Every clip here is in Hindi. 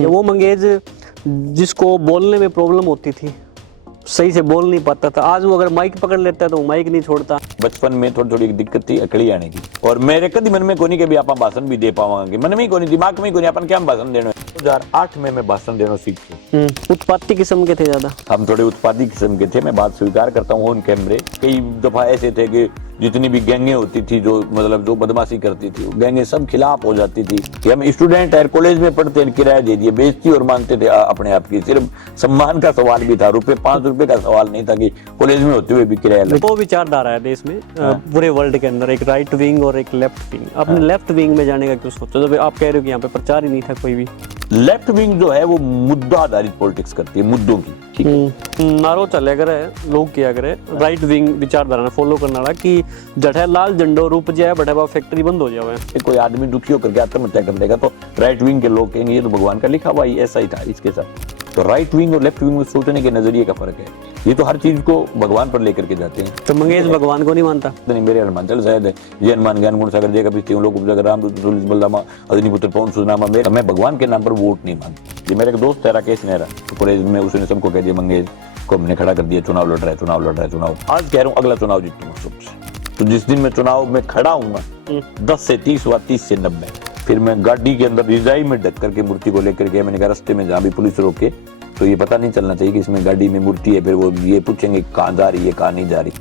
ये वो मंगेज जिसको बोलने में प्रॉब्लम होती थी, सही से बोल नहीं पाता था, आज वो अगर माइक पकड़ लेता है तो माइक नहीं छोड़ता। बचपन में थोड़ी थोड़ी दिक्कत थी अकड़ी आने की, और मेरे कभी मन में कोनी के भी आप भाषण भी दे पावांगे, मन में ही कोनी, दिमाग में ही कोनी अपन क्या भाषण देना। 2008 में मैं भाषण देना सीख गया। उत्पाती किस्म के थे ज्यादा, हम थोड़े उत्पादी किस्म के थे, मैं बात स्वीकार करता हूँ ऑन कैमरे। कई दफा ऐसे थे कि जितनी भी गैंगे होती थी, जो मतलब जो बदमाशी करती थी, गैंगे सब खिलाफ हो जाती थी कि हम स्टूडेंट है, कॉलेज में पढ़ते हैं, किराया दे दिए, बेइज्जती और मानते थे अपने आप की। सिर्फ सम्मान का सवाल भी था, ₹5 का सवाल नहीं था कि कॉलेज में होते हुए भी किराया लगे। दो विचारधारा है देश में, पूरे वर्ल्ड के अंदर, एक राइट विंग और एक लेफ्ट विंग। आपने लेफ्ट विंग में जाने का क्यों सोचा जब आप कह रहे हो कि यहाँ पे प्रचार ही नहीं था कोई भी? लेफ्ट विंग जो है वो मुद्दा आधारित पॉलिटिक्स करती है, मुद्दों की, ठीक है। नारो चले करे लोग किया करे राइट विंग विचारधारा फॉलो करने वाला कि जठे लाल झंडो रूप जाए बटे बा फैक्ट्री बंद हो जाए। कोई आदमी दुखी होकर के आत्महत्या कर देगा तो राइट विंग के लोग कहेंगे ये तो भगवान का लिखा हुआ ही, ऐसा ही था इसके साथ। तो राइट विंग और लेफ्ट विंग में सोचने के नजरिए का फर्क है। ये तो हर चीज को भगवान पर लेकर के जाते हैं। तो मंगेश भगवान को नहीं मानता? नहीं, मेरे हनुमान चालीसा है, ये हनुमान ज्ञान गुण सागर जय कपीस लोग उपजग राम तुलसी बलरामा अग्नि पुत्र पवन सुनामा। मैं भगवान के नाम पर वोट नहीं मानता। ये मेरा एक दोस्त है राकेश नेहरा, तो कॉलेज में उसने सबको कह दिया मंगेश को हमने खड़ा कर दिया, चुनाव लड़ रहा है, चुनाव लड़ रहा है, चुनाव। आज कह रहा हूँ अगला चुनाव जीतूंगा सबसे। तो जिस दिन मैं चुनाव में खड़ा हूँ 10 से 30 हुआ, 30 से 90, फिर मैं गाड़ी के अंदर रिजाई में ढक करके मूर्ति को लेकर के, मैंने कहा रास्ते में जहाँ भी पुलिस रोके तो ये पता नहीं चलना चाहिए कि इसमें गाड़ी में मूर्ति है, फिर वो ये पूछेंगे कहाँ जा रही है, कहाँ नहीं जा रही।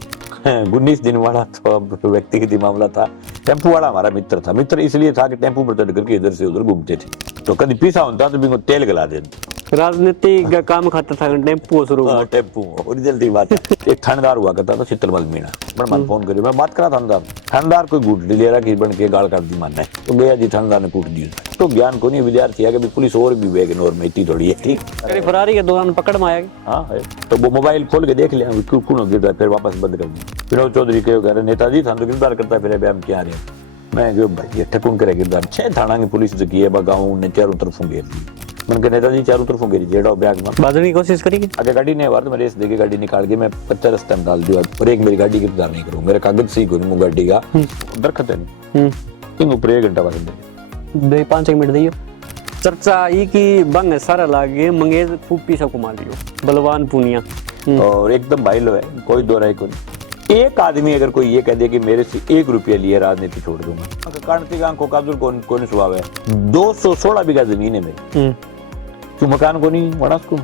19 दिन वाला तो व्यक्तिगत मामला था। टेम्पू वाला हमारा मित्र था, मित्र इसलिए था कि टेम्पू पर चढ़ करके इधर से उधर घूमते थे, तो कभी पीसा होता तो भी तेल गला देते। राजनीति का काम खाता था टेम्पू शुरू। टेम्पू ओरिजिनल की बात है। एक थानेदार हुआ करता था शीतलमल मीणा, बड़ा मन फोन करियो, मैं बात करा थानेदार कोई गुट ले रहा कि बन के गाल कर दी मानना है, तो गया जी थानेदार ने कूट दी। तो ज्ञान को नहीं विद्यार्थी है कि पुलिस और भी वेगनोर में इतनी थोड़ी है, ठीक। फरारी के दौरान पकड़ में आया। हाँ है, तो वो मोबाइल खोल के देख लिया, कौन गिरता है, फिर वापस बंद कर दिया। विनोद चौधरी के कह रहे नेताजी था तो गिरफ्तार करता है, फिर हम क्या रहे। मैं क्यों भाई ठकुन करे गिरफ्तार, 6 थाना की पुलिस जगी है, गाँव ने चारों तरफों घेर दी। मैंने नेताजी चारों तरफों घेरी, जेड़ा बैग में बाजने की कोशिश करेगी। आगे गाड़ी ने वार तो मैं रेस देके गाड़ी निकाल के मैं 50 रास्ते में डाल दिया, और एक मेरी गाड़ी गिरफ्तार नहीं करूँ, मेरे कागज सही करूँ गाड़ी का दरखत है इन ऊपर 1 घंटा बाद दे 5 मिनट दियो। चर्चा ई की बंग सारा लागे मंगेश खूब पीसा कुमा लियो बलवान पुनिया, और एकदम भाई लो है, कोई दो राय को नहीं। एक आदमी अगर कोई ये कह दे कि मेरे से 1 रुपया लिए राजनीति छोड़ दूंगा, कांति का आंखों काजुल कौन सुहाव है। 216 बीघा जमीन है मेरी, तू मकान को नहीं वणस को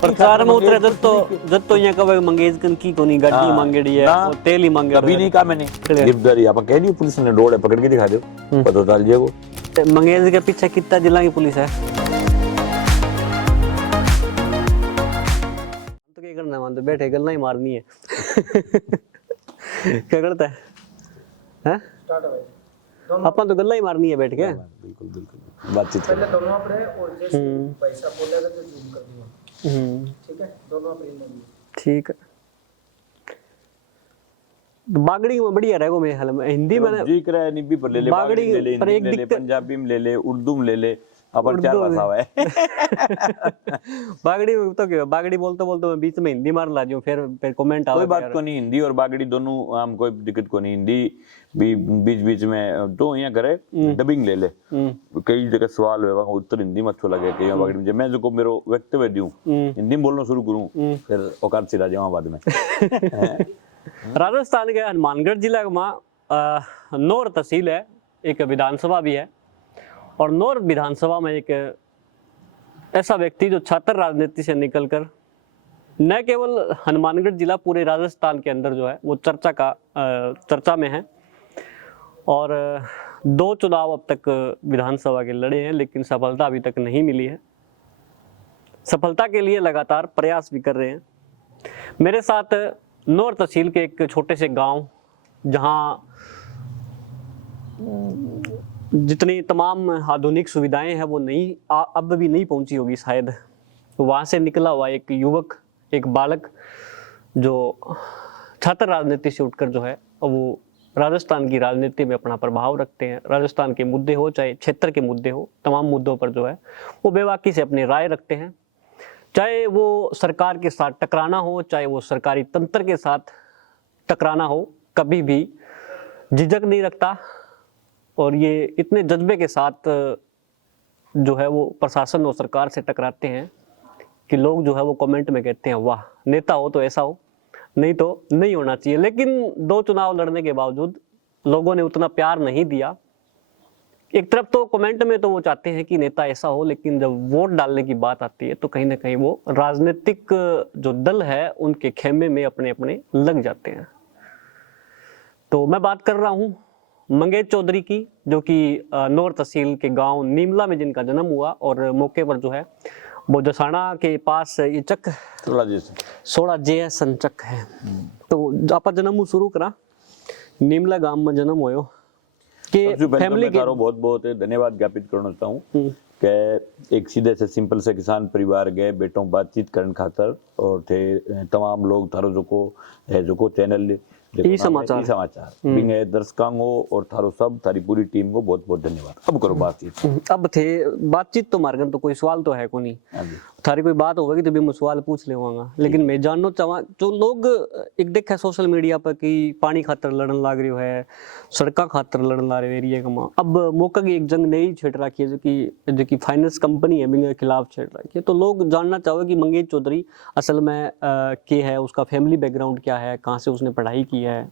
प्रचार में उतरे जब तो यहाँ कब मंगेश की कोनी गाड़ी मांगेड़ी है, वो तेल ही मांगे। कभी नहीं कहा मैंने, गिरफ्तारी आप कह दी पुलिस ने, डोर है पकड़ के दिखा दो, पता चल जाएगा। मंगेश के पीछे कितना जिला की पुलिस है? तो क्या करना, मान तो बैठे गल्ला ही मारनी है। क्या करता है हैं? अपन तो गल्ला ही मारनी है बैठ के। बिल्कुल बिल्कुल बातचीत पहले दोनों अपने और जैसे पैसा बोलेगा तो जूम कर दूंगा, ठीक है, दोनों अपने। ठीक है, बागड़ी में बढ़िया रहेगा मेरे ख्याल में। हिंदी में जी करे निब्बी पर ले ले, बागड़ी ले ले, हिंदी में ले ले, पंजाबी में ले ले, उर्दू में ले ले, अपन 4 भाषा है। बागड़ी में तो क्या, बागड़ी बोलते बोलते मैं बीच में हिंदी मार ला दूं, फिर कमेंट आवे। कोई बात को नहीं, हिंदी और बागड़ी दोनों हम कोई दिक्कत को नहीं। हिंदी भी बीच बीच में तो यहाँ करे डबिंग ले ले, कई जगह सवाल है वहाँ उत्तर हिंदी में अच्छा लगे कि बागड़ी में मैं जो मेरे वक्तव्य दूं हिंदी में बोलना शुरू करूं, फिर औकात सिरा जाऊं बाद में। राजस्थान के हनुमानगढ़ जिला में नौर तहसील है, एक विधानसभा भी है, और नौर विधानसभा में एक ऐसा व्यक्ति जो छात्र राजनीति से निकलकर न केवल हनुमानगढ़ जिला, पूरे राजस्थान के अंदर जो है वो चर्चा में है, और 2 चुनाव अब तक विधानसभा के लड़े हैं, लेकिन सफलता अभी तक नहीं मिली है। सफलता के लिए लगातार प्रयास भी कर रहे हैं। मेरे साथ नौर तहसील के एक छोटे से गांव, जहां जितनी तमाम आधुनिक सुविधाएं हैं वो अब भी नहीं पहुंची होगी शायद, तो वहां से निकला हुआ एक युवक, एक बालक जो छात्र राजनीति से उठकर जो है वो राजस्थान की राजनीति में अपना प्रभाव रखते हैं। राजस्थान के मुद्दे हो चाहे क्षेत्र के मुद्दे हो, तमाम मुद्दों पर जो है वो बेबाकी से अपनी राय रखते हैं, चाहे वो सरकार के साथ टकराना हो, चाहे वो सरकारी तंत्र के साथ टकराना हो, कभी भी झिझक नहीं रखता। और ये इतने जज्बे के साथ जो है वो प्रशासन और सरकार से टकराते हैं कि लोग जो है वो कमेंट में कहते हैं वाह नेता हो तो ऐसा हो, नहीं तो नहीं होना चाहिए। लेकिन 2 चुनाव लड़ने के बावजूद लोगों ने उतना प्यार नहीं दिया। एक तरफ तो कमेंट में तो वो चाहते हैं कि नेता ऐसा हो, लेकिन जब वोट डालने की बात आती है तो कहीं ना कहीं वो राजनीतिक जो दल है उनके खेमे में अपने अपने लग जाते हैं। तो मैं बात कर रहा हूँ मंगेश चौधरी की, जो कि नौर तहसील के गांव नीमला में जिनका जन्म हुआ, और मौके पर जो है वो जसाना के पास ये चक 16 जे संचक है। तो आप जन्म शुरू करा नीमला गांव में जन्म होयो के फैमिली के बहुत बहुत धन्यवाद ज्ञापित करना चाहता हूँ कि एक सीधे से सिंपल से किसान परिवार गए बेटों बातचीत करने खातर, और थे तमाम लोग थारो जो को चैनल ई समाचार बिंगे दर्शकांगो और थारो सब थारी पूरी टीम को बहुत बहुत धन्यवाद। अब करो बातचीत। अब थे बातचीत तो मार्गन तो कोई सवाल तो है को नहीं, थारी कोई बात होगी तो भी मैं सवाल पूछ लेवांगा। लेकिन मैं जानना चाहवा जो लोग एक देखा सोशल मीडिया पर कि पानी खातर लड़न लाग रही है, सड़का खातर लड़न ला रहे एरिया का, अब मौका की एक जंग नई छेड़ रखी है जो कि फाइनेंस कंपनी है बिंगे खिलाफ छेड़ रखी है। तो लोग जानना चाहोगे कि मंगेश चौधरी असल में के है, उसका फैमिली बैकग्राउंड क्या है, कहाँ से उसने पढ़ाई की है।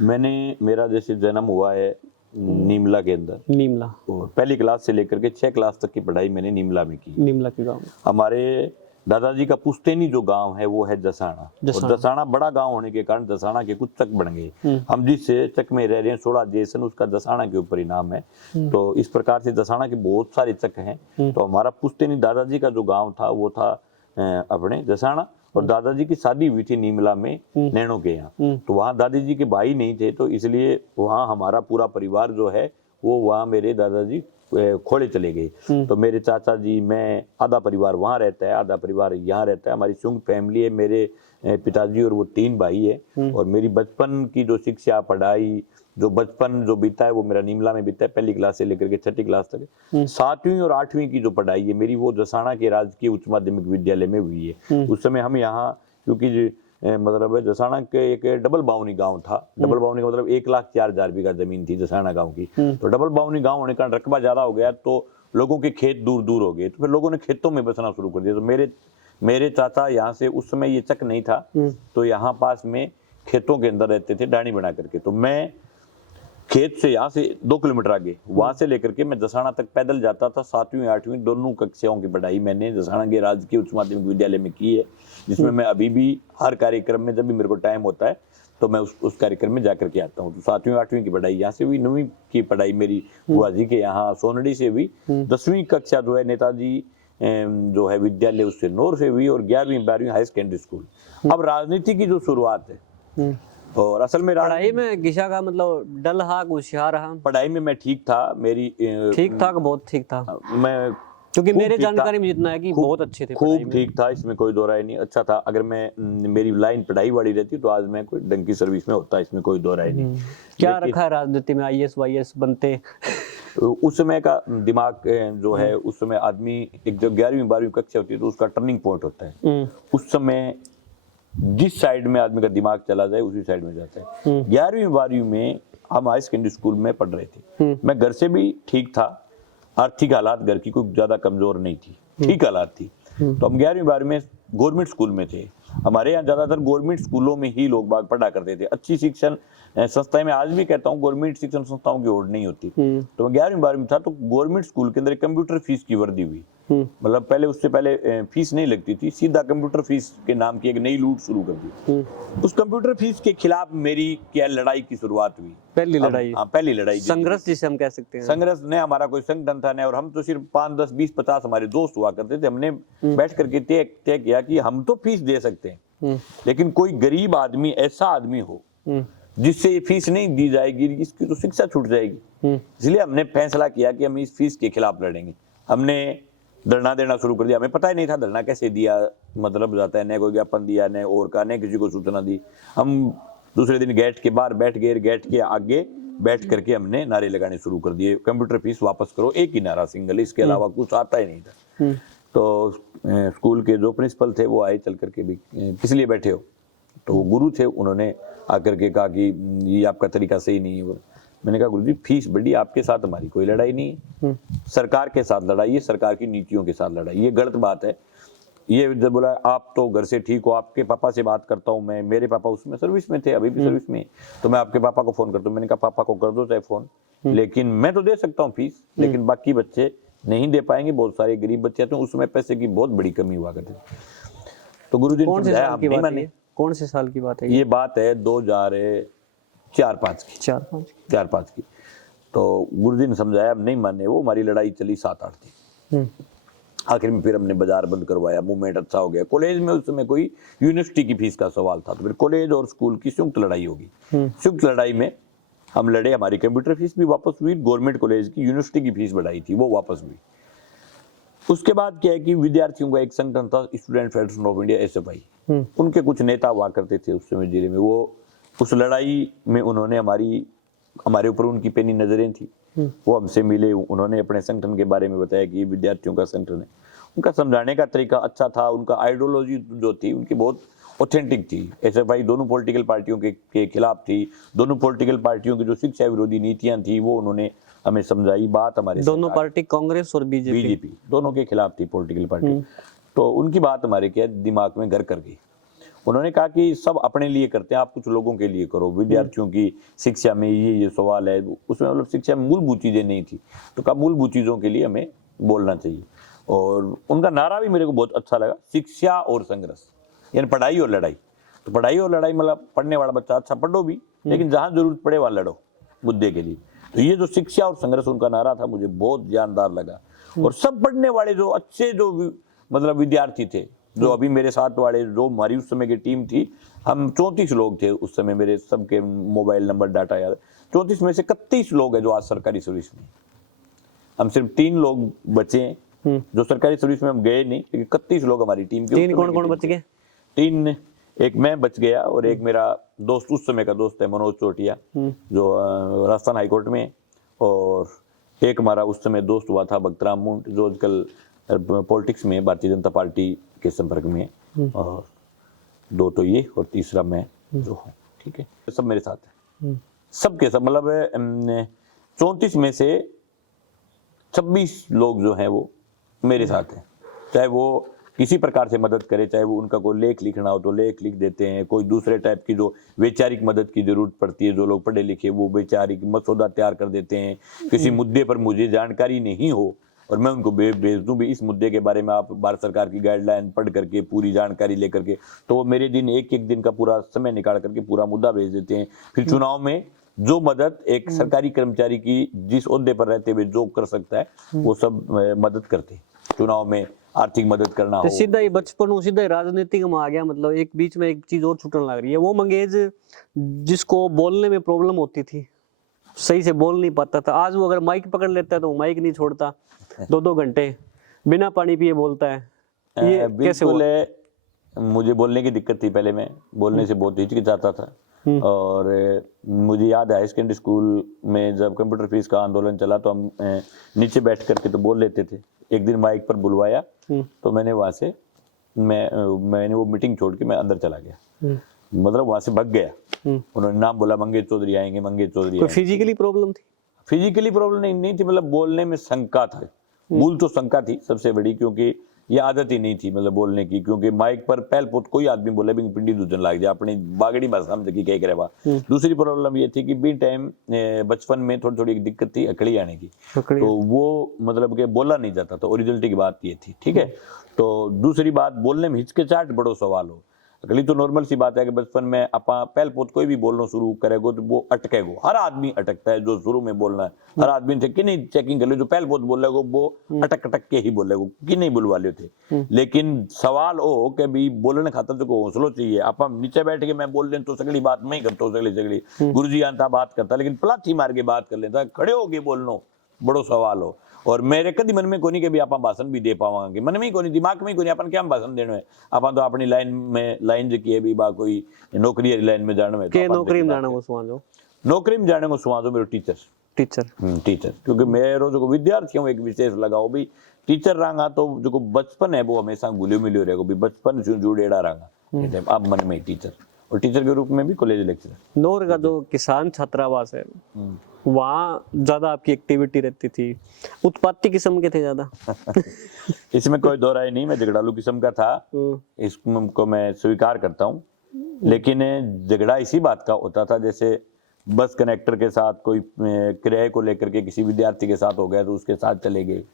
मेरा जैसे जन्म हुआ है नीमला के अंदर, नीमला, और पहली क्लास से लेकर के 6 क्लास तक की पढ़ाई मैंने नीमला में की, नीमला के गांव। हमारे दादाजी का पुश्तैनी जो गांव है वो है जसाना। और जसाना बड़ा गांव होने के कारण जसाना के कुछ चक बन गए। हम जिस चक में रह रहे हैं 16 जेसन, उसका जसाना के ऊपर ही नाम है। तो इस प्रकार से जसाना के बहुत सारे चक हैं। तो हमारा पुश्तैनी दादाजी का जो गाँव था वो था अपने जसाना, और दादाजी की शादी हुई थी नीमला में नैनो के यहाँ। तो वहाँ दादी जी के भाई नहीं थे, तो इसलिए वहाँ हमारा पूरा परिवार जो है वो वहाँ मेरे दादाजी खोड़े चले गए। तो मेरे चाचा जी, मैं, आधा परिवार वहाँ रहता है, आधा परिवार यहाँ रहता है। हमारी संयुक्त फैमिली है, मेरे पिताजी और वो 3 भाई है। और मेरी बचपन की जो शिक्षा पढ़ाई जो बचपन जो बीता है वो मेरा नीमला में बीता है, पहली क्लास से लेकर के 6ठी क्लास तक। 7वीं और 8वीं की जो पढ़ाई है मेरी वो जसाना के राजकीय उच्च माध्यमिक विद्यालय में हुई है। उस समय हम यहाँ, क्योंकि मतलब जसाना के एक डबल बावनी गांव था। डबल बावनी का मतलब 1,04,000 बीघा जमीन थी जसाना गांव की। तो डबल बावनी गांव होने का रकबा ज्यादा हो गया, तो लोगों के खेत दूर दूर हो गए, तो फिर लोगों ने खेतों में बसना शुरू कर दिया। तो मेरे चाचा यहाँ से, उस समय ये चक नहीं था, तो यहाँ पास में खेतों के अंदर रहते थे डाणी बना करके। तो मैं खेत से यहाँ से 2 किलोमीटर आगे, वहां से लेकर के मैं जसाना तक पैदल जाता था। 7वीं 8वीं दोनों कक्षाओं की पढ़ाई मैंने जसाना के राजकीय उच्च माध्यमिक विद्यालय में की है, जिसमें मैं अभी भी हर कार्यक्रम में जब भी मेरे को टाइम होता है तो मैं उस कार्यक्रम में जाकर के आता हूँ। तो 7वीं 8वीं की पढ़ाई यहाँ से हुई। 9वीं की पढ़ाई मेरी बुआ जी के यहाँ सोनड़ी से हुई। 10वीं कक्षा जो है नेताजी जो है विद्यालय उससे नौर से हुई, और 11वीं 12वीं हाई सेकेंडरी स्कूल। अब राजनीति की जो शुरुआत है, और असल में पढ़ाई में किसा का मतलब डल हा होशियार रहा। पढ़ाई में मैं ठीक था, मेरी ठीक था, बहुत ठीक था। मैं क्योंकि मेरे जानकारी में जितना है कि बहुत अच्छे थे, खूब ठीक था, इसमें कोई दो राय नहीं। अच्छा था, अगर मेरी लाइन पढ़ाई वाली रहती तो आज मैं कोई डंकी सर्विस में होता, इसमें कोई दो राय नहीं। क्या रखा है राजनीति में, IAS वाईएएस बनते? उस समय का दिमाग जो है, उस समय आदमी एक जब 11वीं 12वीं कक्षा होती है तो उसका टर्निंग पॉइंट होता है। उस समय जिस साइड में आदमी का दिमाग चला जाए उसी साइड में जाता है। 11वीं 12वीं में हम हाई सेकेंडरी स्कूल में पढ़ रहे थे। मैं घर से भी ठीक था, आर्थिक हालात घर की कोई ज्यादा कमजोर नहीं थी, ठीक हालात थी। तो हम 11वीं 12वीं में गवर्नमेंट स्कूल में थे। हमारे यहाँ ज्यादातर गवर्नमेंट स्कूलों में ही लोग बाग पढ़ा करते थे। अच्छी शिक्षण संस्थाएं, मैं आज भी कहता हूँ गवर्नमेंट शिक्षण संस्थाओं की होड़ नहीं होती। तो मैं 11वीं 12वीं में था तो गवर्नमेंट स्कूल के अंदर कंप्यूटर फीस की वर्दी हुई। मतलब पहले, उससे पहले फीस नहीं लगती थी, सीधा कंप्यूटर फीस के नाम की एक नई लूट शुरू कर दी। उस कंप्यूटर फीस के खिलाफ मेरी क्या लड़ाई की शुरुआत हुई। पहली लड़ाई? हाँ, पहली लड़ाई, संघर्ष जिसे हम कह सकते हैं। संघर्ष ने, हमारा कोई संगठन था नहीं, और हम तो सिर्फ 5, 10, 20, 50 हमारे दोस्त हुआ करते थे। हमने बैठ करके तय किया कि हम तो फीस दे सकते हैं, लेकिन कोई गरीब आदमी, ऐसा आदमी हो जिससे ये फीस नहीं दी जाएगी, इसकी तो शिक्षा छूट जाएगी। इसलिए हमने फैसला किया कि हम इस फीस के खिलाफ लड़ेंगे। हमने धरना देना शुरू कर दिया। हमें पता ही नहीं था धरना कैसे दिया, मतलब जाता है, न कोई ज्ञापन दिया, न और का, न किसी को सूचना दी। हम दूसरे दिन गेट के बाहर बैठ गए, गेट के आगे बैठ करके हमने नारे लगाने शुरू कर दिए, कंप्यूटर फीस वापस करो। एक ही नारा सिंगल, इसके अलावा कुछ आता ही नहीं था। तो स्कूल के जो प्रिंसिपल थे वो आए, चल करके भी किस लिए बैठे हो, तो वो गुरु थे, उन्होंने आकर के कहा कि ये आपका तरीका सही नहीं है। मैंने कहा गुरुजी फीस बढ़ी, आपके साथ हमारी कोई लड़ाई नहीं है, सरकार के साथ लड़ाई है, सरकार की नीतियों के साथ लड़ाई, ये गलत बात है। ये जब बोला आप तो घर से ठीक हो, आपके पापा से बात करता हूँ मैं, मेरे पापा उसमें सर्विस में थे, अभी भी सर्विस में, तो मैं आपके पापा को फोन करता हूँ। मैंने कहा पापा को कर दो चाहे फोन, लेकिन मैं तो दे सकता हूँ फीस, लेकिन बाकी बच्चे नहीं दे पाएंगे, बहुत सारे गरीब बच्चे थे, उसमें पैसे की बहुत बड़ी कमी हुआ करती। तो गुरुजी ने कौन से समझाया, साल हम की नहीं बात है माने। ये? कौन से साल की बात है ये बात है 2004-5 की, 4-5 4-5 की। तो गुरुजी ने समझाया, हम नहीं माने, वो हमारी लड़ाई चली 7-8 दिन। आखिर में फिर हमने बाजार बंद करवाया, मूवमेंट अच्छा हो गया। कॉलेज में उस समय कोई यूनिवर्सिटी की फीस का सवाल था, तो फिर कॉलेज और स्कूल की संयुक्त लड़ाई होगी। संयुक्त लड़ाई में हम लड़े, हमारी कंप्यूटर फीस भी वापस हुई, गवर्नमेंट कॉलेज की यूनिवर्सिटी की फीस बढ़ाई थी वो वापस हुई। उसके बाद क्या है कि विद्यार्थियों का एक संगठन था, student federation of India, SFI, उनके कुछ नेता हुआ करते थे उस समय जिले में। वो उस लड़ाई में उन्होंने हमारे ऊपर उनकी पेनी नजरें थी, वो हमसे मिले, उन्होंने अपने संगठन के बारे में बताया कि ये विद्यार्थियों का संगठन है। उनका समझाने का तरीका अच्छा था, उनका आइडियोलॉजी जो थी उनकी बहुत ऑथेंटिक थी। SFI दोनों पॉलिटिकल पार्टियों के खिलाफ थी, दोनों पॉलिटिकल पार्टियों की जो शिक्षा विरोधी नीतियां थी वो उन्होंने हमें समझाई। बात हमारे दोनों पार्टी कांग्रेस और बीजेपी दोनों के खिलाफ थी पॉलिटिकल पार्टी। तो उनकी बात हमारे क्या दिमाग में घर कर गई। उन्होंने कहा कि सब अपने लिए करते हैं, आप कुछ लोगों के लिए करो। विद्यार्थियों की शिक्षा में ये सवाल है, उसमें मतलब शिक्षा में मूलभूत चीजें नहीं थी, तो कहा मूलभूत चीजों के लिए हमें बोलना चाहिए। और उनका नारा भी मेरे को बहुत अच्छा लगा, शिक्षा और संघर्ष, यानी पढ़ाई और लड़ाई। तो पढ़ाई और लड़ाई मतलब पढ़ने वाला बच्चा अच्छा पढ़ो भी, लेकिन जहां जरूरत पड़े वहां लड़ो मुद्दे के लिए। तो ये जो शिक्षा और संघर्ष उनका नारा था मुझे बहुत जानदार लगा। और सब पढ़ने वाले जो अच्छे जो मतलब विद्यार्थी थे, जो अभी मेरे साथ वाले, जो हमारी उस समय की टीम थी, हम 34 लोग थे उस समय, मेरे सबके मोबाइल नंबर डाटा याद, 34 में से 31 लोग हैं जो आज सरकारी सर्विस में। हम सिर्फ 3 लोग बचे हैं जो सरकारी सर्विस में हम गए नहीं, लेकिन 31 लोग हमारी टीम के। 3 कौन बच गए? 3, एक मैं बच गया और एक मेरा दोस्त, उस समय का दोस्त है मनोज चोटिया, जो राजस्थान हाईकोर्ट में, और एक हमारा उस समय दोस्त हुआ था भक्तराम मुंड, जो आजकल पॉलिटिक्स में भारतीय जनता पार्टी के संपर्क में, और 2 तो ये और तीसरा मैं जो हूँ। ठीक है, सब मेरे साथ है, सबके सब, मतलब 34 में से 26 लोग जो हैं वो मेरे साथ हैं। चाहे वो किसी प्रकार से मदद करे, चाहे वो उनका कोई लेख लिखना हो तो लेख लिख देते हैं, कोई दूसरे टाइप की जो वैचारिक मदद की जरूरत पड़ती है, जो लोग पढ़े लिखे वो वैचारिक मसौदा तैयार कर देते हैं। किसी मुद्दे पर मुझे जानकारी नहीं हो और मैं उनको भेज दूं भी इस मुद्दे के बारे में आप भारत सरकार की गाइडलाइन पढ़ करके पूरी जानकारी लेकर के, तो वो मेरे दिन एक दिन का पूरा समय निकाल करके पूरा मुद्दा भेज देते हैं। फिर चुनाव में जो मदद एक सरकारी कर्मचारी की जिस ओहदे पर रहते हुए जो कर सकता है वो सब मदद करते हैं। चुनाव में आर्थिक मदद करना तो हो, सीधा ही बचपन हो, सीधा ही राजनीतिक में आ गया। मतलब एक बीच में एक चीज और छूटने लग रही है, वो मंगेज जिसको बोलने में प्रॉब्लम होती थी, सही से बोल नहीं पाता था, आज वो अगर माइक पकड़ लेता है तो माइक नहीं छोड़ता, 2-2 घंटे बिना पानी पिए बोलता है। ये कैसे हुआ? मुझे बोलने की दिक्कत थी, पहले मैं बोलने से बहुत हिचकिचाता था। और मुझे याद है हाई सेकेंडरी स्कूल में जब कंप्यूटर फीस का आंदोलन चला तो हम नीचे बैठ करके तो बोल लेते थे। एक दिन माइक पर बुलवाया तो मैंने वहां से मैंने वो मीटिंग छोड़ के मैं अंदर चला गया, मतलब वहां से भाग गया। उन्होंने नाम बोला, मंगेश चौधरी आएंगे, मंगेश चौधरी। कोई फिजिकली प्रॉब्लम थी? फिजिकली प्रॉब्लम नहीं थी, मतलब बोलने में शंका था, मूल तो शंका थी सबसे बड़ी, क्योंकि ये आदत ही नहीं थी मतलब बोलने की। क्योंकि माइक पर पहल पोत कोई आदमी बोले भी पिंडी दूजन लाग जाए, अपनी बागड़ी भाषा हम जगह कह रहा। दूसरी प्रॉब्लम ये थी कि बी टाइम बचपन में थोड़ी थोड़ी दिक्कत थी अकड़ी आने की, तो वो मतलब कि बोला नहीं जाता था, ओरिजिनलिटी की बात ये थी। ठीक है, तो दूसरी बात बोलने में हिचकिचाहट बड़ो सवाल हो। अगली तो नॉर्मल सी बात है कि बचपन में अपा पहल पोत कोई भी बोलना शुरू करेगो तो वो अटकेगो, हर आदमी अटकता है जो शुरू में बोलना है, हर आदमी से कि नहीं चेकिंग कर ले, जो पहल पोत बोलेगो वो अटक के ही बोलेगो कि नहीं बुलवा लेते। लेकिन सवाल हो कि भी बोलने खातर तो हौसलो चाहिए। आप नीचे बैठ के मैं बोल दें तो सगली बात मैं ही करता हूँ, सगली गुरुजी आंता बात करता, लेकिन पलाथी मार के बात कर लेता, खड़े होके बोलनो बड़ो सवाल हो। और मेरे कभी मन में कोनी के भी आप भाषण भी दे पावांगे, मन में ही कोनी, दिमाग में ही कोनी अपन क्या भाषण देने है। अपन तो अपनी लाइन जो की है भी बा कोई नौकरी लाइन में जाने में, के नौकरी में जाने को सुवाजो, नौकरी में जाने को सुवाजो मेरे टीचर, क्योंकि मेरे जो विद्यार्थी हूँ एक विशेष लगाओ भी टीचर रहा तो जो बचपन है वो हमेशा गुलियो मिलियो रहेगा भी, बचपन से जुड़ेड़ा रहा अब मन में टीचर और टीचर के रूप में भी कॉलेज लेक्चरर। नौर का जो किसान छात्रावास है वहाँ ज्यादा आपकी एक्टिविटी रहती थी, उत्पाती किस्म के थे ज्यादा? इसमें कोई दो राय नहीं, मैं झगड़ालू किस्म का था, इसको मैं स्वीकार करता हूँ। लेकिन झगड़ा इसी बात का होता था, जैसे बस कनेक्टर के साथ कोई किराए को लेकर के किसी विद्यार्थी के साथ हो गया तो उसके साथ चले गए,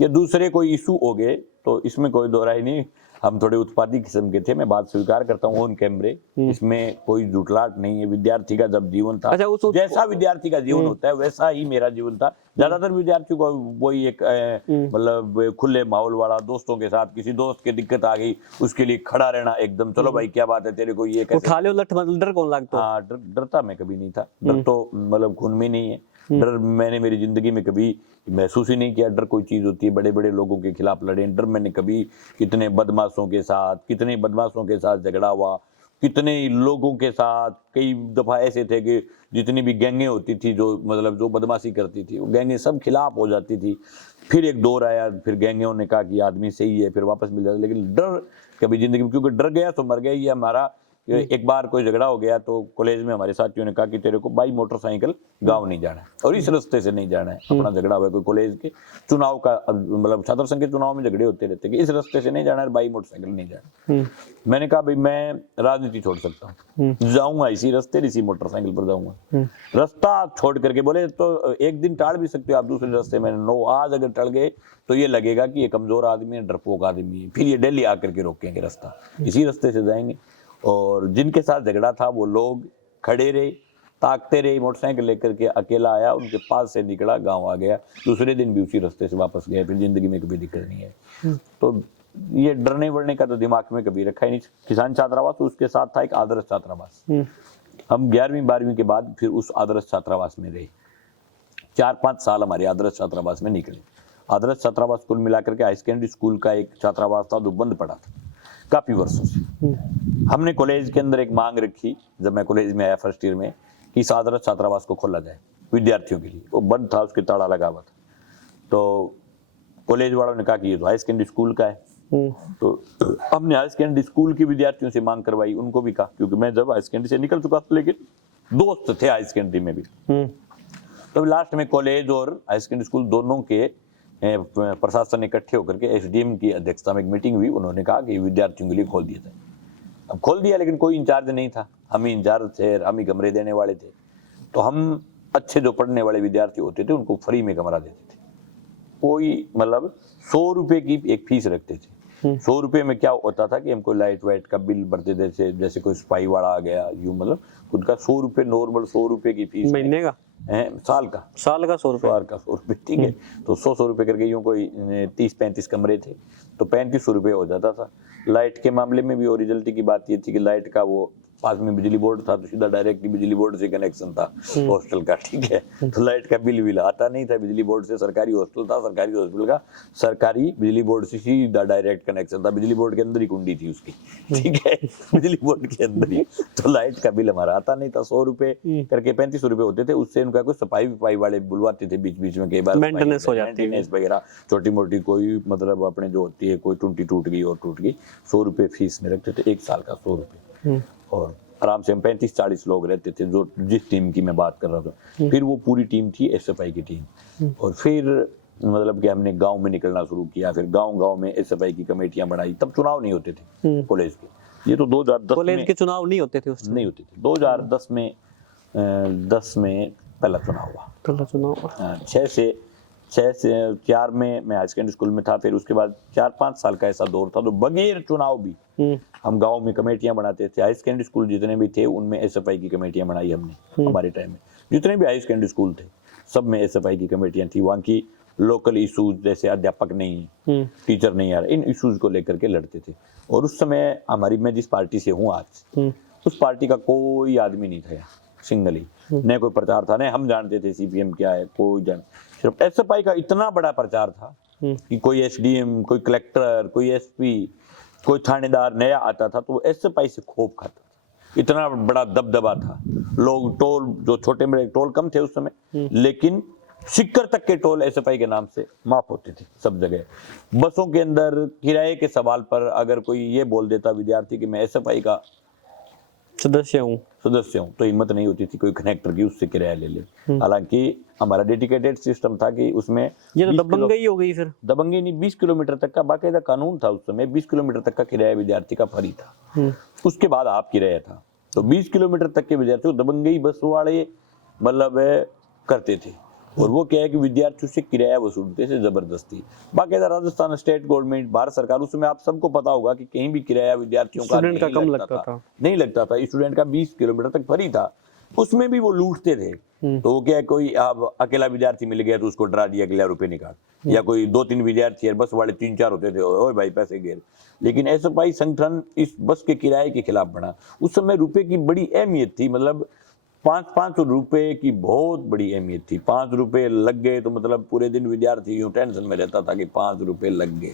या दूसरे कोई इशू हो गए, तो इसमें कोई दो राय नहीं, हम थोड़े उत्पाती किस्म के थे, मैं बात स्वीकार करता हूँ ऑन कैमरे, इसमें कोई झुटलाट नहीं है। विद्यार्थी का जब जीवन था, अच्छा, जैसा विद्यार्थी का जीवन होता है वैसा ही मेरा जीवन था। ज्यादातर विद्यार्थियों को वही एक मतलब खुले माहौल वाला, दोस्तों के साथ किसी दोस्त की दिक्कत आ गई उसके लिए खड़ा रहना एकदम, चलो भाई क्या बात है तेरे को ये कैसे, उठा लो लठ, मतलब डर कौन लगता? हाँ, डरता मैं कभी नहीं था, डर तो मतलब खून में नहीं है, डर मैंने मेरी जिंदगी में कभी महसूस ही नहीं किया। डर कोई चीज होती है, बड़े बड़े लोगों के खिलाफ लड़े, डर मैंने कभी कितने बदमाशों के साथ झगड़ा हुआ, कितने लोगों के साथ, कई दफा ऐसे थे कि जितनी भी गैंगें होती थी जो मतलब जो बदमाशी करती थी वो गैंगें सब खिलाफ हो जाती थी। फिर एक दौर आया, फिर गैंगों ने कहा कि आदमी सही है, फिर वापस मिल जाता, लेकिन डर कभी जिंदगी में, क्योंकि डर गया तो मर गया। ये हमारा एक बार कोई झगड़ा हो गया तो कॉलेज में हमारे साथियों ने कहा कि तेरे को बाई मोटरसाइकिल गांव नहीं जाना है और इस रास्ते से नहीं जाना है। अपना झगड़ा हुआ कोई कॉलेज के चुनाव का, मतलब छात्र संघ के चुनाव में झगड़े होते रहते कि इस रास्ते से नहीं जाना है, बाई मोटरसाइकिल नहीं जाना। मैंने कहा भाई मैं राजनीति छोड़ सकता हूँ, जाऊंगा इसी रास्ते, इसी मोटरसाइकिल पर जाऊंगा। रास्ता छोड़ करके बोले तो एक दिन टाल भी सकते हो आप दूसरे रास्ते में, नो, आज अगर टल गए तो ये लगेगा कि ये कमजोर आदमी है, डरपोक आदमी है, फिर ये दिल्ली आकर के रोकेंगे रास्ता, इसी रास्ते से जाएंगे। और जिनके साथ झगड़ा था वो लोग खड़े रहे, ताकते रहे, मोटरसाइकिल लेकर के अकेला आया, उनके पास से निकला, गांव आ गया, दूसरे दिन भी उसी रास्ते से वापस गया, फिर जिंदगी में कभी दिक्कत नहीं है। तो ये डरने वरने का तो दिमाग में कभी रखा ही नहीं। किसान छात्रावास, उसके साथ था एक आदर्श छात्रावास। हम 11वीं 12वीं के बाद फिर उस आदर्श छात्रावास में रहे, 4-5 साल हमारे आदर्श छात्रावास में निकले। आदर्श छात्रावास कुल मिलाकर के हाई सेकेंडरी स्कूल का एक छात्रावास था जो बंद पड़ा था काफी वर्षों से। हमने कॉलेज के अंदर एक मांग रखी जब मैं कॉलेज में आया फर्स्ट ईयर में कि इस आदर्श छात्रावास को खोला जाए विद्यार्थियों के लिए। वो बंद था, उसके ताला लगा हुआ था। तो कॉलेज वालों ने कहा कि ये तो हाई सेकेंडरी स्कूल का है। तो हमने हाई सेकेंडरी स्कूल के विद्यार्थियों से मांग करवाई, उनको भी कहा, क्योंकि मैं जब हाई सेकेंडरी से निकल चुका था लेकिन दोस्त थे हाई सेकेंडरी में भी। तो लास्ट में कॉलेज और हाई सेकेंडरी स्कूल दोनों के प्रशासन इकट्ठे होकर के एसडीएम की अध्यक्षता में एक मीटिंग हुई। उन्होंने कहा कि विद्यार्थियों के लिए खोल दिया जाए। अब खोल दिया लेकिन कोई इंचार्ज नहीं था, हम ही इंचार्ज थे, हम ही कमरे देने वाले थे। तो हम अच्छे जो पढ़ने वाले विद्यार्थी होते थे उनको फ्री में कमरा देते थे। कोई मतलब 100 रुपए की एक फीस रखते थे। 100 रुपए में क्या होता था कि हमको लाइट वाइट का बिल भरते थे, जैसे कोई सफाई वाला आ गया, यूं मतलब खुद का 100 रुपए नॉर्मल 100 रुपए की फीस, महीने का, साल का 100 रुपए, साल का 100 रुपए, ठीक है। तो 100 रुपए करके यूं कोई 30-35 कमरे थे तो 3500 रुपए हो जाता था। लाइट के मामले में भी ओरिजिनलिटी की बात ये थी कि लाइट का वो पास में बिजली बोर्ड था तो सीधा डायरेक्ट बिजली बोर्ड से कनेक्शन था हॉस्टल का, ठीक है। तो लाइट का बिल आता नहीं था बिजली बोर्ड से, सरकारी हॉस्टल था, सरकारी हॉस्टल का सरकारी बिजली बोर्ड से सीधा डायरेक्ट कनेक्शन था, बिजली बोर्ड के अंदर ही कुंडी थी उसकी, ठीक है, बिजली बोर्ड के अंदर ही। तो लाइट का बिल हमारा आता नहीं था। 100 रुपए करके 3500 रुपए होते थे। उससे उनका कोई सफाई वाले बुलवाते थे बीच बीच में, कई बार मेंटेनेंस हो जाती है वगैरह, छोटी मोटी कोई मतलब अपने जो होती है, कोई टूटी टूट गई और टूट गई, 100 रुपए फीस में रखते थे, 1 साल का 100 रुपए। और आराम से हम 35-40 लोग रहते थे, जो जिस टीम की मैं बात कर रहा था। फिर वो पूरी टीम थी एसएफआई की टीम। और फिर मतलब कि हमने गांव में निकलना शुरू किया, फिर गांव में एसएफआई की कमेटियां बनाई। तब चुनाव नहीं होते थे कॉलेज के, ये तो 2010 कॉलेज के चुनाव नहीं होते थे उस नहीं होते थे। 2010 में 10 में पहला चुनाव हुआ, पहला चुनाव। 6 से 4 में मैं हाई सेकेंडरी स्कूल में था। फिर उसके बाद 4-5 साल का ऐसा दौर था तो बगैर चुनाव भी हम गांव में कमेटियां बनाते थे। हाई सेकेंडरी स्कूल जितने भी थे उनमें एसएफआई की कमेटियां बनाई हमने। हमारे टाइम में जितने भी हाई सेकेंडरी स्कूल थे सब में एसएफआई की कमेटियां थी। वहाँ की लोकल इशूज, जैसे अध्यापक नहीं, टीचर नहीं आ रहा, इन इशूज को लेकर के लड़ते थे। और उस समय हमारी, मैं जिस पार्टी से हूँ आज, उस पार्टी का कोई आदमी नहीं था, सिंगली, न कोई प्रचार था, न हम जानते थे सीपीएम क्या है, कोई जान। सिर्फ एसएफआई का इतना बड़ा प्रचार था कि कोई एसडीएम, कोई कलेक्टर, कोई एसपी, कोई थानेदार नया आता था तो वो एसएफआई से खौफ खाता था। इतना बड़ा दबदबा था। लोग टोल, जो छोटे बड़े टोल कम थे उस समय, लेकिन सिक्कर तक के टोल एसएफआई के नाम से माफ होते थे सब जगह। बसों के अंदर किराए के सवाल पर अगर कोई ये बोल देता विद्यार्थी कि मैं एसएफआई का सदस्य हूँ। सदस्य हूँ, तो हिम्मत नहीं होती थी कोई कनेक्टर की उससे किराया ले ले। हालांकि हमारा डेडिकेटेड सिस्टम था कि उसमें ये तो 20 किलो- दबंगई हो गई फिर। दबंगी नहीं, 20 किलोमीटर तक का बाकायदा कानून था उस समय, 20 किलोमीटर तक का किराया विद्यार्थी का फ्री था। उसके बाद आप किराया था, तो 20 किलोमीटर तक के विद्यार्थी को दबंगई बस वाले मतलब करते थे। और वो क्या है कि विद्यार्थियों से किराया वसूलते थे जबरदस्ती। बाकायदा राजस्थान स्टेट गवर्नमेंट, भारत सरकार, उसमें आप सबको पता होगा कि कहीं भी किराया विद्यार्थियों का स्टूडेंट का नहीं कम लगता लगता था। नहीं लगता था। स्टूडेंट का 20 किलोमीटर तक फ्री था, उसमें भी वो लूटते थे। तो वो क्या है, कोई अब अकेला विद्यार्थी मिल गया तो उसको डरा दिया कि ले रुपए निकाल, या कोई 2-3 विद्यार्थी है, बस वाले 3-4 होते थे, ओए भाई पैसे गिर। लेकिन एसएफआई संगठन इस बस के किराए के खिलाफ बना। उस समय रुपए की बड़ी अहमियत थी, मतलब 5-5 रुपए की बहुत बड़ी अहमियत थी। 5 रुपए लग गए तो मतलब पूरे दिन विद्यार्थी यूं टेंशन में रहता था कि 5 रुपए लग गए,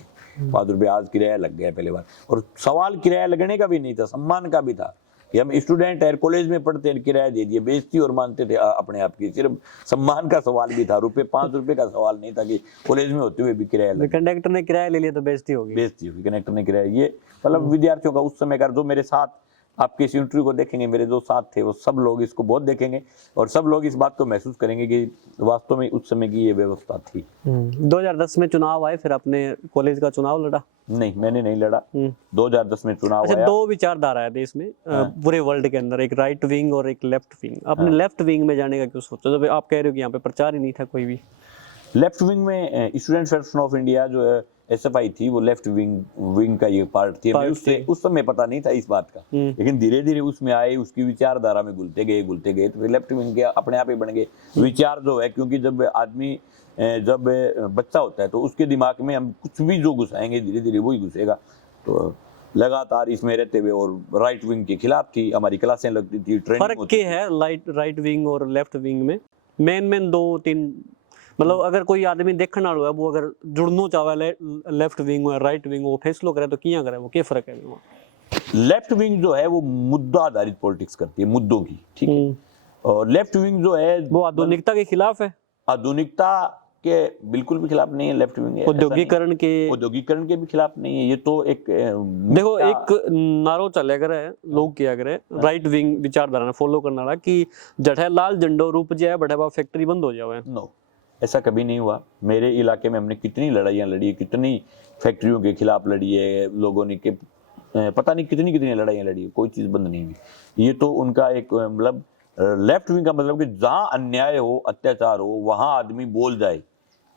5 रुपए आज किराया लग गया पहली बार। और सवाल किराया लगने का भी नहीं था, सम्मान का भी था कि हम स्टूडेंट है, कॉलेज में पढ़ते हैं, किराया दे दिए, बेइज्जती और मानते थे अपने आप की। सिर्फ सम्मान का सवाल भी था, 5 रुपए का सवाल नहीं था कि कॉलेज में होते हुए भी किराया लग कंडक्टर ने किराया ले लिया तो बेइज्जती होगी। बेइज्जती हुई, कनेक्टर ने किराया। ये मतलब विद्यार्थियों का उस समय का, जो मेरे साथ आपके इस इंटरव्यू को देखेंगे, मेरे जो साथ थे वो सब लोग इसको बहुत देखेंगे और सब लोग इस बात को महसूस करेंगे कि वास्तव में उस समय की ये व्यवस्था थी। 2010 में चुनाव आए, फिर आपने कॉलेज का चुनाव लड़ा? नहीं, मैंने नहीं लड़ा। 2010 में चुनाव अच्छा, आया। 2 विचारधारा है देश में, पूरे वर्ल्ड के अंदर, एक राइट विंग और एक लेफ्ट विंग। आपने लेफ्ट विंग में जाने का क्यों सोचा, जब आप कह रहे हो कि यहाँ पे प्रचार ही नहीं था कोई भी? लेफ्ट विंग में स्टूडेंट फेडरेशन ऑफ इंडिया जो है एसएफआई थी, वो लेफ्ट विंग का ये पार्ट थी। हमें उससे उस समय पता नहीं था इस बात का, लेकिन धीरे धीरे उसमें आए, उसकी विचारधारा में घुलते गए तो फिर लेफ्ट विंग के अपने आप ही बन गए। विचार जो है, क्योंकि जब आदमी जब बच्चा होता है तो उसके दिमाग में हम कुछ भी जो घुसाएंगे धीरे धीरे वही घुसेगा। तो लगातार इसमें रहते हुए, और राइट विंग के खिलाफ थी, हमारी क्लासें लगती थी, ट्रेनिंग फर्क क्या है राइट विंग और लेफ्ट विंग में? मेन 2-3, मतलब अगर कोई आदमी देखने वाला है, वो अगर जुड़ना चाहे लेफ्ट विंग और राइट विंग, वो फैसलो करे तो किया करे, वो क्या फर्क है? लेफ्ट विंग जो है वो मुद्दा आधारित पॉलिटिक्स करती है, मुद्दों की, ठीक है। और लेफ्ट विंग जो है वो आधुनिकता के खिलाफ है। आधुनिकता के बिल्कुल भी खिलाफ नहीं है लेफ्ट विंग। औद्योगिकरण के भी खिलाफ नहीं है। ये तो एक देखो, एक नारो चले करे लोग किया करे राइट विंग विचारधारा फॉलो करने वाला कि जठे लाल झंडो रूप जाए बड़े बाबा फैक्ट्री बंद हो जाए। नो, ऐसा कभी नहीं हुआ। मेरे इलाके में हमने कितनी लड़ाइयाँ लड़ी है, कितनी फैक्ट्रियों के खिलाफ लड़ी है लोगों ने, कि पता नहीं कितनी कितनी लड़ाइयाँ लड़ी है, कोई चीज़ बंद नहीं हुई। ये तो उनका एक मतलब लेफ्ट विंग का मतलब कि जहाँ अन्याय हो, अत्याचार हो, वहाँ आदमी बोल जाए,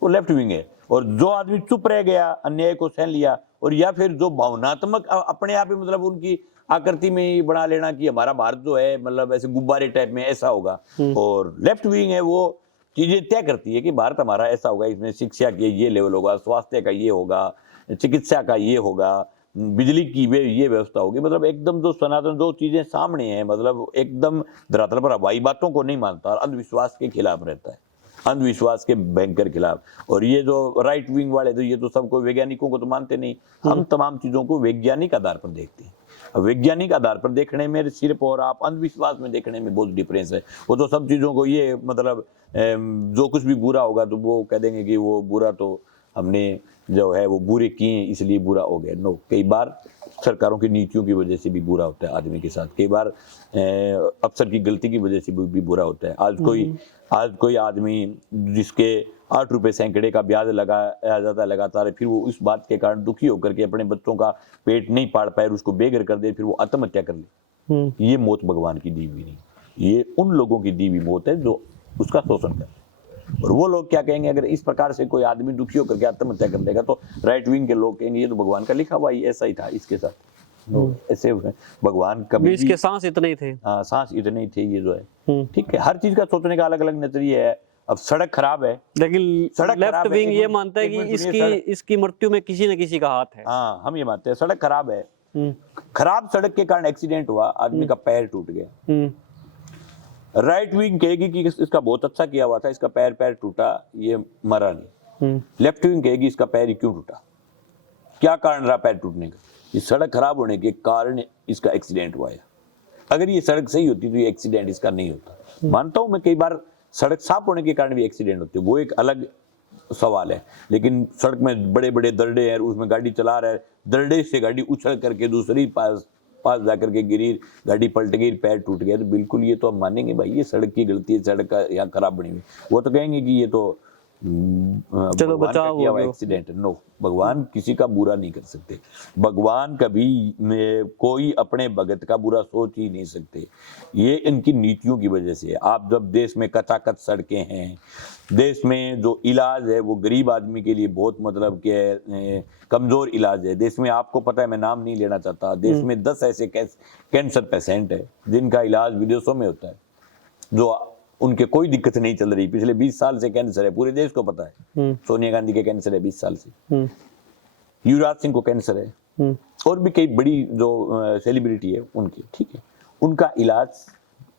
वो लेफ्ट विंग है। और जो आदमी चुप रह गया, अन्याय को सहन लिया, और या फिर जो भावनात्मक अपने आप ही मतलब उनकी आकृति में ही बना लेना कि हमारा भारत जो है मतलब ऐसे गुब्बारे टाइप में ऐसा होगा। और लेफ्ट विंग है वो चीजें तय करती है कि भारत हमारा ऐसा होगा, इसमें शिक्षा के ये लेवल होगा, स्वास्थ्य का ये होगा, चिकित्सा का ये होगा, बिजली की ये व्यवस्था होगी। मतलब एकदम जो सनातन जो चीजें सामने हैं, मतलब एकदम धरातल पर हवाई बातों को नहीं मानता, अंधविश्वास के खिलाफ रहता है, अंधविश्वास के भयंकर खिलाफ। और ये जो राइट विंग वाले, तो ये तो सबको, वैज्ञानिकों को तो मानते नहीं। हम तमाम चीजों को वैज्ञानिक आधार पर देखते हैं। वैज्ञानिक आधार पर देखने में सिर्फ, और आप अंधविश्वास में देखने में बहुत डिफरेंस है। वो तो सब चीजों को ये मतलब जो कुछ भी बुरा होगा तो वो कह देंगे कि वो बुरा तो हमने जो है वो बुरे किए इसलिए बुरा हो गया। नो, कई बार सरकारों की नीतियों की वजह से भी बुरा होता है आदमी के साथ, कई बार अफसर की गलती की वजह से भी बुरा होता है। आज कोई आदमी जिसके 8 रुपए सैकड़े का ब्याज लगाया जाता है लगातार, फिर वो इस बात के कारण दुखी होकर के अपने बच्चों का पेट नहीं पाल पाए, उसको बेघर कर दे, फिर वो आत्महत्या कर ले। ये मौत भगवान की दी हुई नहीं, ये उन लोगों की दी हुई मौत है जो उसका शोषण कर। और वो लोग क्या कहेंगे, अगर इस प्रकार से कोई आदमी दुखी होकर के आत्महत्या कर देगा तो राइट विंग के लोग कहेंगे ये तो भगवान का लिखा हुआ, ऐसा ही था इसके साथ। ऐसे भगवान कभी इसके सांस इतने ही थे। हाँ, सांस इतने ही थे, ये जो है ठीक है। हर चीज का सोचने का अलग अलग नजरिया है। अब सड़क खराब है, लेकिन सड़क लेफ्ट विंग ये मानता है कि इसकी मृत्यु में किसी न किसी का हाथ है। हाँ, हम ये मानते हैं सड़क खराब है, खराब सड़क के कारण एक्सीडेंट हुआ, आदमी का पैर टूट गया। राइट विंग कहेगी कि इसका बहुत अच्छा किया हुआ था, इसका पैर टूटा, ये मरा नहीं। लेफ्ट विंग कहेगी इसका पैर ही क्यों टूटा, क्या कारण रहा पैर टूटने का? इस सड़क खराब होने के कारण इसका एक्सीडेंट हुआ है। अगर ये सड़क सही होती तो ये एक्सीडेंट इसका नहीं होता। मानता हूं मैं, कई बार सड़क साफ होने के कारण भी एक्सीडेंट होते हैं, वो एक अलग सवाल है। लेकिन सड़क में बड़े बड़े दर्रे हैं, उसमें गाड़ी चला रहा है, दर्रे से गाड़ी उछल करके दूसरी पास पास जाकर के गिरी, गाड़ी पलट गई, पैर टूट गया, तो बिल्कुल ये तो हम मानेंगे भाई ये सड़क की गलती है, सड़क का यहाँ खराब बनी हुई। वो तो कहेंगे कि ये तो चलो बचाव हो गया। एक्सीडेंट। नो, भगवान किसी का बुरा नहीं कर सकते। भगवान कभी कोई अपने भगत का बुरा सोच ही नहीं सकते। ये इनकी नीतियों की वजह से। आप जब देश में कचाकच सड़कें हैं, देश में जो इलाज है वो गरीब आदमी के लिए बहुत मतलब के कमजोर इलाज है। देश में आपको पता है, मैं नाम नहीं लेना चाहता, देश में 10 ऐसे कैंसर पेशेंट है जिनका इलाज विदेशों में होता है, जो उनके कोई दिक्कत नहीं चल रही। पिछले 20 साल से कैंसर है, पूरे देश को पता है। सोनिया गांधी के कैंसर है 20 साल से, युवराज सिंह को कैंसर है, और भी कई बड़ी जो सेलिब्रिटी है उनकी, ठीक है, उनका इलाज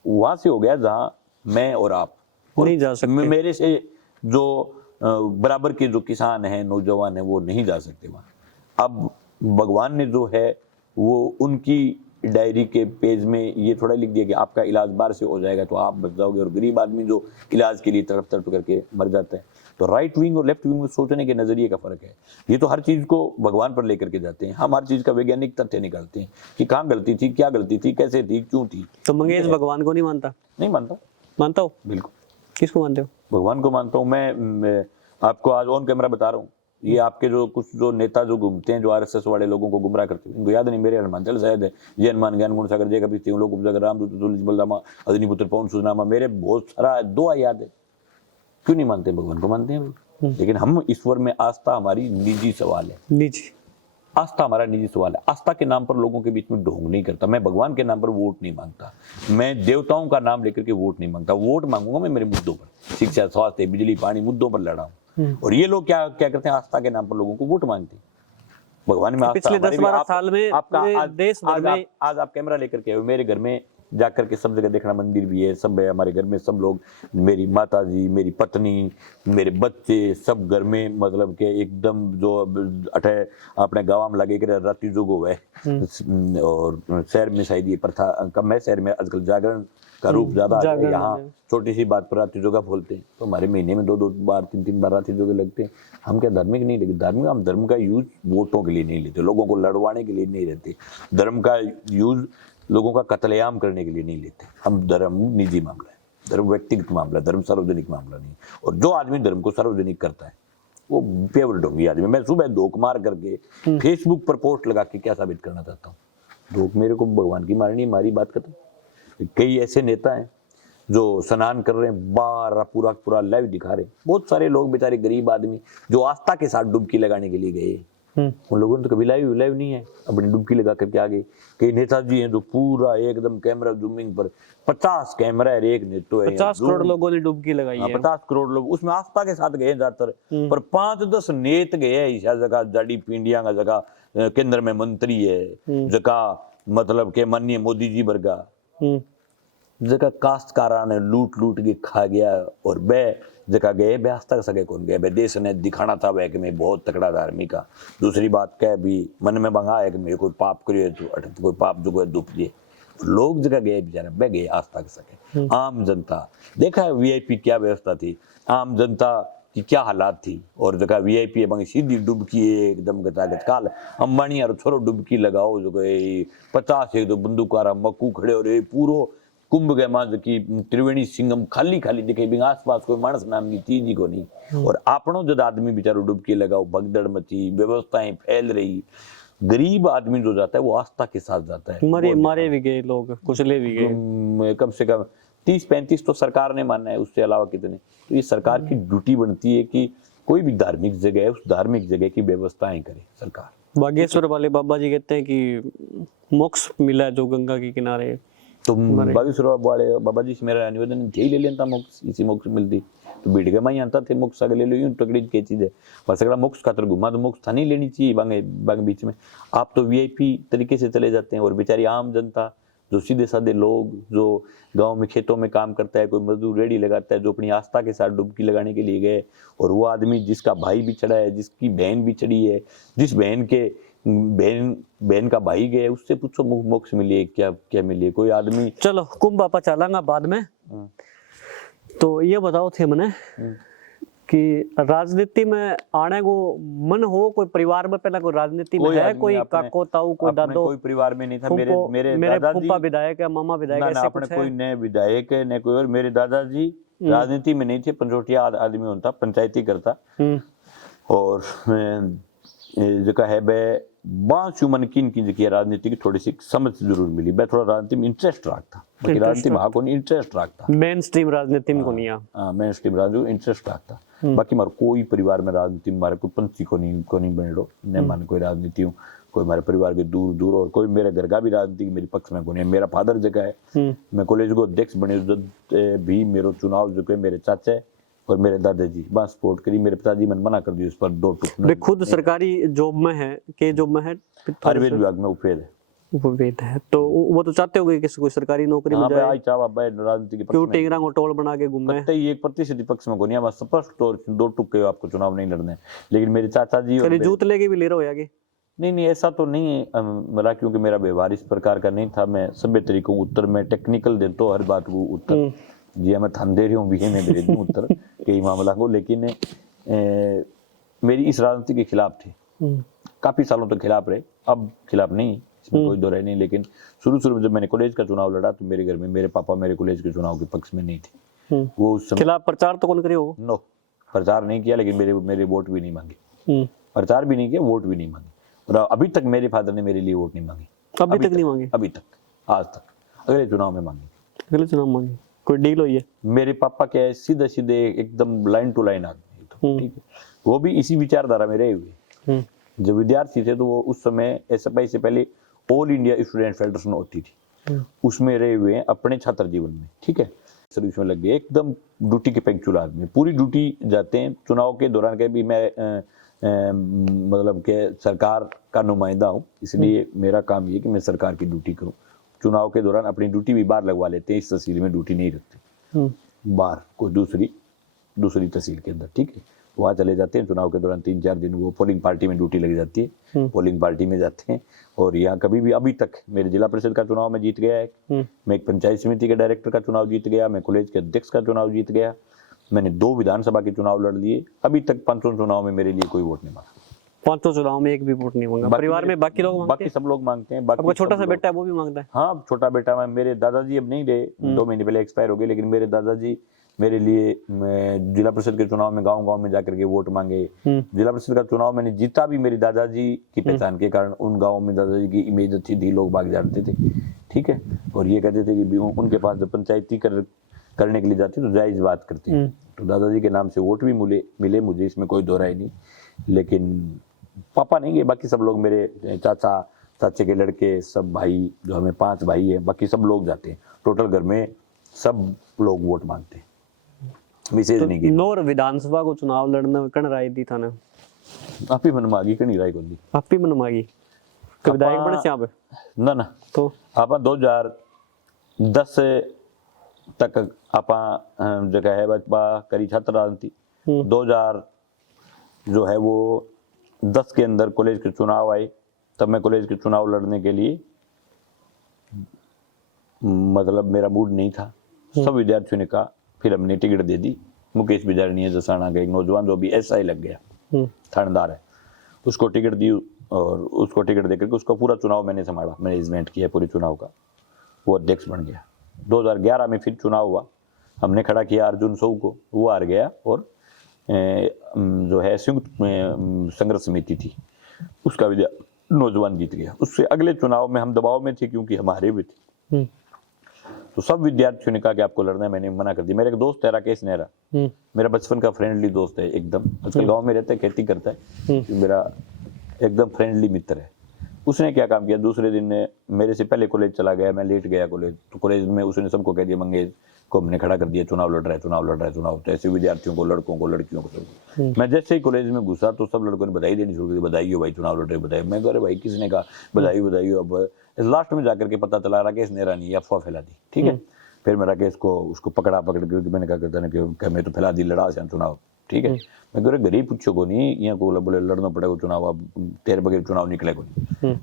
वहां से हो गया जहां मैं और आप नहीं जा सकते। मेरे से जो बराबर के जो किसान हैं, नौजवान हैं, वो नहीं जा सकते वहां। अब भगवान ने जो है वो उनकी डायरी के पेज में ये थोड़ा लिख दिया कि आपका इलाज बाहर से हो जाएगा तो आप बच जाओगे, और गरीब आदमी जो इलाज के लिए तड़प तड़प करके मर जाता है। तो राइट विंग और लेफ्ट विंग में सोचने के नजरिए का फर्क है। ये तो हर चीज को भगवान पर लेकर के जाते हैं, हम हर चीज का वैज्ञानिक तथ्य निकालते हैं कि कहाँ गलती थी, क्या गलती थी, कैसे थी, क्यों थी। तो मंगेश भगवान को नहीं मानता? नहीं मानता। मानता हो? बिल्कुल। किसको मानते हो? भगवान को मानता हूँ मैं आपको आज ऑन कैमरा बता रहा हूँ। ये आपके जो कुछ जो नेता जो घूमते हैं, जो आरएसएस वाले लोगों को गुमराह करते हैं, इनको याद नहीं, मेरे हनुमानचल शायद है, जय हनुमान ज्ञान गुण सागर जय कपीस तीन लोग उपजागर रामदूत तुलसी बलरामा अग्नि पुत्र पवन सुनामा, मेरे बहुत सारा दुआ याद है। क्यों नहीं मानते? भगवान को मानते हैं। लेकिन हम ईश्वर में आस्था हमारी निजी सवाल है। निजी आस्था हमारा निजी सवाल है। आस्था के नाम पर लोगों के बीच में ढोंग नहीं करता। मैं भगवान के नाम पर वोट नहीं मांगता, मैं देवताओं का नाम लेकर के वोट नहीं मांगता। वोट मांगूंगा मैं मेरे मुद्दों पर, शिक्षा, स्वास्थ्य, बिजली, पानी, मुद्दों पर लड़ा हूं। और ये लोग क्या क्या करते हैं? आस्था के नाम पर लोगों को वोट मांगते हैं। भगवान में आस्था। पिछले 10-12 साल में आपका देश भर में आज आप कैमरा लेकर के मेरे घर में जाकर के सब जगह देखना, मंदिर भी है, सब है हमारे घर में, सब लोग, मेरी माता जी, मेरी पत्नी, मेरे बच्चे, सब घर में मतलब के एकदम जो अठे अपने गाँव में लगे के राती जोगो है। और शहर में शायद ये प्रथा कम है, शहर में आजकल जागरण का रूप ज्यादा है। यहाँ छोटी सी बात पर रात्रि जोगा बोलते हैं, तो हमारे महीने में 2-2 बार 3-3 बार रात्रि जोगे लगते हैं। हम क्या धार्मिक नहीं लेते? धार्मिक, हम धर्म का यूज वोटों के लिए नहीं लेते, लोगों को लड़वाने के लिए नहीं रहते। धर्म का यूज लोगों का कत्लेआम करने के लिए नहीं लेते। हम धर्म निजी मामला है, धर्म व्यक्तिगत मामला है, धर्म सार्वजनिक मामला नहीं। और जो आदमी धर्म को सार्वजनिक करता है वो फेवरेट होगी आदमी। मैं सुबह धोख मार करके फेसबुक पर पोस्ट लगा के क्या साबित करना चाहता हूँ? धोख मेरे को भगवान की मारनी, मारी बात खत्म। कई ऐसे नेता हैं जो स्नान कर रहे हैं, बार पूरा पूरा लाइव दिखा रहे हैं। बहुत सारे लोग बेचारे गरीब आदमी जो आस्था के साथ डुबकी लगाने के लिए गए, उन लोगों ने तो कभी लाइव नहीं है, अपनी डुबकी लगा करके आ गए। कई नेताजी हैं जो पूरा एकदम कैमरा जूमिंग पर 50 कैमरा है, एक नेतो है, 50 करोड़ लोगों ने डुबकी लगाई है। 50 करोड़ लोग उसमें आस्था के साथ गए ज्यादातर, पर 5-10 नेत गए हैं। ईशा जगह जाडी पिंडिया का जगह केंद्र में मंत्री है, जगह मतलब के माननीय मोदी जी वर्गा जगह काश्तकारा ने लूट के खा गया। और बे जगह गए बे आस्था सके कौन गए? बे देश ने दिखाना था वह कि मैं बहुत तकड़ा धार्मिक का। दूसरी बात कह भी मन में मंगा है कि मेरे कोई पाप करिए तो कोई पाप जो कोई दुख दिए। लोग जगह गए बेचारे, बह गए आस्था के सके। आम जनता देखा है वीआईपी क्या व्यवस्था थी, आम जनता की क्या हालात थी। और जगह वीआईपी है सीधी डुबकी एकदम गतागत काल अंबानी और छोरो डुबकी लगाओ जो 50 एक दो बंदूकारा मक्कू खड़े और पूरो कुंभ गए मां की त्रिवेणी सिंगम खाली खाली दिखे भी आसपास कोई मानस नाम की चीज ही को नहीं। और आपनों जब आदमी बेचारो डुबकी लगाओ, भगदड़ मची, व्यवस्थाएं फैल रही, गरीब आदमी जो जाता है वो आस्था के साथ जाता है। मारे भी गए लोग, कुचले भी गए, कम से कम 30-35 तो सरकार ने माना है, उससे अलावा कितने। तो ये सरकार की ड्यूटी बनती है कि कोई भी धार्मिक जगह है, उस धार्मिक जगह की व्यवस्थाएं करे सरकार। बागेश्वर वाले बाबा जी कहते हैं कि मोक्ष मिला जो गंगा के किनारे। तो बागेश्वर वाले बाबा जी से मेरा निवेदन यही ले लेता मोक्ष, इसी मोक्ष मिलती तो बीट के मैं आता थे मोक्ष अगले ले यूं टकड़ी के चीज है बस अगला मोक्ष खातर घुमा तो मोक्ष था नहीं लेनी चाहिए बांगे बीच में। आप तो वीआईपी तरीके से चले जाते हैं और बेचारी आम जनता जो सीधे साधे लोग जो गांव में खेतों में काम करता है, कोई मजदूर रेडी लगाता है, जो अपनी आस्था के साथ डुबकी लगाने के लिए गए, और वो आदमी जिसका भाई भी चढ़ा है, जिसकी बहन भी चढ़ी है, जिस बहन का भाई गया, उससे पूछो मोक्ष मिले क्या क्या मिले? कोई आदमी चलो कुंभ बापा चलांगा बाद में। तो ये बताओ थे मैंने कि राजनीति में आने को मन हो, कोई परिवार में पहले कोई राजनीति में कोई है, आदमी कोई अपने- काको ताऊ कोई अपने दादो कोई परिवार में नहीं था। मेरे फूफो, मेरे मेरे दादाजी फूफा विधायक है, मामा विधायक ना है, ना ऐसे अपने कुछ कोई है? न विधायक है न कोई और। मेरे दादाजी राजनीति में नहीं थे, पंचोटिया आदमी होता, पंचायती करता। हम्म, और जगह है बे बांस मन की जगह राजनीति की थोड़ी सी समझ जरूर मिली। मैं थोड़ा राजनीति में इंटरेस्ट रखता, बाकी राजनीति में को नहीं इंटरेस्ट रखता। मेन स्ट्रीम राजनीति में को नहीं आ। हाँ, मैं स्ट्रीम राजनीति इंटरेस्ट रखता। बाकी मारे कोई परिवार में राजनीति में मारे कोई पंछी को नहीं बनेड़ो न माने कोई राजनीति हूँ। कोई हमारे परिवार के दूर दूर और कोई मेरे घर का भी राजनीति मेरे पक्ष में को नहीं है। मेरा फादर जगह है, मैं कॉलेज को अध्यक्ष बने भी मेरो चुनाव जो है मेरे चाचा और मेरे दादाजी बस सपोर्ट करी। मेरे पिताजी मैंने मना कर दी उस पर दो टुकड़े। वे खुद सरकारी जॉब में है, के जॉब में है, आयुर्वेद विभाग में उपवेद है। उपवेद है, तो वो तो चाहते होंगे कि कोई सरकारी नौकरी में हाँ, जाए, आई चावा भाई राजनीति के क्यों पक्ष में टेंगरा को टोल बना के घूमे? कतई 1% पक्ष में को नहीं है। बस स्पष्ट तौर से दो टुक्के आपको चुनाव नहीं लड़ने। लेकिन मेरे चाचा जी और चलिए जूत लेके भी ले रहे हो आगे? नहीं ऐसा तो नहीं है मेरा, क्योंकि मेरा व्यवहार इस प्रकार का नहीं था। मैं सभ्य तरीकों उत्तर में टेक्निकल देता हूँ हर बात को उत्तर। जी मैं थान दे रही हूँ भी है, मैं दे दूँ उत्तर कई मामला को। लेकिन मेरी इस राजनीति के खिलाफ थे, काफी सालों तक खिलाफ रहे, अब खिलाफ नहीं, इसमें कोई दो राय नहीं। लेकिन शुरू में जब मैंने कॉलेज का चुनाव लड़ा तो मेरे घर में मेरे पापा मेरे कॉलेज के चुनाव के पक्ष में नहीं थे। वो उस समय खिलाफ प्रचार तो कौन करे हो? नो प्रचार नहीं किया, लेकिन मेरे वोट भी नहीं मांगे, प्रचार भी नहीं किया, वोट भी नहीं मांगे। और अभी तक मेरे फादर ने मेरे लिए वोट नहीं मांगे। अभी तक नहीं मांगे? अभी तक, आज तक। अगले चुनाव में मांगे। अगले चुनाव मांगे? कोई डील हुई है? मेरे पापा क्या है, सीधे एकदम लाइन टू लाइन आदमी, तो ठीक है। वो भी इसी विचारधारा में रहे हुए। जब विद्यार्थी थे तो वो उस समय एसएफआई से पहले ऑल इंडिया स्टूडेंट फेडरेशन होती थी, उसमें रहे हुए हैं अपने छात्र जीवन में, ठीक है। सर्विस में लग गए, एकदम ड्यूटी के पंक्चुअल आदमी, पूरी ड्यूटी जाते हैं। चुनाव के दौरान के भी मैं मतलब के सरकार का नुमाइंदा हूँ, इसलिए मेरा काम ये कि मैं सरकार की ड्यूटी करूँ। चुनाव के दौरान अपनी ड्यूटी भी बाहर लगवा लेते हैं, इस तहसील में ड्यूटी नहीं रखते, बाहर कोई दूसरी तहसील के अंदर, ठीक है। वहाँ चले जाते हैं चुनाव के दौरान 3-4 दिन, वो पोलिंग पार्टी में ड्यूटी लग जाती है, पोलिंग पार्टी में जाते हैं। और यहाँ कभी भी अभी तक मेरे जिला परिषद का चुनाव में जीत गया है, मैं एक पंचायत समिति के डायरेक्टर का चुनाव जीत गया, मैं कॉलेज के अध्यक्ष का चुनाव जीत गया, मैंने 2 विधानसभा के चुनाव लड़ लिए। अभी तक 5 चुनाव में मेरे लिए कोई वोट नहीं मांगा। 5 चुनाव में एक भी वोट नहीं मांगा? परिवार में बाकी लोग मांगते बाकी सब लोग मांगते हैं। हैं? छोटा सा बेटा है वो भी मांगता है? हाँ, छोटा बेटा है। मेरे दादाजी अब नहीं रहे, 2 महीने पहले एक्सपायर हो गए, लेकिन मेरे दादाजी मेरे लिए जिला परिषद के चुनाव में गांव में जाकर के वोट मांगे। जिला परिषद का चुनाव मैंने जीता भी मेरी दादाजी की पहचान के कारण। उन गाँव में दादाजी की इमेज अच्छी थी, लोग भाग जाते थे, ठीक है। और ये कहते थे कि उनके पास जब पंचायती करने के लिए जाते तो जायज बात करते हैं। तो दादाजी के नाम से वोट भी मिले मुझे, इसमें कोई दो राय नहीं। लेकिन पापा नहीं गए, बाकी सब लोग, मेरे चाचे के लड़के, सब भाई, जो हमें 5 भाई है, बाकी सब लोग जाते हैं। टोटल घर में सब लोग वोट मांगते हैं, विशेष नहीं की। नौर विधानसभा को चुनाव लड़ने कण राय दी था ना? आप ही मन मांगी कहीं राय को दी, आप ही मन मांगी विधायक बने से आप? ना तो आप 2010 तक आप जगह है भाजपा करी छात्र राजनीति। 2000 जो है वो 10 के अंदर कॉलेज के चुनाव आए, तब मैं कॉलेज के चुनाव लड़ने के लिए मतलब मेरा मूड नहीं था। सब विद्यार्थियों ने कहा, फिर हमने टिकट दे दी। मुकेश बिजारनी जसाना का एक नौजवान जो भी एसआई लग गया, थानेदार है, उसको टिकट दी। और उसको टिकट देकर के उसका पूरा चुनाव मैंने संभाला, मैनेजमेंट किया पूरे चुनाव का, वो अध्यक्ष बन गया। 2011 में फिर चुनाव हुआ, हमने खड़ा किया अर्जुन सोऊ को, वो हार गया। और जो है संयुक्त संघर्ष समिति थी, उसका नौजवान जीत गया। उससे अगले चुनाव में हम दबाव में थे क्योंकि हमारे भी थे। तो सब विद्यार्थियों ने कहा कि आपको लड़ना है, मैंने मना कर दिया। मेरा एक दोस्त है राकेश नेहरा, मेरा बचपन का फ्रेंडली दोस्त है एकदम, आजकल गांव में रहता है, खेती करता है, मेरा एकदम फ्रेंडली मित्र है। उसने क्या काम किया, दूसरे दिन मेरे से पहले कॉलेज चला गया, मैं लेट गया कॉलेज। तो कॉलेज में उसने सबको कह दिया, मंगेश को हमने खड़ा कर दिया, चुनाव लड़ रहा है। तो ऐसे विद्यार्थियों को, लड़कों को, लड़कियों को। मैं जैसे ही कॉलेज में घुसा तो सब लड़कों ने बधाई देनी शुरू कर दी, बधाई हो भाई, चुनाव लड़ रहे, बधाई। मैं कह रहे भाई किसने कहा बधाई हो। अब लास्ट में जाकर के पता चला राकेश नेहरा नहीं, अफवाह फैला दी, ठीक है। फिर मैं राकेश को उसको पकड़ के मैंने कहा करता कि मैं तो फैला दी, लड़ा से चुनाव, ठीक है। मैं कह रहा गरीब पूछो को नहीं, यहाँ को बोले लड़ना पड़ेगा चुनाव, अब तेरे बगैर चुनाव निकले को नहीं।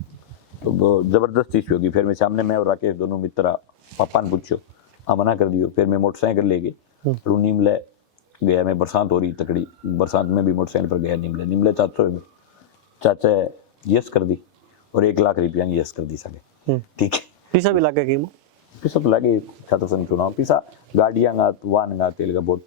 तो जबरदस्ती होगी। फिर मैं सामने, मैं और राकेश दोनों मित्र, पापा ने पूछो, हाँ मना कर दियो। फिर मैं मोटरसाइकिल लेके नीम ले गया मैं, बरसात हो रही तकड़ी, बरसात में भी मोटरसाइकिल पर गया निमले, निमले चाचा में चाचा यस कर दी और 1 लाख रुपया यस कर दी सके। ठीक है, पिसा भी लागे की पिसा तो लगे छात्र संघ चुनाव, पिसा गाड़ियां गा वाहन गा तेल का बहुत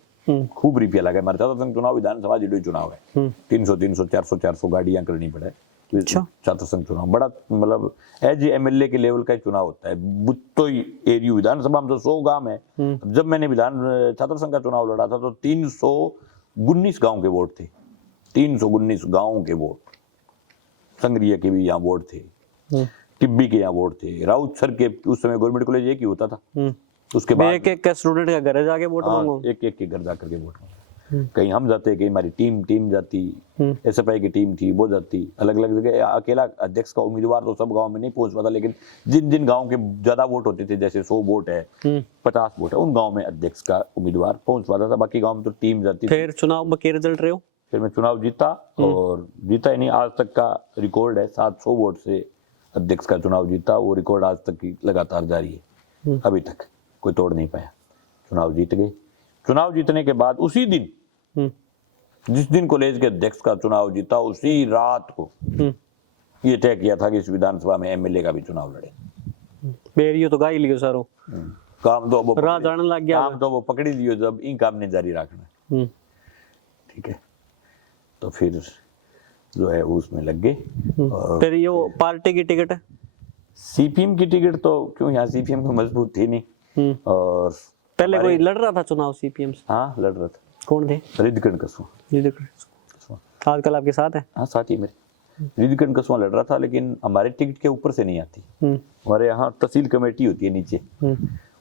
खूब रुपया लगा। हमारे छात्र संघ चुनाव विधानसभा जिलो चुनाव है, 300 400 गाड़ियां करनी पड़े। अच्छा। छात्र संघ चुनाव बड़ा मतलब एज एमएलए के लेवल का चुनाव होता है। बुत्तो एरिया विधानसभा में तो 100 गांव है। जब मैंने विधान छात्र संघ का चुनाव लड़ा था तो 319 गांव के वोट थे, 319 गांव के वोट। संग्रिया के भी यहाँ वोट थे, टिब्बी के यहाँ वोट थे, राउत सर के उस समय गवर्नमेंट कॉलेज एक ही होता था। उसके बाद एक स्टूडेंट का घर जाके वोट मांगो, एक के घर जाकर के वोट मांगो। कहीं हम जाते, कहीं हमारी टीम जाती, एसएफआई की टीम थी वो जाती, अलग अलग जगह। अकेला अध्यक्ष का उम्मीदवार तो सब गांव में नहीं पहुंच पाता, लेकिन जिन जिन गांव के ज्यादा वोट होते थे, जैसे 100 वोट है 50 वोट है, उन गांव में अध्यक्ष का उम्मीदवार पहुंच पाता था। बाकी गांव में तो टीम जाती। फिर चुनाव में क्या रिजल्ट रहे हो? फिर मैं चुनाव जीता, और जीता ही नहीं, आज तक का रिकॉर्ड है 700 वोट से अध्यक्ष का चुनाव जीता। वो रिकॉर्ड आज तक की लगातार जारी है, अभी तक कोई तोड़ नहीं पाया। चुनाव जीत गए। चुनाव जीतने के बाद उसी दिन, जिस दिन कॉलेज के अध्यक्ष का चुनाव जीता, उसी रात को ये तय किया था कि इस विधानसभा में एमएलए का भी चुनाव लड़े। बेरियो तो गाई लियो सारो काम तो वो राह जाने लग गया, काम तो वो पकड़ी लियो, जब इन काम ने जारी रखना। ठीक है, तो फिर जो है उसमें लग गए। और फिर ये पार्टी की टिकट, सीपीएम की टिकट तो क्यों, यहाँ सीपीएम को मजबूत थी नहीं। और पहले कोई लड़ रहा था चुनाव सीपीएम से? हाँ, लड़ रहा था। कौन थे? रिद्धगण कसवा। आजकल आपके साथ है? हाँ, साथ ही मेरे रिद्धगण कसवा लड़ रहा था, लेकिन हमारे टिकट के ऊपर से नहीं आती। हमारे यहाँ तहसील कमेटी होती है नीचे,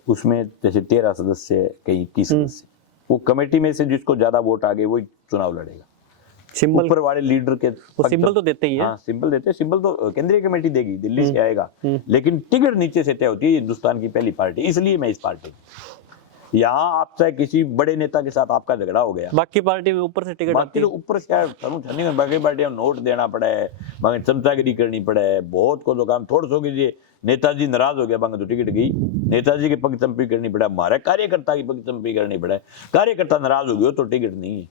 उसमें जैसे 13 सदस्य, कहीं 21 सदस्य, वो कमेटी में से जिसको ज्यादा वोट आ गए वही चुनाव लड़ेगा। सिंबल ऊपर वाले लीडर के वो सिंबल तो देते ही है। हाँ, सिंबल देते हैं। सिंबल तो केंद्रीय कमेटी देगी, दिल्ली से आएगा, लेकिन टिकट नीचे से तय होती है। हिंदुस्तान की पहली पार्टी, इसलिए मैं इस पार्टी, यहाँ आप चाहे किसी बड़े नेता के साथ आपका झगड़ा हो गया, बाकी पार्टी में ऊपर से टिकट आती बाकी लोग ऊपर क्या छनी में, बाकी पार्टियां नोट देना पड़े, बाकी चमचागिरी करनी पड़े, बहुत को तो काम थोड़ा सो कीजिए। नेताजी नाराज हो गया, बांगे तो टिकट गई, नेताजी की पग चंपी करनी पड़े, हमारे कार्यकर्ता की पग चंपी करनी पड़े। कार्यकर्ता नाराज हो गया तो टिकट नहीं है।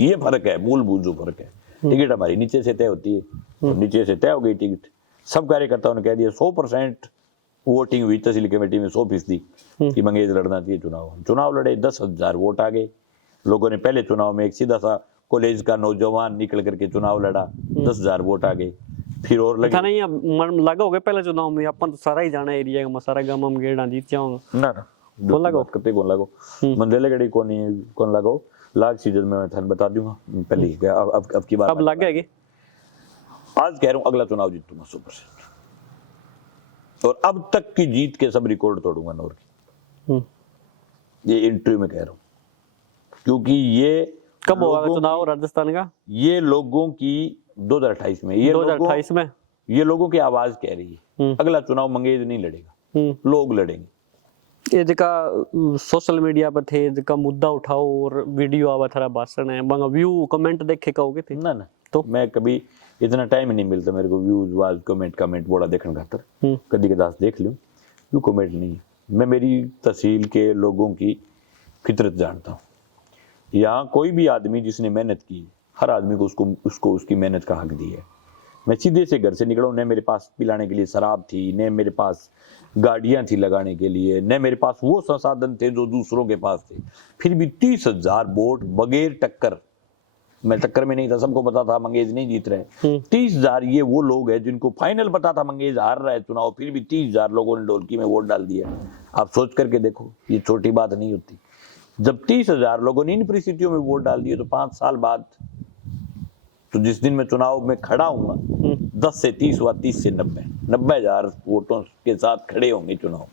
ये फर्क है, मूलभूत जो फर्क है। टिकट हमारी नीचे से तय होती है, और नीचे से तय हो गई टिकट। सब कार्यकर्ताओं ने कह दिया, 100% वोटिंग हुई तहसील कमेटी में, 100% कि मंगेज लड़ना चाहिए चुनाव। चुनाव लड़े, 10,000 वोट आ गए। लोगों ने पहले चुनाव में एक सीधा सा कॉलेज का नौजवान निकल करके चुनाव लड़ा, 10,000 वोट आ गए। फिर और लगे नहीं, अब लगा हो गया पहले चुनाव में, अपन तो सारा ही जाना एरिया का, सारा गांव में गेड़ा जीत जाऊंगा ना कौन लगो कते कौन लगो मंदिर गड़ी कौन लगो लाग सीजन में मैं थाने बता दूंगा पहले ही। अब की बात अब लग गए, आज कह रहा हूँ अगला चुनाव जीतूंगा 100%, और अब तक की जीत के सब रिकॉर्ड तोड़ूंगा नौर की। ये इंटरव्यू में कह रहा हूँ, क्योंकि ये कब होगा चुनाव राजस्थान का? ये लोगों की 2028 में, ये 2028 में ये लोगों की आवाज कह रही है। अगला चुनाव मंगेज नहीं लड़ेगा, लोग लड़ेंगे। ये जका सोशल मीडिया पर थे, जका मुद्दा उठाओ और वीडियो आवा थारा भाषण है, बंगा व्यू कमेंट देखे कहोगे थे? ना तो मैं कभी इतना टाइम नहीं मिलता मेरे को व्यूज वाज कमेंट बोला देखने खातर, कभी कदाच देख लूं, व्यू कमेंट नहीं। मैं मेरी तहसील के लोगों की फितरत जानता हूँ। यहाँ कोई भी आदमी जिसने मेहनत की, हर आदमी को उसको उसकी मेहनत का हक दिया है। मैं सीधे से घर से निकला हूँ, न मेरे पास पिलाने के लिए शराब थी, न मेरे पास गाड़ियां थी लगाने के लिए, न मेरे पास वो संसाधन थे जो दूसरों के पास थे। फिर भी 30,000 वोट बगैर टक्कर, मैं टक्कर में नहीं था, सबको पता था मंगेज नहीं जीत रहे। 30,000 ये वो लोग हैं जिनको फाइनल पता था मंगेज हार रहा है चुनाव, फिर भी 30,000 लोगों ने ढोलकी में वोट डाल दिया। आप सोच करके देखो, ये छोटी बात नहीं होती। जब 30,000 लोगों ने इन परिस्थितियों में वोट डाल दिए, तो 5 साल बाद, तो जिस दिन मैं चुनाव में खड़ा हूँ 10 से 30 हुआ, 30 से 90,000 वोटों के साथ खड़े होंगे चुनाव।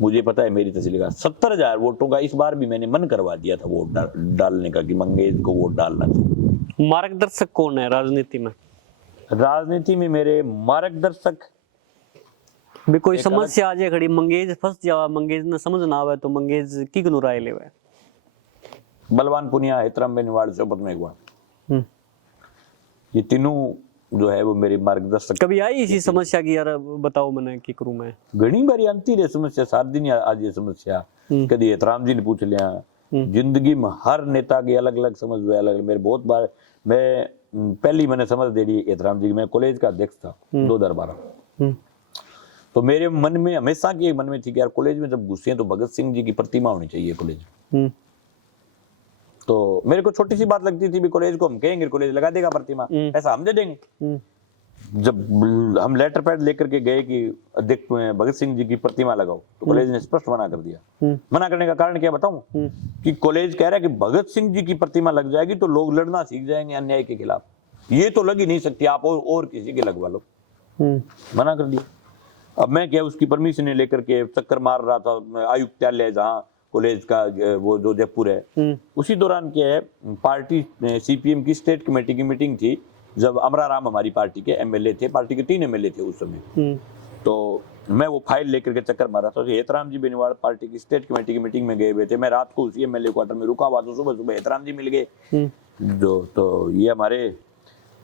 मुझे पता है मेरी तहसील का 70,000 वोटों का इस बार भी मैंने मन करवा दिया था वोट डालने का, कि मंगेज को वोट डालना चाहिए। मार्गदर्शक कौन है राजनीति में? राजनीति में मेरे मार्गदर्शक भी कोई समस्या आ जाए खड़ी, मंगेज फंस जावा, मंगेज ने समझ ना आवे, तो मंगेज की कनु राय लेवे? बलवान पुनिया, हेतराम बेनीवाल, चौपत मेघवाल, ये तीनों जो है वो मेरी मार्गदर्शक। कभी आई इसी समस्या की, यार बताओ मैंने की करूं मैं? घनी बारी आती रही समस्या, 7 दिन आज ये समस्या, कभी हेतराम जी ने पूछ लिया, जिंदगी में हर नेता की अलग अलग समझ हुआ, अलग अलग। मेरे बहुत बार मैं पहली मैंने समझ दे दी एहतराम जी की, मैं कॉलेज का अध्यक्ष था 2012। तो मेरे मन में हमेशा की मन में थी कि यार कॉलेज में जब घुसे तो भगत सिंह जी की प्रतिमा होनी चाहिए कॉलेज में। तो मेरे को छोटी सी बात लगती थी भी कॉलेज को हम कहेंगे कॉलेज लगा देगा प्रतिमा, पैसा हम दे देंगे। जब हम लेटर पैड लेकर के गए कि अध्यक्ष भगत सिंह जी की प्रतिमा लगाओ, तो कॉलेज ने स्पष्ट मना कर दिया। मना करने का कारण क्या बताऊं? कि कॉलेज कह रहा है कि भगत सिंह जी की प्रतिमा लग जाएगी तो लोग लड़ना सीख जाएंगे अन्याय के खिलाफ, ये तो लग ही नहीं सकती, आप और किसी के लगवा लो। मना कर दिया। अब मैं क्या उसकी परमिशन लेकर के चक्कर मार रहा था आयुक्तालय जहाँ कॉलेज का वो जो जयपुर है, उसी दौरान क्या है पार्टी सीपीएम की स्टेट कमेटी की मीटिंग थी, जब अमरा राम हमारी पार्टी के एमएलए थे, पार्टी के 3 एमएलए थे उस समय। तो मैं वो फाइल लेकर के चक्कर मारा था। हेतराम जी बेनीवाल पार्टी की स्टेट कमेटी की मीटिंग में गए हुए थे, मैं रात को उसी एमएलए क्वार्टर में रुका हुआ, तो सुबह सुबह हेतराम जी मिल गए जो, तो ये हमारे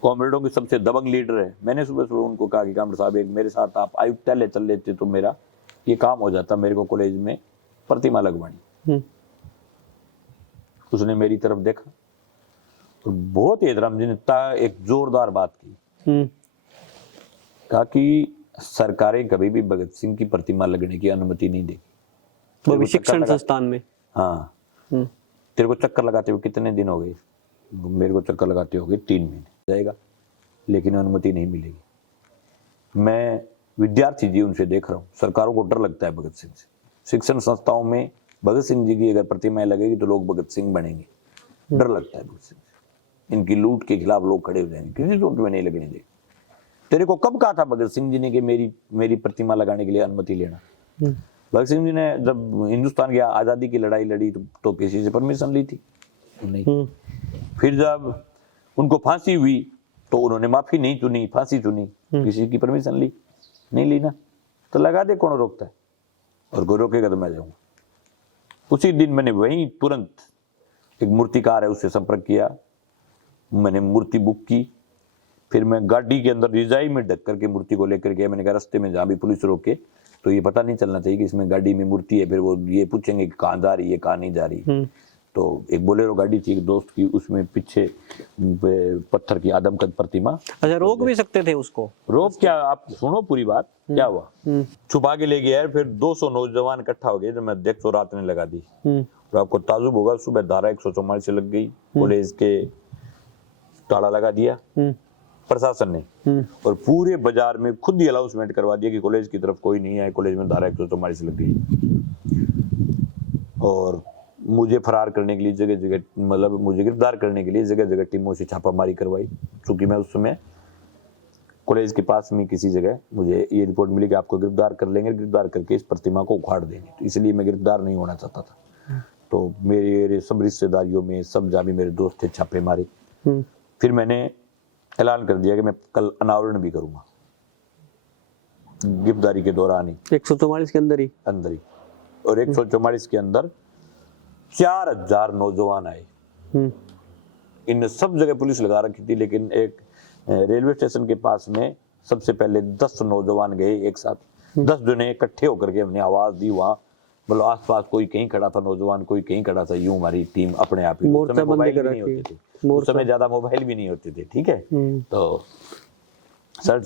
कॉमरेडों के सबसे दबंग लीडर है। मैंने सुबह सुबह उनको कहा कि कामरेड साहब एक मेरे साथ आप आयुक्तालय चल लेते तो मेरा ये काम हो जाता, मेरे को कॉलेज में प्रतिमा लगवानी। उसने मेरी तरफ देखा तो बहुत हेतराम जी ने एक जोरदार बात की, कहा कि सरकारें कभी भी भगत सिंह की प्रतिमा लगने की अनुमति नहीं देगी। वो भी शिक्षण संस्थान में। हाँ, तेरे को चक्कर लगाते हुए कितने दिन हो गए? मेरे को चक्कर लगाते हो गए 3 महीने जाएगा, लेकिन अनुमति नहीं मिलेगी। मैं विद्यार्थी जीवन से देख रहा हूँ, सरकारों को डर लगता है भगत सिंह से। शिक्षण संस्थाओं में भगत सिंह जी की अगर प्रतिमाएं लगेगी तो लोग भगत सिंह बनेंगे, डर लगता है भगत सिंह से। इनकी लूट के खिलाफ लोग खड़े हो जाएंगे, किसी लूट में नहीं लगने देंगे। तेरे को कब कहा था भगत सिंह जी ने कि मेरी प्रतिमा लगाने के लिए अनुमति लेना? भगत सिंह जी ने जब हिंदुस्तान की आजादी की लड़ाई लड़ी तो किसी से परमिशन ली थी? नहीं। फिर जब उनको फांसी हुई तो उन्होंने माफी नहीं चुनी, फांसी चुनी, किसी की परमिशन ली नहीं ली ना, तो लगा दे, कौन रोकता है? और कोई रोकेगा तो मैं जाऊंगा। उसी दिन मैंने वहीं तुरंत एक मूर्तिकार है उससे संपर्क किया, मैंने मूर्ति बुक की। फिर मैं गाड़ी के अंदर रिजाई में ढक करके मूर्ति को लेकर गया। मैंने कहा रास्ते में जहाँ भी पुलिस रोके तो ये पता नहीं चलना चाहिए कि इसमें गाड़ी में मूर्ति है, फिर वो ये पूछेंगे कि कहाँ जा रही है कहाँ नहीं जा रही। तो एक बोलेरो गाड़ी थी एक दोस्त की, उसमें पीछे पत्थर की आदमकद प्रतिमा। अच्छा, रोक भी सकते थे उसको? रोक क्या, आप सुनो पूरी बात क्या हुआ। छुपा के ले गया, फिर 200 नौजवान इकट्ठा हो गए, जब मैं अध्यक्ष और रात ने लगा दी। तो आपको ताजुब होगा, सुबह धारा 144 से लग गई, कॉलेज के ताला लगा दिया प्रशासन ने, और पूरे बाजार में खुद ही अनाउंसमेंट करवा दिया कि कॉलेज की तरफ कोई नहीं है, कॉलेज में धारा 144 लग गई। और मुझे फरार करने के लिए जगह जगह, मतलब मुझे गिरफ्तार करने के लिए जगह जगह टीमों से छापामारी करवाई। क्योंकि मैं उस समय कॉलेज के पास में किसी जगह मुझे ये रिपोर्ट मिली कि आपको गिरफ्तार कर लेंगे, गिरफ्तार करके इस प्रतिमा को उखाड़ देंगे, तो इसलिए मैं गिरफ्तार नहीं होना चाहता था। तो मेरे सब रिश्तेदारियों में सब जहाँ भी मेरे दोस्त थे छापे मारे। फिर मैंने ऐलान कर दिया कि मैं कल अनावरण भी करूंगा, गिरफ्तारी के दौरान ही, 144 के अंदर ही। और 144 के अंदर 4000 नौजवान आए। इन सब जगह पुलिस लगा रखी थी, लेकिन एक रेलवे स्टेशन के पास में सबसे पहले 10 नौजवान गए एक साथ। 10 जने इकट्ठे होकर के हमने आवाज दी वहां, मतलब आसपास कोई कहीं खड़ा था नौजवान, कोई कहीं खड़ा था, यूं हमारी टीम अपने आप ही। मोर्चा बंद कर नहीं होते थे उस समय, ज्यादा मोबाइल भी नहीं होते थे, ठीक है। तो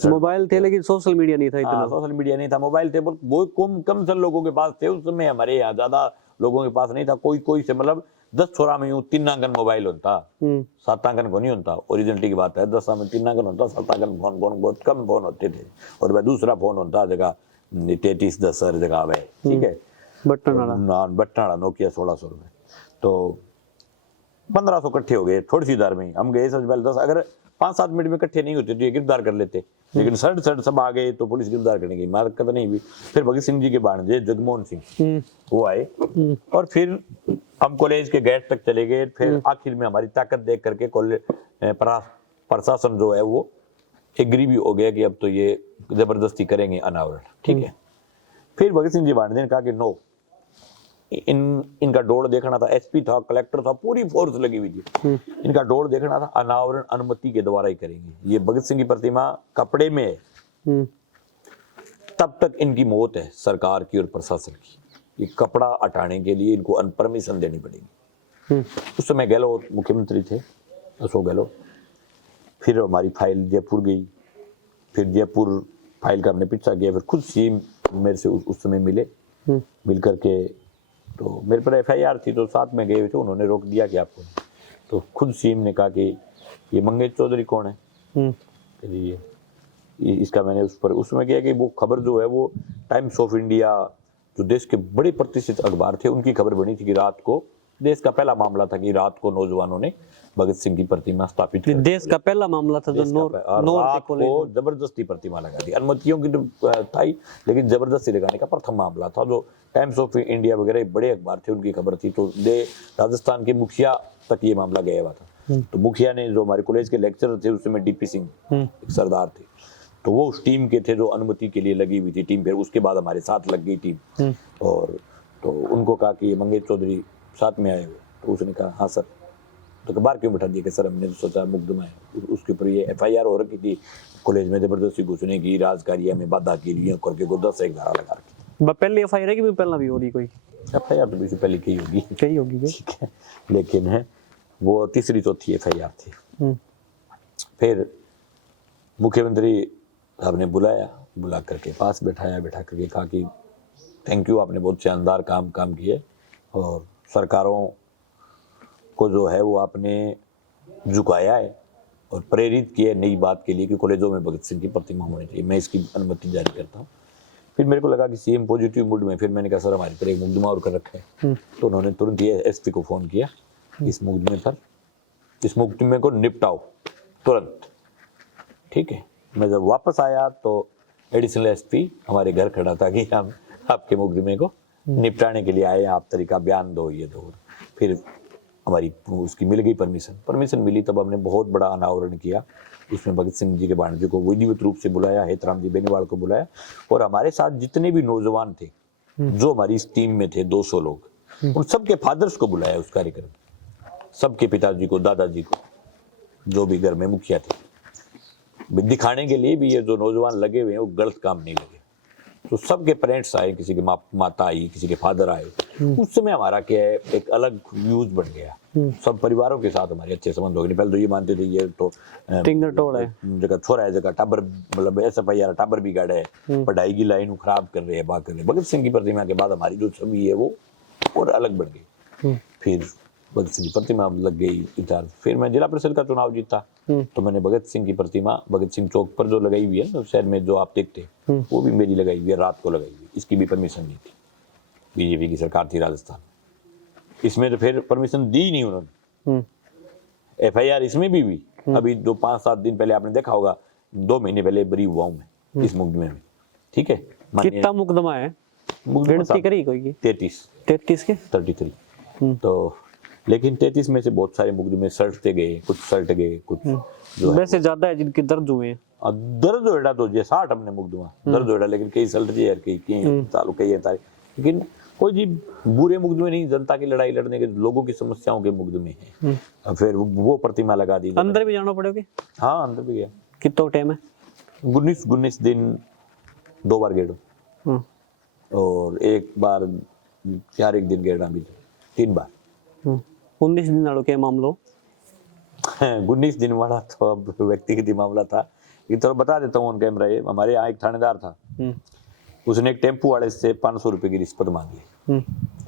मोबाइल थे लेकिन सोशल मीडिया नहीं था इतना। सोशल मीडिया नहीं था, मोबाइल थे वो कम से लोगों के पास थे उस समय, हमारे यहाँ ज्यादा लोगों के पास नहीं था। कोई से मतलब 10 छोरा में यूं 3 आंगन मोबाइल होता, 7 आंगन को नहीं होता। ओरिजिनलिटी की बात है, 10 में 3 आंगन होता, 7 आंगन फोन बहुत कम फोन होते थे। और वह दूसरा फोन होता जगह 3310 हर जगह है, ठीक है, बटन वाला नोकिया 1600 रुपए। तो 1500 इकट्ठे हो गए थोड़ी सी देर में। हम गए सबसे पहले 10, अगर 5-7 मिनट में इकट्ठे नहीं होते तो ये गिरफ्तार कर लेते, लेकिन सड़ सब आ गए तो पुलिस गिरफ्तार करने की मारकत नहीं हुई। फिर भगत सिंह जी के भांजे जगमोहन सिंह वो आए, और फिर हम कॉलेज के गेट तक चले गए। फिर आखिर में हमारी ताकत देख करके प्रशासन जो है वो एग्री भी हो गया कि अब तो ये जबरदस्ती करेंगे अनावरण, ठीक है। फिर भगत सिंह जी भांजे ने कहा कि नो, इनका दौड़ देखना था, एसपी था, कलेक्टर था, पूरी फोर्स लगी हुई थी, इनका दौड़ देखना था, अनावरण अनुमति के द्वारा ही करेंगे। ये भगत सिंह की प्रतिमा कपड़े में है, तब तक इनकी मौत है सरकार की और प्रशासन की। ये कपड़ा हटाने के लिए इनको परमिशन देनी पड़ेगी। उस समय गहलोत मुख्यमंत्री थे, अशोक गहलोत। फिर हमारी फाइल जयपुर गई, फिर जयपुर फाइल का हमने पीछा किया, फिर खुद सीएम मेरे से उस समय मिले, मिल करके तो मेरे पर एफआईआर थी, तो साथ में गए हुए थे, उन्होंने रोक दिया कि आपको, तो खुद सीएम ने कहा कि ये मंगेश चौधरी कौन है, कि इसका मैंने उस पर उस समय किया कि वो खबर जो है वो टाइम्स ऑफ इंडिया, जो देश के बड़े प्रतिष्ठित अखबार थे, उनकी खबर बनी थी कि रात को, देश का पहला मामला था कि रात को नौजवानों ने भगत सिंह की प्रतिमा स्थापित ये देश का पहला मामला था जो नोर रात के को कॉलेज जबरदस्ती प्रतिमा लगा दी। अनुमतियों की तो था ही, लेकिन जबरदस्ती लगाने का प्रथम मामला था, जो टाइम्स ऑफ इंडिया वगैरह बड़े अखबार थे उनकी खबर थी। तो राजस्थान के मुखिया तक ये मामला गया हुआ था। तो मुखिया ने, जो हमारे कॉलेज के लेक्चरर थे उस समय डीपी सिंह एक सरदार थे, तो वो उस टीम के थे जो अनुमति के लिए लगी हुई थी टीम। फिर उसके बाद हमारे साथ लग गई टीम, और तो उनको कहा कि मंगेश चौधरी साथ में आए हो, तो उसने कहा हाँ सर। तो बाहर क्यों बैठा दिया कि सर हमने तो सोचा मुकदमा है, उसके ऊपर ये एफआईआर हो रखी थी, कॉलेज में जबरदस्ती घुसने की, राजकार्य में बाधा की, लिए करके को 10 एक धारा लगा रखी। पहली एफआईआर है कि पहला भी हो रही कोई? एफआईआर तो इससे पहले की होगी, कई होगी क्या? ठीक है, लेकिन है वो तीसरी चौथी एफआईआर थी। फिर मुख्यमंत्री साहब ने बुला करके पास बैठाया, बैठा करके कहा कि थैंक यू, आपने बहुत शानदार काम किए, और सरकारों को जो है वो आपने झुकाया है और प्रेरित किया है नई बात के लिए कि कॉलेजों में भगत सिंह की प्रतिमा होनी चाहिए, मैं इसकी अनुमति जारी करता हूँ। फिर मेरे को लगा कि सीएम पॉजिटिव मूड में, फिर मैंने कहा सर हमारे पर एक मुकदमा और कर रखा है, तो उन्होंने तुरंत ये एसपी को फोन किया, इस मुकदमे को निपटाओ तुरंत, ठीक है। मैं जब वापस आया तो एडिशनल एसपी हमारे घर खड़ा था कि हम आपके मुकदमे को निपटाने के लिए आए, आप तरीका बयान दो, ये दो। फिर हमारी उसकी मिल गई परमिशन मिली, तब हमने बहुत बड़ा अनावरण किया। उसमें भगत सिंह जी के भांजे को विधिवत रूप से बुलाया, हेतराम जी बेनीवाल को बुलाया, और हमारे साथ जितने भी नौजवान थे जो हमारी इस टीम में थे, 200 लोग, उन सबके फादर्स को बुलाया उस कार्यक्रम, सबके पिताजी को, दादाजी को, जो भी घर में मुखिया थे, दिखाने के लिए भी ये जो नौजवान लगे हुए हैं वो गलत काम नहीं लगे। तो सबके पेरेंट्स आए, किसी की माता आई, किसी के फादर आए। उस समय हमारा क्या है, एक अलग व्यूज बन गया, सब परिवारों के साथ हमारे अच्छे संबंध हो गए। पहले तो ये मानते थे ये तो टिंगर टोड़ है, जगह छोरा है, जगह टाबर, मतलब एसएफआईआर टाबर भी गाड़ा है, पढ़ाई की लाइन खराब कर रहे हैं, बात कर रहे हैं। भगत सिंह की प्रतिमा के बाद हमारी जो छवि है वो और अलग बढ़ गई। फिर भगत सिंह की प्रतिमा लग गई इंचार्ज। फिर मैं जिला परिषद का चुनाव जीता, तो मैंने भगत सिंह की प्रतिमा भगत सिंह चौक पर जो लगाई हुई है ना शहर में, जो आप देखते, वो भी मेरी लगाई हुई है, रात को लगाई हुई। इसकी भी परमिशन नहीं थी, बीजेपी की सरकार थी राजस्थान। इसमें तो फिर परमिशन दी नहीं उन्होंने। एफआईआर इसमें भी हुई, अभी 5-7 दिन पहले आपने देखा होगा, 2 महीने पहले बरी हुआ हूं मैं इस मुकदमे में, ठीक है। कितना मुकदमा है? गिनती करी कोई की? 33 के 33। तो लेकिन 33 में से बहुत सारे मुकदमे सलटते गए, कुछ सलट गए, कुछ जो वैसे ज्यादा है जिनके दर्ज हुए हैं। दर्ज होड़ा तो ये 60 हमने मुकदमा दर्ज होड़ा, लेकिन कई सलट जे यार, कई चालू कई है तारीख, लेकिन कोई जी बुरे मुकदमे नहीं, जनता की लड़ाई लड़ने के, लोगों की समस्याओं के मुकदमे हैं। फिर वो प्रतिमा लगा दी। अंदर भी जाना पड़ेगा? हाँ, अंदर भी गया। कितना टाइम है? 19 दिन 2 बार गेड़ो, और एक बार 4 दिन गेड़ा भी, 3 बार। 19 दिन वालों के मामलो 19 दिन वाला तो अब व्यक्तिगत मामला था, ये तो बता देता हूँ ऑन कैमरा। ये हमारे यहाँ एक थानेदार था, उसने एक टेम्पू वाले से 500 रुपए की रिश्वत मांगी।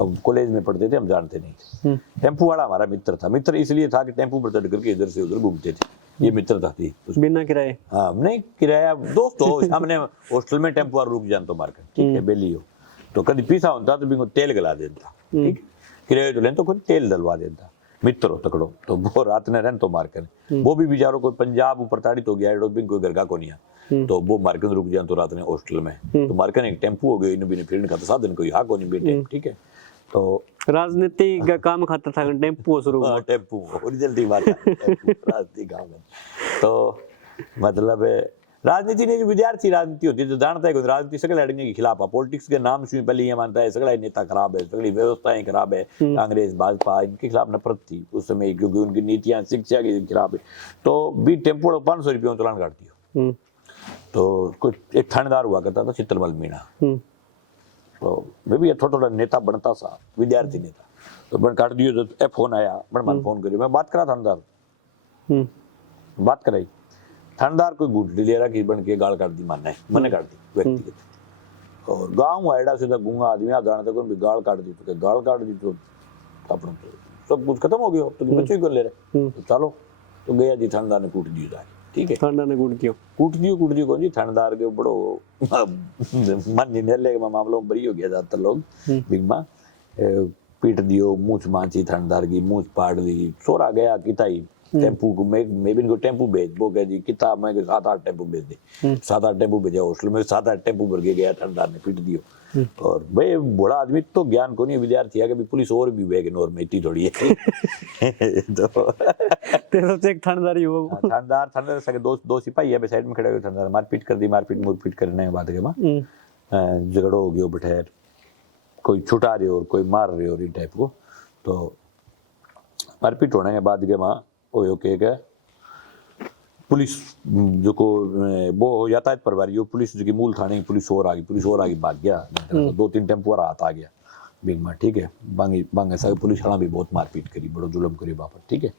अब कॉलेज में पढ़ते थे, हम जानते नहीं थे। टेम्पू वाला हमारा मित्र था, मित्र इसलिए था कि टेम्पू पर चढ़ करके इधर से उधर घूमते थे, ये मित्रता थी। बिना किराए? हाँ, नहीं किराया, दोस्त हो, सामने हॉस्टल में टेम्पू वाला रुक जान तो मारकर, ठीक है, बेली हो तो कभी पीसा होता तो भी तेल गला देता, ठीक, किराए तो लें तो खुद तेल डलवा देता, मित्र हो तकड़ो। तो वो रात ने रहन तो मारकर, वो भी बेचारों को पंजाब ऊपर ताड़ित हो गया, कोई घर का को नहीं, तो वो मार्कन रुक जाए तो रात में हॉस्टल में, तो मार्कन एक टेम्पू हो गई, इन भी फिर का साधन कोई हा को नहीं बेटे, ठीक है। तो राजनीति का काम खाता था, टेम्पू शुरू हुआ। टेम्पू ओरिजिनल थी बात, राजनीति काम है। तो मतलब राजनीति ने जो विद्यार्थी राजनीति होती है, जो जानता है कि राजनीति सगले लड़ने के खिलाफ है, पॉलिटिक्स के नाम से पहले ये मानता है सगला नेता खराब है, सगली व्यवस्थाएं खराब है, कांग्रेस भाजपा इनके खिलाफ नफरत थी उस समय, क्योंकि उनकी नीतियां शिक्षा के खिलाफ है। तो भी टेम्पो 500 रुपये में चलान काटती हो। तो कुछ एक थानेदार हुआ करता था चित्तरमल मीणा, तो मैं भी थोड़ा थोड़ा नेता बनता सा, विद्यार्थी नेता। तो मैंने काट दियो तो ए फोन आया, मैंने मन फोन करियो, मैं बात करा थानेदार, बात कराई थानेदार कोई गुटली ले रहा कि बन के गाल काट दी, मैंने काट दी व्यक्तिगत। और गांव आयडा सीधा गूंगा आदमी आ जाने तक भी गाल काट दी, तो गाल काट दी तो अपना तो सब कुछ खत्म हो गया, तो बच्चे ही कर ले रहे, तो चलो तो गया जी थानेदार ने कूट दियो जाके, ठीक है थानेदार ने कूट दियो कौन जी थानेदार के बड़ो मन नहीं ले मामलों में बरी हो गया ज्यादातर लोग, बिगमा पीट दियो, मूछ मांची थानेदार की, मूछ पाड़ ली, सोरा गया किताई टेम्पू को मैं भी इनको टेम्पू भेज, वो कह जी किता मैं 7-8 टेम्पू भेज दे, 7-8 टेम्पू भेजा हॉस्टल में, 7-8 टेम्पू भर के गया थानेदार ने, पीट दियो। और भाई बड़ा आदमी तो ज्ञान को नहीं, विद्यार्थी है कि पुलिस और भी वैगनोर में इतनी थोड़ी है तो तेरे से एक थानेदार ही होगा, थानेदार सके दो सिपाही है साइड में खड़े हुए, थानेदार मारपीट कर दी, मारपीट करने के बाद के झगड़ो हो गयो बैठे, कोई छुटा रहे और कोई मार रहे और इन टाइप को, तो मारपीट होने के बाद के वहाँ वो के पुलिस जो को वो यातायात प्रभारी पुलिस जो की मूल थाने की पुलिस और आ गई भाग गया, 2-3 टेम्पो रात आ गया बिग में, ठीक है। बांगे साहब पुलिस वाला भी बहुत मारपीट करी, बड़ो जुल्म करी बापर, ठीक है।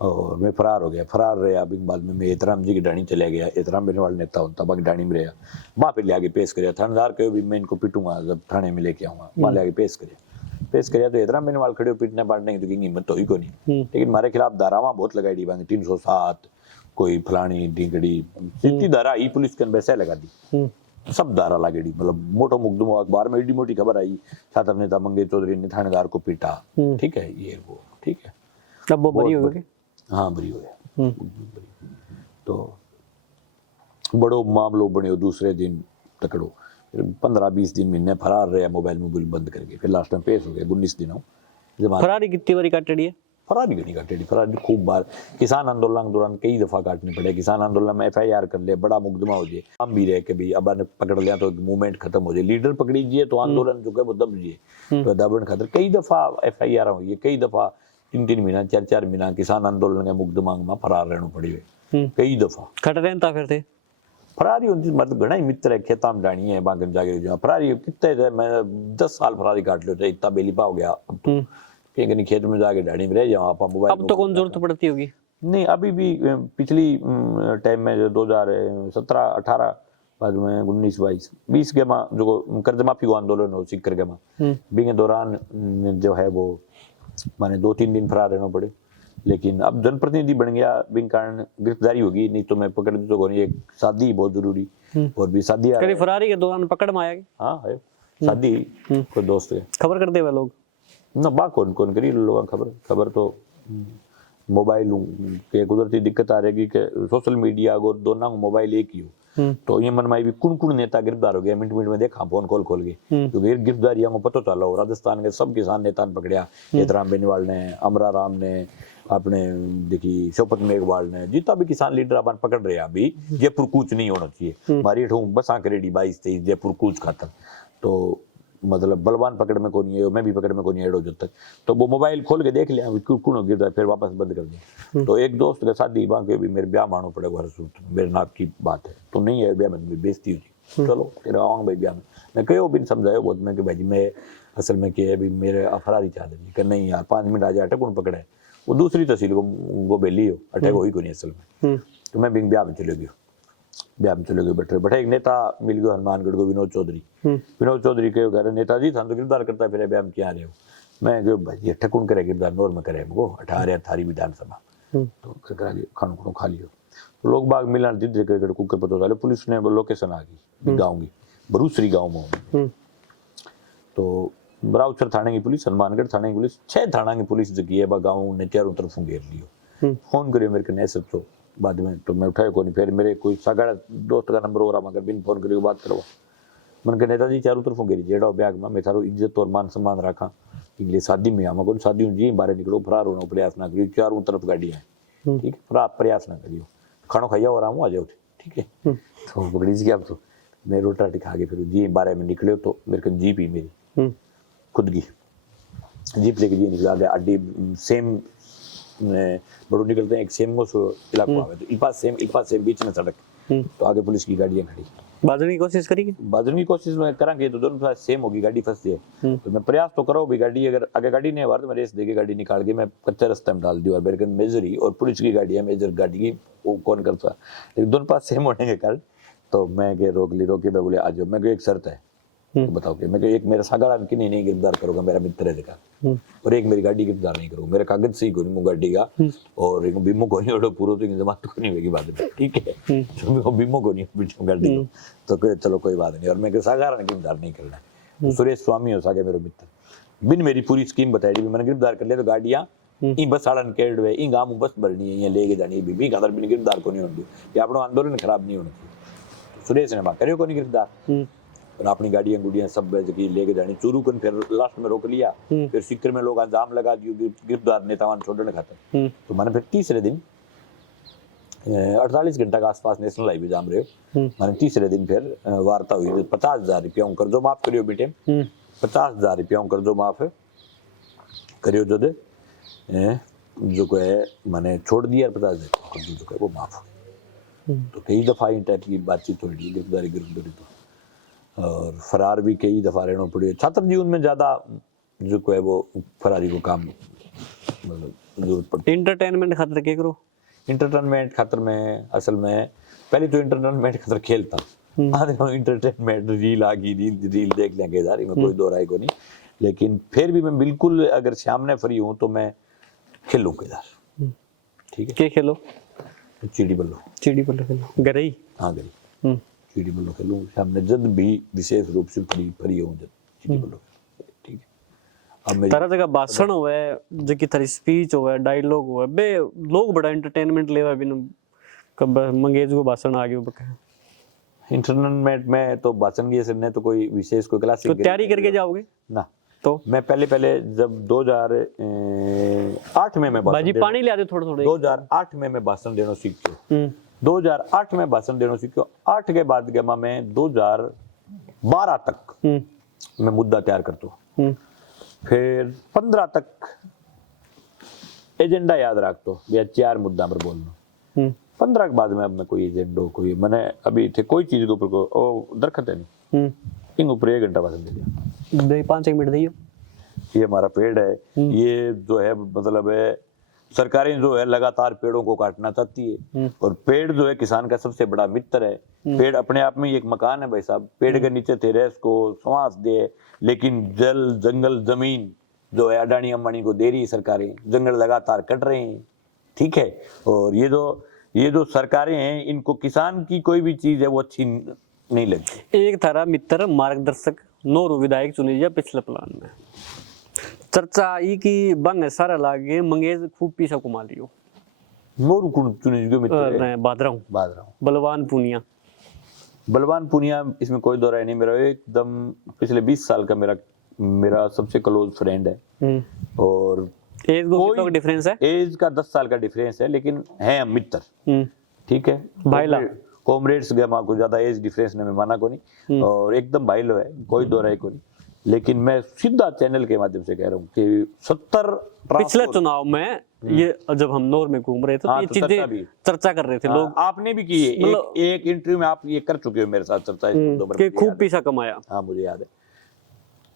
और मैं फरार हो गया, फरार रहा बिग बाद में मैं एहतराम जी की डाणी चले गया, एहतराम बेनीवाल नेता होता बाकी डाणी में रहा, वहाँ पे ले आगे पेश कराया, थानेदार कहो भी मैं इनको पीटूंगा जब थाने में लेके आऊंगा, वहाँ ले आगे पेश कराया तो एहतराम बेनीवाल खड़े पीटने पाटने की तो हिम्मत तो ही को नहीं, लेकिन हमारे खिलाफ धारावां बहुत लगाई दी, 307 कोई फलानी ढींगड़ी जितनी धारा ही पुलिस के वैसे लगा दी, सब धारा लागेड़ी, मतलब मोटो मुकदमो अखबार में एडी मोटी खबर आई, छात्र नेता मंगेश चौधरी ने थानेदार को पीटा, ठीक है, ये वो ठीक है। अब वो बरी हो गई, हाँ बरी हो गया, तो बड़ो मामलो बने, दूसरे दिन तकड़ो 15-20 दिन महीने फरार रहे, मोबाइल बंद करके, फिर लास्ट में पेश हो गया 19 दिनों। फरारी कितनी बारी काटेड़ी है? फरारी नहीं काटेड़ी, फरारी खूब बार, किसान आंदोलन के दौरान कई दफा काटने पड़े, किसान आंदोलन में FIR कर ले, बड़ा मुकदमा हो जाए, हम भी रहे कि भाई अब पकड़ लिया तो मूवमेंट खत्म हो जाए, लीडर पकड़ीजिए तो आंदोलन जो है वो दब जाए, तो दबन खतर कई दफा FIR हुई है, कई दफा 3-3 महीना 4-4 महीना किसान आंदोलन के मुकदमा में फरार रहना पड़ी है, कई दफा खट रहता फिर थे फरारी होती, मतलब घना ही मित्र है, खेता में डाणी है बागन जाके जो फरारी कितने मैं 10 साल फरारी काट लियो, इतना बेलीपा हो गया, अब तो कहीं खेत में जाके डाणी में रह जाओ आप, मोबाइल अब तो कौन जरूरत पड़ती होगी? नहीं अभी भी पिछली टाइम में जो 2017-18 बाद में 19-20 के माँ जो कर्ज माफी को आंदोलन हो सिक्कर के माँ भी के दौरान जो है वो माने 2-3 दिन फरार रहना पड़े, लेकिन अब जनप्रतिनिधि बन गया बिन कारण गिरफ्तारी होगी, नहीं तो मैं पकड़ दी तो एक शादी बहुत जरूरी, और भी शादी कभी फरारी के दौरान पकड़ में आया? हाँ है शादी, कोई दोस्त है खबर कर दे हुए लोग ना, बा कौन करी लोग खबर तो मोबाइल के कुदरती दिक्कत आ रहेगी कि सोशल मीडिया और दोनों मोबाइल एक ही हो, तो ये मन में भी कुण नेता गिरफ्तार हो गया, मिनट में देखा फोन खोल के, क्योंकि गिरफ्तारियां को पता चला हो, राजस्थान के सब किसान नेता ने पकड़िया, एहतराम बेनीवाल ने, अमरा राम ने, अपने देखी शोपत मेघवाल ने, जितना भी किसान लीडर अपन पकड़ रहे हैं अभी, जयपुर कूच नहीं होना चाहिए, हमारी बस आंकड़ेडी 22-23 जयपुर कूच खातर, तो मतलब बलवान पकड़ में कौन है, मैं भी पकड़ में कौन है जब तक, तो वो मोबाइल खोल के देख लिया कौन गिरता है, फिर वापस बंद कर दिया। तो एक दोस्त के शादी बांके भी मेरे ब्याह मानो पड़ेगा, हर सूट मेरे नाक की बात है, तो नहीं है ब्याह में बेइज्जती हुई, चलो तेरा आऊंगा भाई ब्याह में, मैं कहो भी समझाया बहुत, मैं कि भाई मैं असल में क्या है भी मेरे फरारी चाह रही कि नहीं यार 5 मिनट आ जाए, अटक कौन पकड़ा है, वो दूसरी तहसील को वो बेली हो, अटैक हो ही को नहीं असल में, तो मैं बिंग ब्याह में चले गया, बैठे एक नेता मिल गया हनुमानगढ़ को, विनोद चौधरी के घर, नेताजी था तो गिरफ्तार करता है, फिर ब्याह में क्या रहे हो, मैं कहो भाई ये ठकुन करे गिरफ्तार नोर में करे वो 18 थारी विधानसभा, तो खानों खुणों खा लियो, तो लोग बाग मिलान दीदी कर कुकर पता चले, पुलिस ने लोकेशन आ गई गाँव की बरूसरी गाँव में, तो बराउचर थाने की पुलिस, हनुमानगढ़ थाने की पुलिस, 6 थाना की पुलिस जो की है गाँव ने चारों तरफ घेर लियो, फोन करियो मेरे को नहीं सब बाद में, तो मैं उठाया को नहीं, फिर मेरे कोई सगाड़ा दोस्त का नंबर हो रहा, मगर बिन फोन करियो बात करवा, मन के नेताजी चारों तरफों घेरी जेड़ा ब्याग में, मैं थारो इज्जत और मान सम्मान रखा, इसलिए शादी में आमा को शादी जी बाहर निकलो, फरार होना प्रयास ना करियो, चारों तरफ गाड़ियां है, ठीक है, फरार प्रयास ना करियो, खानो खाइया और आऊँ आ जाओ, ठीक है, तो पकड़ी सी अब तो मैं रोटा खा के फिर जी बारे में निकले, तो मेरे को जीप ही मेरी खुद की जीप लेके जी निकला गया, अड्डी सेम बड़ो निकलते हैं, एक सेम इलाका है, तो इल्पा सेम बीच में सड़क, तो आगे पुलिस की गाड़ियां खड़ी, बाजने की कोशिश करेगी। बाजने की कोशिश में करांगे तो दोनों साथ सेम होगी, गाड़ी फंस जाए तो मैं प्रयास तो करो भी गाड़ी अगर आगे गाड़ी नहीं है तो मैं रेस देके गाड़ी निकाल के मैं कच्चे रास्ते में डाल दी और मेरे मेजर ही और पुलिस की गाड़ी है, मेजर गाड़ी की वो कौन करता, लेकिन दोनों पास सेम होने के कारण तो मैं के रोके मैं बोले आ जाओ, मैं एक शर्त है तो बताओ कि मैं एक मेरा सागाड़ा की नहीं गिरफ्तार करूंगा, मेरा मित्र है देखा, और एक मेरी गाड़ी गिरफ्तार नहीं करूंगा, मेरा कागज सही को नहीं गाड़ी का और एक बीमो को नहीं पूरा तो जमात को नहीं होगी बाद में, ठीक है बीमो को नहीं बीचो गाड़ी को तो कहे चलो कोई बात नहीं, और मैं सागाड़ा ने गिरफ्तार नहीं करना है। तो सुरेश स्वामी हो सके मेरे मित्र बिन मेरी पूरी स्कीम बताई दी, मैंने गिरफ्तार कर लिया तो गाड़ियां ई बस साड़न केड़ वे ई गांव बस भरनी है, यहाँ लेके जानी है, खातर बिन गिरफ्तार को नहीं होगी, ये अपना आंदोलन खराब नहीं होना चाहिए। सुरेश ने बात करियो को नहीं गिरफ्तार और अपनी गाड़ियां गुड़ियां सब लेके जानी चूरू को, फिर लास्ट में रोक लिया, फिर सिक्कर में लोग अंजाम लगा दियो गिरफ्तार नेतावान छोड़ने खातर। तो मैंने फिर तीसरे दिन 48 घंटा के आसपास नेशनल हाईवे जाम रहे हो, मैंने तीसरे दिन फिर वार्ता हुई 50,000 रुपया कर्जो माफ करियो बेटे, 50,000 रुपया कर्जो माफ करियो जो दे जो को है मैंने छोड़ दिया 50,000 जो है वो माफ हो। तो कई दफा इन टाइप की बातचीत हुई गिरफ्तारी तो और फरार भी कई दफा रहना पड़ी। छात्र जीवन में ज्यादा जो है वो फरारी को काम मतलब जरूरत पड़ती। इंटरटेनमेंट खातर क्या करो? इंटरटेनमेंट खातर में असल में पहले तो इंटरटेनमेंट खातर खेलता इंटरटेनमेंट रील आ गई, रील देख लेंगे इधर में कोई दो राय को नहीं, लेकिन फिर भी मैं बिल्कुल अगर शाम में फ्री हूँ तो मैं खेलूंगा इधर, ठीक है। क्या खेलो? चिड़ी बल्लो खेलो गरई, हाँ गई चिड़ी बल्लो खेलूँ शाम में जब भी विशेष रूप से फ्री हूँ जब चिड़ी बल्लो, ठीक है। अब मेरी तरह जगह भाषण हुए जो की तरह स्पीच हुए डायलॉग हुए बे लोग बड़ा एंटरटेनमेंट लेवा बिन कब मंगेज को भाषण आ गयो बका इंटरनेट में तो भाषण की असर ने तो कोई विशेष कोई क्लास तो तैयारी करके जाओगे ना। तो मैं पहले जब 2008 में मैं बाजी पानी ले आते थोड़े थोड़े 2008 में मैं भाषण देना सीख गया, 2008 में भाषण देना सीख गया। 8 के बाद गया मैं 2012 तक मैं मुद्दा तैयार करता हूँ, फिर 15 तक एजेंडा याद रखता हूँ या 4 मुद्दा पर बोलना, 15 के बाद में अब मैं कोई एजेंडो कोई मैंने अभी थे कोई चीज के ऊपर को दरखत है नहीं इन ऊपर 1 घंटा भाषण दे दिया, 5 मिनट दियो। ये हमारा पेड़ है, ये जो है मतलब है सरकारें जो है लगातार पेड़ों को काटना चाहती है और पेड़ जो है किसान का सबसे बड़ा मित्र है। पेड़ अपने आप में एक मकान है भाई साहब, पेड़ के नीचे तेरे इसको सांस दे, लेकिन जल जंगल जमीन जो है अडानी अंबानी को दे रही सरकारें, जंगल लगातार कट रहे हैं, ठीक है। और ये जो सरकारें हैं इनको किसान की कोई भी चीज है वो अच्छी नहीं लगती। एक थारा मित्र मार्गदर्शक नौरू विधायक चुनी जा पिछले प्लान में चर्चा ई की बंग सारा लागे मंगेज खूब पैसा कमा लियो। नौरू कौन चुनी जो मित्र बादराऊ बलवान पुनिया इसमें कोई दो राय नहीं, मेरा एकदम पिछले 20 साल का मेरा सबसे क्लोज फ्रेंड है और एज का डिफरेंस है, एज का 10 साल का डिफरेंस है लेकिन है हम मित्र, ठीक है। भाईला कॉमरेड्स गया को ज्यादा एज डिफरेंस ने मैं माना को नहीं और एकदम भाईलो है, कोई दो राय को नहीं। लेकिन मैं सीधा चैनल के माध्यम से कह रहा हूँ कि 70 पिछले चुनाव में ये जब हम नौर में घूम रहे थे तो ये तो चीजें चर्चा कर रहे थे लोग, आपने भी की है एक इंटरव्यू में आप ये कर चुके हो मेरे साथ चर्चा कि खूब पैसा कमाया। हाँ मुझे याद है,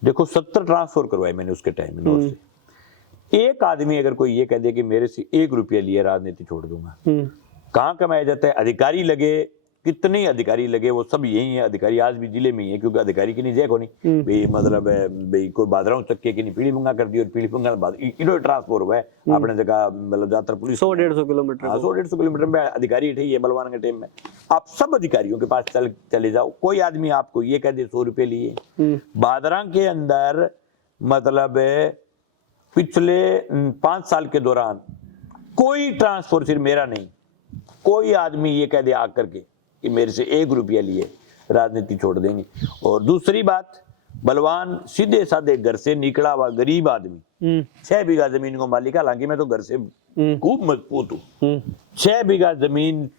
देखो 70 ट्रांसफर करवाए मैंने उसके टाइम में नौर से। एक आदमी अगर कोई ये कह दे कि मेरे से 1 रुपया लिए राजनीति छोड़ दूंगा, कहाँ कमाया जाता है? अधिकारी लगे, कितने अधिकारी लगे वो सब यही है, अधिकारी आज भी जिले में ही है क्योंकि अधिकारी की नहीं जय को नहीं भाई मतलब है भाई कोई बादराऊ चक्के की नहीं पीली पुंगा कर दी और पीली पुंगा बाद इनो ट्रांसफर हुआ है अपने जगह मतलब ज्यादातर पुलिस 100-150 किलोमीटर 100-150 किलोमीटर में अधिकारी ठही है बलवान के टाइम में। आप सब अधिकारियों के पास चले जाओ, कोई आदमी आपको ये कह दे 100 रुपये लिए। बादरा के अंदर मतलब पिछले 5 साल के दौरान कोई ट्रांसफर सिर्फ मेरा नहीं, कोई आदमी ये कह दे आकर के कि मेरे से 1 रुपया लिए राजनीति छोड़ देंगे। और दूसरी बात, बलवान सीधे साधे घर से निकला हुआ गरीब आदमी, 6 बीघा जमीन को मालिक, हालांकि मैं तो घर से खूब मजबूत हूँ, 6 बीघा जमीन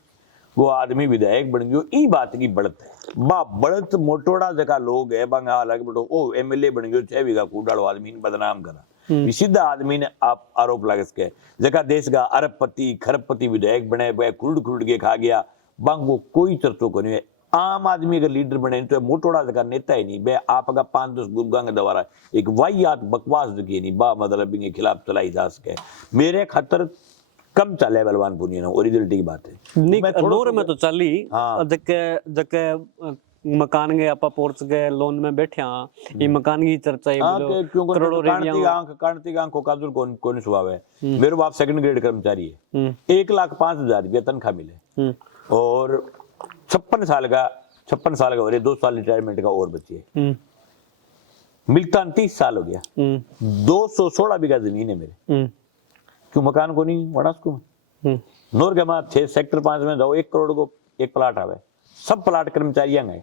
वो आदमी विधायक बन गयो। ई बात की बढ़त है बा बढ़त मोटोड़ा जगह लोग है बंगा अलग बटो ओ एमएलए बन गयो 6 बीघा कूड़ाड़ो आदमी ने बदनाम करा सीधा आदमी ने आप आरोप लगा के जगह देश का अरबपति खरबपति विधायक बने खुरड खुरड के खा गया बांगो कोई चर्चो को नहीं है। आम आदमी अगर लीडर बने तो मोटोड़ा का नेता ही नहीं बे आपका 5-10 गुरगांग दवारा एक वाहियात बकवास की नहीं बा मतलब के खिलाफ चलाई जा सके मेरे खातर कम चले बलवान पुनिया ना ओरिजिनलिटी की बात है। नूर में तो चली हाँ। जके मकान गए आपा पोर्च गए लोन में बैठे हाँ ये मकान की चर्चा ये बोलो करोड़ों कांति आंखों का कौन स्वभाव है। मेरे बाप सेकंड ग्रेड कर्मचारी है 1,05,000 रुपया तनख्वाह मिले और 56 साल का हो रहे 2 साल रिटायरमेंट का और बची है मिलता 30 साल हो गया 216 बीघा जमीन है मेरे क्यों मकान को नहीं वड़ा को नूर के मां 6 सेक्टर 5 में जाओ 1 करोड़ को एक प्लाट आवे सब प्लाट कर्मचारियां गए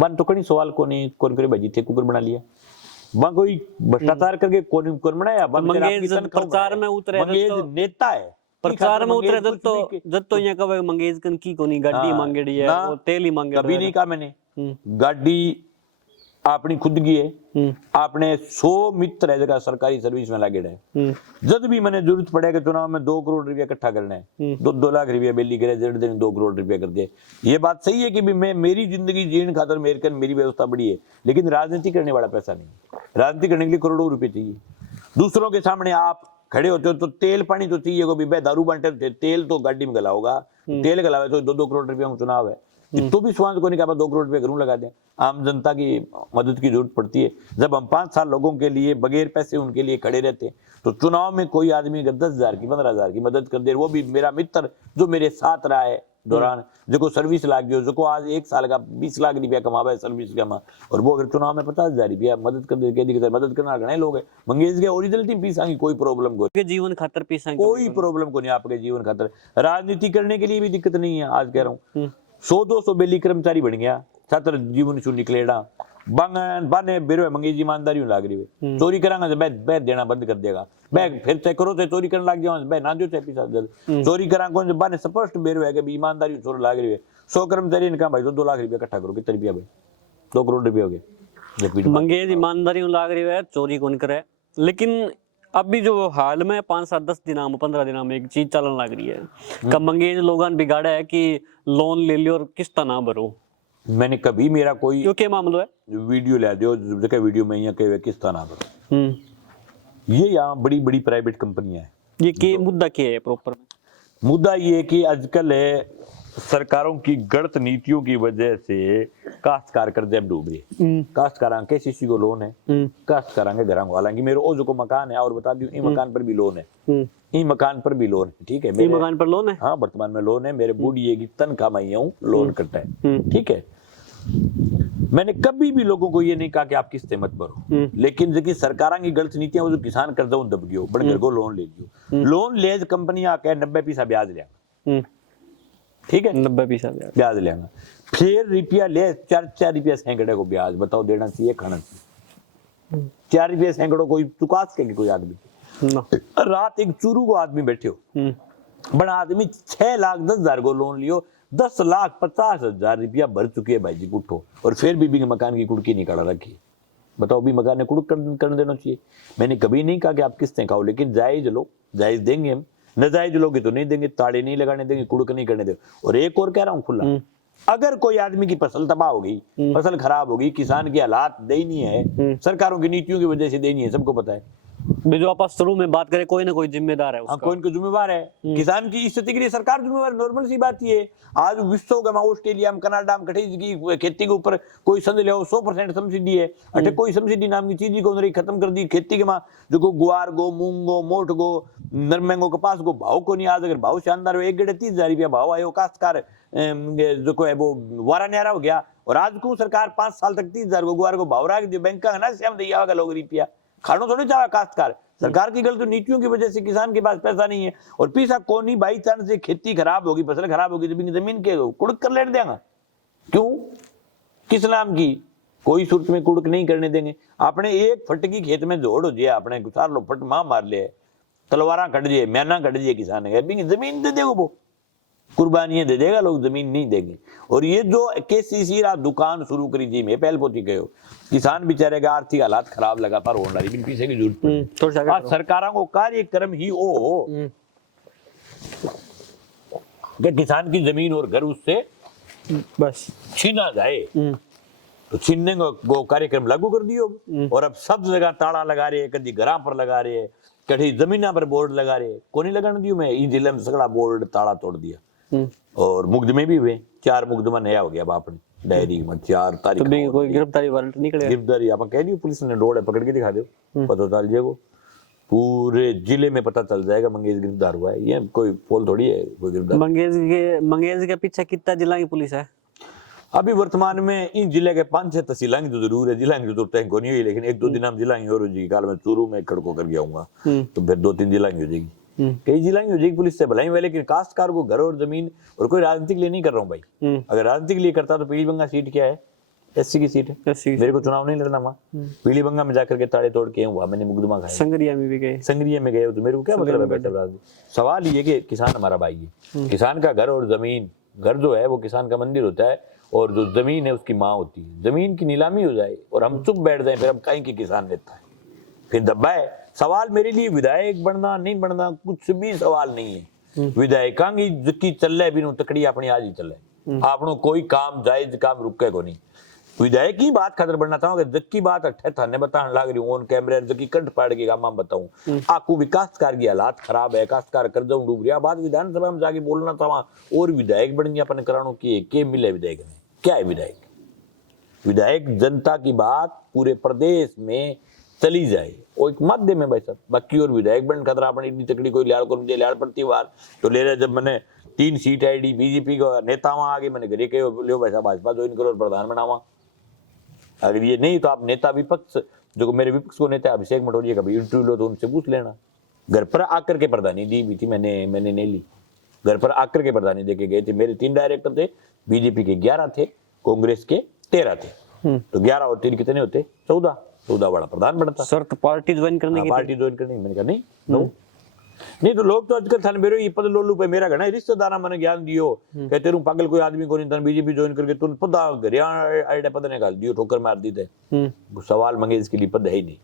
बन तो कहीं सवाल को नहीं कौन करे भाजी थे कुकर बना लिया बन कोई भ्रष्टाचार करके कौन बनाया बन मंगेज प्रचार में उतरे मंगेज नेता है प्रचार में उतरे जब तो यहाँ कब मंगेज कन की कोनी गाड़ी मांगेड़ी है और तेल ही मांगे कभी नहीं कहा मैंने गाड़ी अपनी खुद की है आपने 100 मित्र है जगह सरकारी सर्विस में लगे रहे जब भी मैंने जरूरत पड़ेगा चुनाव में 2 करोड़ रुपया इकट्ठा करना है 2 लाख रुपया बेली करे जड़ दिन 2 करोड़ रुपया कर दिए। ये बात सही है कि भी मैं मेरी जिंदगी जीने खातर मेरी व्यवस्था बड़ी है लेकिन राजनीति करने वाला पैसा नहीं। राजनीति करने के लिए करोड़ों रुपए चाहिए। दूसरों के सामने आप खड़े होते हो तो तेल पानी तो चाहिए भी भाई दारू बांटे तेल तो गाड़ी में गला होगा तेल गलावे तो 2 करोड़ रुपया में चुनाव है तो भी स्वांत को नहीं कहा 2 करोड़ रुपए घरों लगा दें। आम जनता की मदद की जरूरत पड़ती है जब हम 5 साल लोगों के लिए बगैर पैसे उनके लिए खड़े रहते हैं तो चुनाव में कोई आदमी अगर 10,000 की 15,000 की मदद कर दे वो भी मेरा मित्र जो मेरे साथ रहा है दौरान जो सर्विस लाग गयो जो आज 1 साल का 20 लाख रुपया कमावा है सर्विस कमा और वो अगर चुनाव में 50,000 रुपया मदद कर दे मदद करना घने लोग है मंगेश के ओरिजिनलिटी पीसा की कोई प्रॉब्लम को जीवन खातर पीसा कोई प्रॉब्लम को नहीं आपके जीवन खातर राजनीति करने के लिए भी दिक्कत नहीं है। आज कह रहा हूँ 100-200 बेली कर्मचारी बन गया छात्र जीवन शू निकलेड़ा बाने बेरो मंगेश ईमानदारी लाग रही है चोरी करांगा तो बैठ देना बंद कर देगा बैग फिर तय करो तो चोरी करने लग जाओ बैग ना जो पैसा चोरी करा कौन बाने स्पष्ट बेरो है कि ईमानदारी चोर लाग रही है 100 कर्मचारी ने कहा भाई 2 लाख रुपया इकट्ठा करो कितने रुपया भाई 2 करोड़ रुपया हो गए मंगेश ईमानदारी लाग रही है चोरी कौन करे। लेकिन अभी जो हाल में 5-7-10 दिना में 15 दिना में एक चीज चलन लग रही है कब मंगेज लोगन बिगाड़ा है कि लोन ले लियो और किस्त ना भरो। मैंने कभी मेरा कोई क्यों क्या मामला है वीडियो ले दो जगह वीडियो में यहाँ के किस्त ना भरो ये यहाँ बड़ी बड़ी प्राइवेट कंपनियां है ये के मुद्दा क्या है प्रॉपर मुद्दा ये कि आजकल है सरकारों की गलत नीतियों की वजह से काश्तकार कर्जे में डूब रही काश्तकार के सीसी को लोन है काश्तकार के घर हालांकि मेरे ओ जो मकान है और बता दूं ई मकान पर भी लोन है ई मकान पर भी लोन है ठीक है मेरे मकान पर लोन है हाँ वर्तमान में लोन है मेरे बूढ़ी की तनख्वाह मैं हूँ लोन करता है ठीक है। मैंने कभी भी लोगों को ये नहीं कहा कि आप किस्तें मत भरो लेकिन जो सरकार की गलत नीतियां वो जो किसान कर्जा दब गयो बड़ घर को लोन ले लियो लोन ले कंपनी आके 90 पैसा ब्याज लिया ठीक है 90 पैसा ब्याज लेगा फिर रुपया ले 4 रुपया सैकड़े को ब्याज बताओ देना चाहिए खाना चाहिए 4 रुपया सैकड़ों कोई चुका सकेगी कोई आदमी रात एक चूरू को आदमी बैठे हो बड़ा आदमी 6,10,000 को लोन लियो 10,50,000 रुपया भर चुके है भाई जी कुठो और फिर भी मकान की कुड़की नहीं काढ़ा रखी बताओ भी मकान ने कुड़क कर देना चाहिए। मैंने कभी नहीं कहा कि आप किस्तें खाओ लेकिन जायज लो जायज देंगे हम नजायज लोगे तो नहीं देंगे ताड़े नहीं लगाने देंगे कुड़क नहीं करने देंगे। और एक और कह रहा हूँ खुला अगर कोई आदमी की फसल तबाह हो गई फसल खराब होगी किसान की हालात देनी है सरकारों की नीतियों की वजह से देनी है सबको पता है जो आप शुरू में बात करें कोई ना कोई जिम्मेदार है उसका। कोई जिम्मेवार है किसान की स्थिति के लिए सरकार जिम्मेवार नॉर्मल सी बात ये आज विश्व में ऑस्ट्रेलिया में कनाडा में कठिन की खेती के ऊपर कोई संद ले 100% सब्सिडी है अटे कोई सब्सिडी नाम की चीज को खत्म कर दी खेती के मां जो गुआर गो मूंग गो मोट गो नरमे गो कपास गो भाव को नहीं आज अगर भाव शानदार हो 1 गड़े 30,000 रुपया भाव आयो काश्तकार जो है वो वारा न्यारा हो गया और आज को सरकार 5 साल तक 30,000 को गुआर को भाव रख दियो बैंक का ना श्याम दैया लोग रुपया खानो थोड़ी चाहे काश्तकार सरकार की गलत नीतियों की वजह से किसान के पास पैसा नहीं है और पैसा कौन ही बाई चांस से खेती खराब होगी फसल खराब होगी जमीन के कुड़क कर लेने देंगे क्यों किस नाम की कोई सूरत में कुड़क नहीं करने देंगे। आपने एक फट की खेत में जोड़ हो जाए आपने 4 लो फट मार ले तलवारा कट जाए मैना कट जाए किसान जमीन दे देगा वो कुर्बानियां दे देगा लोग जमीन नहीं देंगे। और ये जो केसीसी दुकान शुरू करी जी मैं पहल पोती गयो किसान बेचारे का आर्थिक हालात खराब लगा पर होने वाली पीछे की जरूरत सरकारों को कार्यक्रम ही हो कि किसान की जमीन और घर उससे बस छीना जाए, तो छीनने को कार्यक्रम लागू कर दियो। और अब सब जगह ताला लगा रहे, कभी घरा पर लगा रहे, कभी जमीना पर बोर्ड लगा रहे। को नहीं लगाने दियो, मैं ई जिले में सगड़ा बोर्ड ताला तोड़ दिया। और मुकदमे भी हुए, 4 मुकदमा नया हो गया बाप ने, डायरी में 4 तारीख तो भी कोई गिरफ्तारी वारंट निकले? गिरफ्तारी आप कह दियो, पुलिस ने डोड़ है, पकड़ के दिखा दो, पता चल जाएगा। पूरे जिले में पता चल जाएगा मंगेश गिरफ्तार हुआ है। ये कोई पोल थोड़ी है कोई गिरफ्तार। मंगेश के पीछे कितना जिला की पुलिस है अभी वर्तमान में? इन जिले के 5-6 तहसीलों की तो जरूर है, जिला की जरूरत को नहीं हुई, लेकिन 1-2 दिन हम जिला की और हो जाएगी। कल मैं चूरू में खड़को कर गया हूँ, तो फिर 2-3 जिला की हो जाएगी, कई जिला की हो जाएगी पुलिस से भलाई हुआ। लेकिन काश्तकार को घर और जमीन, और कोई राजनीति के लिए नहीं कर रहा हूँ भाई। अगर राजनीति के लिए करता तो पीलीबंगा सीट क्या है, एससी की सीट है, मेरे को चुनाव नहीं लड़ना वहाँ। पीलीबंगा में जाकर के ताड़े तोड़ के हुआ, मैंने मुकदमा खाया। संगरिया में भी गए, संगरिया में गए, तो मेरे को क्या मतलब है बेटा राजनीति। सवाल ये कि किसान हमारा भाई है, किसान का घर और जमीन, घर जो है वो किसान का मंदिर होता है, और जो जमीन है उसकी माँ होती है। जमीन की नीलामी हो जाए और हम चुप बैठ जाए, फिर हम कहीं की किसान नेता है, फिर दब्बा है। सवाल मेरे लिए विधायक बनना नहीं बनना कुछ भी सवाल नहीं है। विधायकांगी की चल रहा बिनु तकड़ी अपनी आज ही चल रहा, आपनो कोई काम जायज काम रुके को नहीं। विधायक की बात खातर बनना चाहूंगा, जग की बात अठे थाने बताने लग रही हूँ ऑन कैमरे, जग की कंठ फाड़ के काम बताऊं आपको। विकासकार की हालात खराब है, काश्तकार कर्जा डूब रहा, बात विधानसभा में जाके बोलना चाहवा, और विधायक बन गया अपन कराणों की के मिले विधायक में क्या है? विधायक जनता की बात पूरे प्रदेश में चली जाए, वो एक माध्यम है भाई साहब। बाकी और विधायक बन खतरा अपनी इतनी तकड़ी कोई लाड़ को मुझे लाड़ पड़ती बार तो ले रहे। जब मैंने 3 सीट आईडी बीजेपी का नेता वहां आगे, मैंने घरे के लियो भाई साहब भाजपा ज्वाइन करो और प्रधान बनावा। अगर ये नहीं तो आप नेता विपक्ष, जो मेरे विपक्ष को नेता अभिषेक मटोरिया का भी इंटरव्यू लो तो उनसे पूछ लेना। घर पर आकर के प्रधानी दी भी थी, मैंने नहीं ली। घर पर आकर के प्रधानी देके गए थे। मेरे 3 डायरेक्टर थे, बीजेपी के 11 थे, कांग्रेस के 13 थे, तो 11 और 3 कितने होते? 14 वाला प्रधान बनता। शर्त पार्टी ज्वाइन करने की? पार्टी ज्वाइन करनी, मैंने कहा नहीं नहीं तो लोग तो आजकल थाने मेरे ये पद लोलू पे मेरा घना रिश्तेदार मैंने ज्ञान दियो कहते रू पागल कोई आदमी को नहीं था बीजेपी ज्वाइन करके तुम पदा घरिया आईडे पद निकाल दियो, ठोकर मार दी थे। सवाल मंगेश के लिए पद है ही नहीं।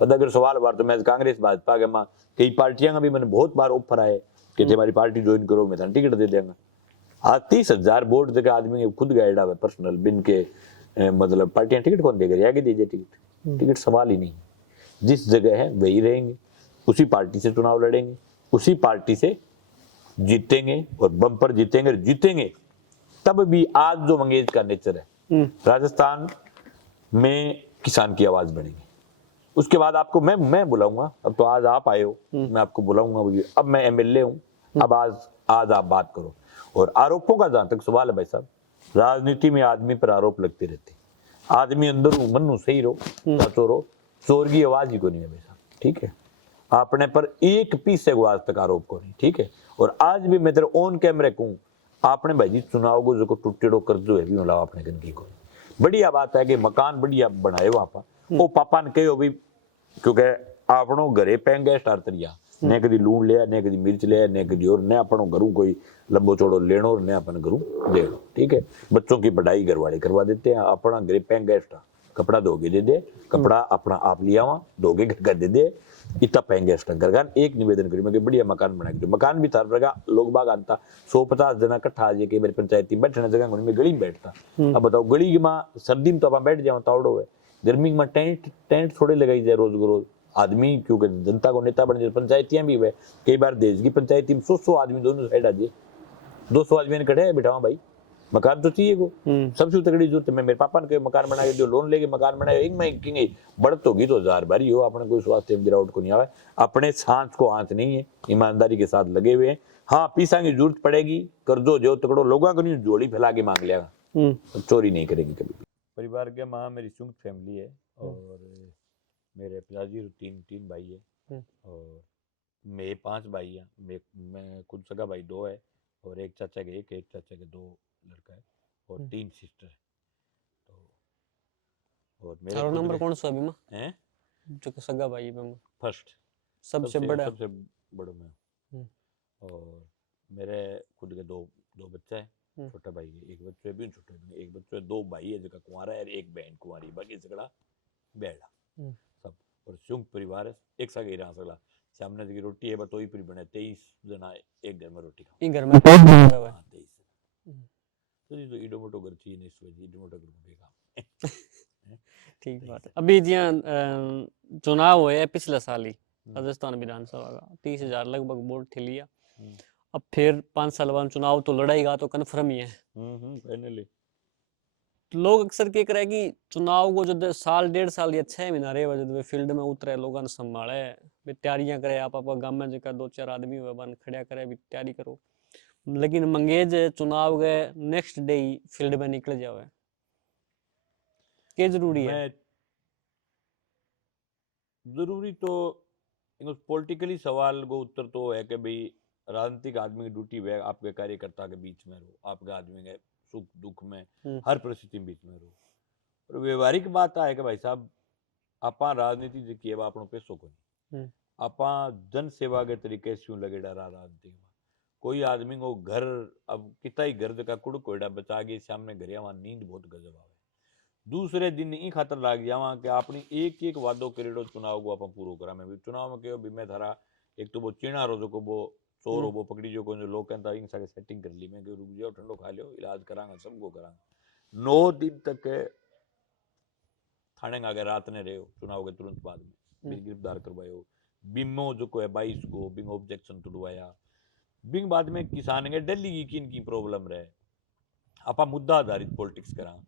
पद अगर सवाल बार तो मैं कांग्रेस भाजपा के मां कई पार्टियां का भी मैंने बहुत बार ऑफर आए कि हमारी पार्टी ज्वाइन करो, मैं टिकट दे देंगे। आज 30,000 वोट जगह आदमी खुद गाइड है पर्सनल बिन के, मतलब पार्टियां टिकट कौन देगा? आगे दीजिए टिकट सवाल ही नहीं। जिस जगह है वही रहेंगे, उसी पार्टी से चुनाव लड़ेंगे, उसी पार्टी से जीतेंगे और बम्पर जीतेंगे। तब भी आज जो मंगेश का नेचर है, राजस्थान में किसान की आवाज बनेगी। उसके बाद आपको मैं बुलाऊंगा। अब तो आज आप आए हो, मैं आपको बुलाऊंगा। अब मैं एमएलए हूं, अब आज आप बात करो। और आरोपों का जहां तक सवाल है भाई साहब, राजनीति में आदमी पर आरोप लगते रहते। आदमी अंदर मन सही रहो सचो रहो, चोर की आवाज ही को नहीं है भाई साहब, ठीक है? आपने पर एक पीस से आज तक आरोप को नहीं, ठीक है? और आज भी मैं तेरे ऑन कैमरे कहूं, आपने भाई जी चुनाव को जो टूटेड़ो कर जो है भी मतलब आपने गंदगी को। बढ़िया बात है कि मकान बढ़िया बनाए वहां वो पापा ने कहो भी, क्योंकि आपनो घरे पेंगे स्टार तरिया ने कदी लूण लिया, ने कदी मिर्च लिया, ने कदी और ने अपनो घरों कोई लंबो चौड़ो लेनो और ने अपन घरों देनो, ठीक है? बच्चों की पढ़ाई घर वाले करवा देते हैं, अपना घरे पेंगे स्टार कपड़ा धोके दे दे, कपड़ा अपना आप लिया वहां धोके घर का दे दे, इतना पेंगे स्टार कर। एक निवेदन करी मैं बढ़िया मकान बना के, मकान भी था रगा लोग बाग आता 150 जना इकट्ठा आ जाए कि मेरी पंचायती बैठने जगह में गली में बैठता। अब बताओ गली में सर्दी में तो आप बैठ जाओ तावड़ो है, गर्मी में टेंट थोड़े लगाई जाए रोज आदमी, क्योंकि जनता को नेता बन जाए। पंचायतियां भी है कई बार देश की पंचायती में 100 आदमी दोनों साइड आ जाए, 200 आदमी ने कटे बिठावा भाई, मकान तो चाहिए को सबसे तगड़ी जरूरत है। मैं मेरे पापा ने मकान बना के जो लोन लेके मकान बनाया, एक महीने बढ़त होगी तो 1000 बारी हो, अपने कोई स्वास्थ्य में गिरावट को नहीं आवे, अपने सांस को आंच नहीं है, ईमानदारी के साथ लगे हुए हैं। हाँ पीसा की जरूरत पड़ेगी, कर्जो जो तकड़ो लोगों को नहीं झोली फैला के मांग लिया, चोरी नहीं करेगी कभी। परिवार के माँ मेरी संयुक्त फैमिली है, और मेरे पिताजी 3 भाई है, और मैं 5 भाई हैं। मैं खुद सगा भाई 2 है, और एक चाचा के एक चाचा के 2 लड़का है, और 3 सिस्टर है। तो और मेरे नंबर कौन सा अभी में हैं जो सगा भाई में फर्स्ट सबसे बड़े में। और मेरे खुद के 2 बच्चे हैं, छोटा भाई है, एक बच्चे भी छोटे में, एक बच्चे 2 भाई है जो कुंवारा है, और एक बहन कुंवारी, बाकी सगड़ा बेड़ा सब। और संयुक्त परिवार है, एक सगा ही रहा सगला सामने की रोटी है बतोई फिर बने 23 जना एक घर में रोटी खाओ इन घर में पेट भरा हुआ है। हाँ 23 तो जी तो ईडो मोटो घर चाहिए नहीं सोच ईडो मोटो घर में काम ठीक बात है। अभी जिया चुनाव हुए पिछले साल ही राजस्थान विधानसभा का 30,000 लगभग वोट थे लिया। अब फिर 5 साल बाद चुनाव तो लड़ाईगा तो कन्फर्म ही है। फाइनली लोग अक्सर क्या करे कि चुनाव को जो साल 1.5 साल या 6 महीना रहे जब फील्ड में उतरे लोगों ने संभाले भी तैयारियां करे आप गांव में जगह 2-4 आदमी हुए बन खड़ा करे भी तैयारी करो, लेकिन मंगेज चुनाव के नेक्स्ट डे ही फील्ड में निकल जावे क्या जरूरी है? जरूरी तो पॉलिटिकली सवाल को उत्तर तो है कि भाई राजनीतिक आदमी की ड्यूटी है आपके कार्यकर्ता के बीच में रहो, आपके आदमी के सुख दुख में हर परिस्थिति में बीच में रहो। और व्यवहारिक बात है कि भाई साहब आपा राजनीति जो की है अपनो पैसों को नहीं आपा जन सेवा के तरीके से लगेड़ा रहा राजनीति में। कोई आदमी को घर अब कितना ही घर जगह कुड़ कोयडा बचा के सामने घर वहां नींद बहुत गजब आवे। दूसरे दिन ई खातर लाग जावा कि अपनी एक एक वादो करेड़ो चुनाव को अपन पूरो करा में चुनाव में कहो भी मैं थारा एक तो वो चीना रो जो को वो चोर वो पकड़ी जो को जो लोग कहता इन सारे सेटिंग कर ली मैं कि रुक जाओ ठंडो खा लो इलाज करांगा सबको करांगा। 9 दिन तक थाने आगे रात ने रहे चुनाव के तुरंत बाद में गिरफ्तार करवायो बिमो जो को है 22 को बिंग ऑब्जेक्शन तुड़वाया बिंग बाद में किसान के दिल्ली की किन की प्रॉब्लम रहे आपा मुद्दा आधारित पॉलिटिक्स करा।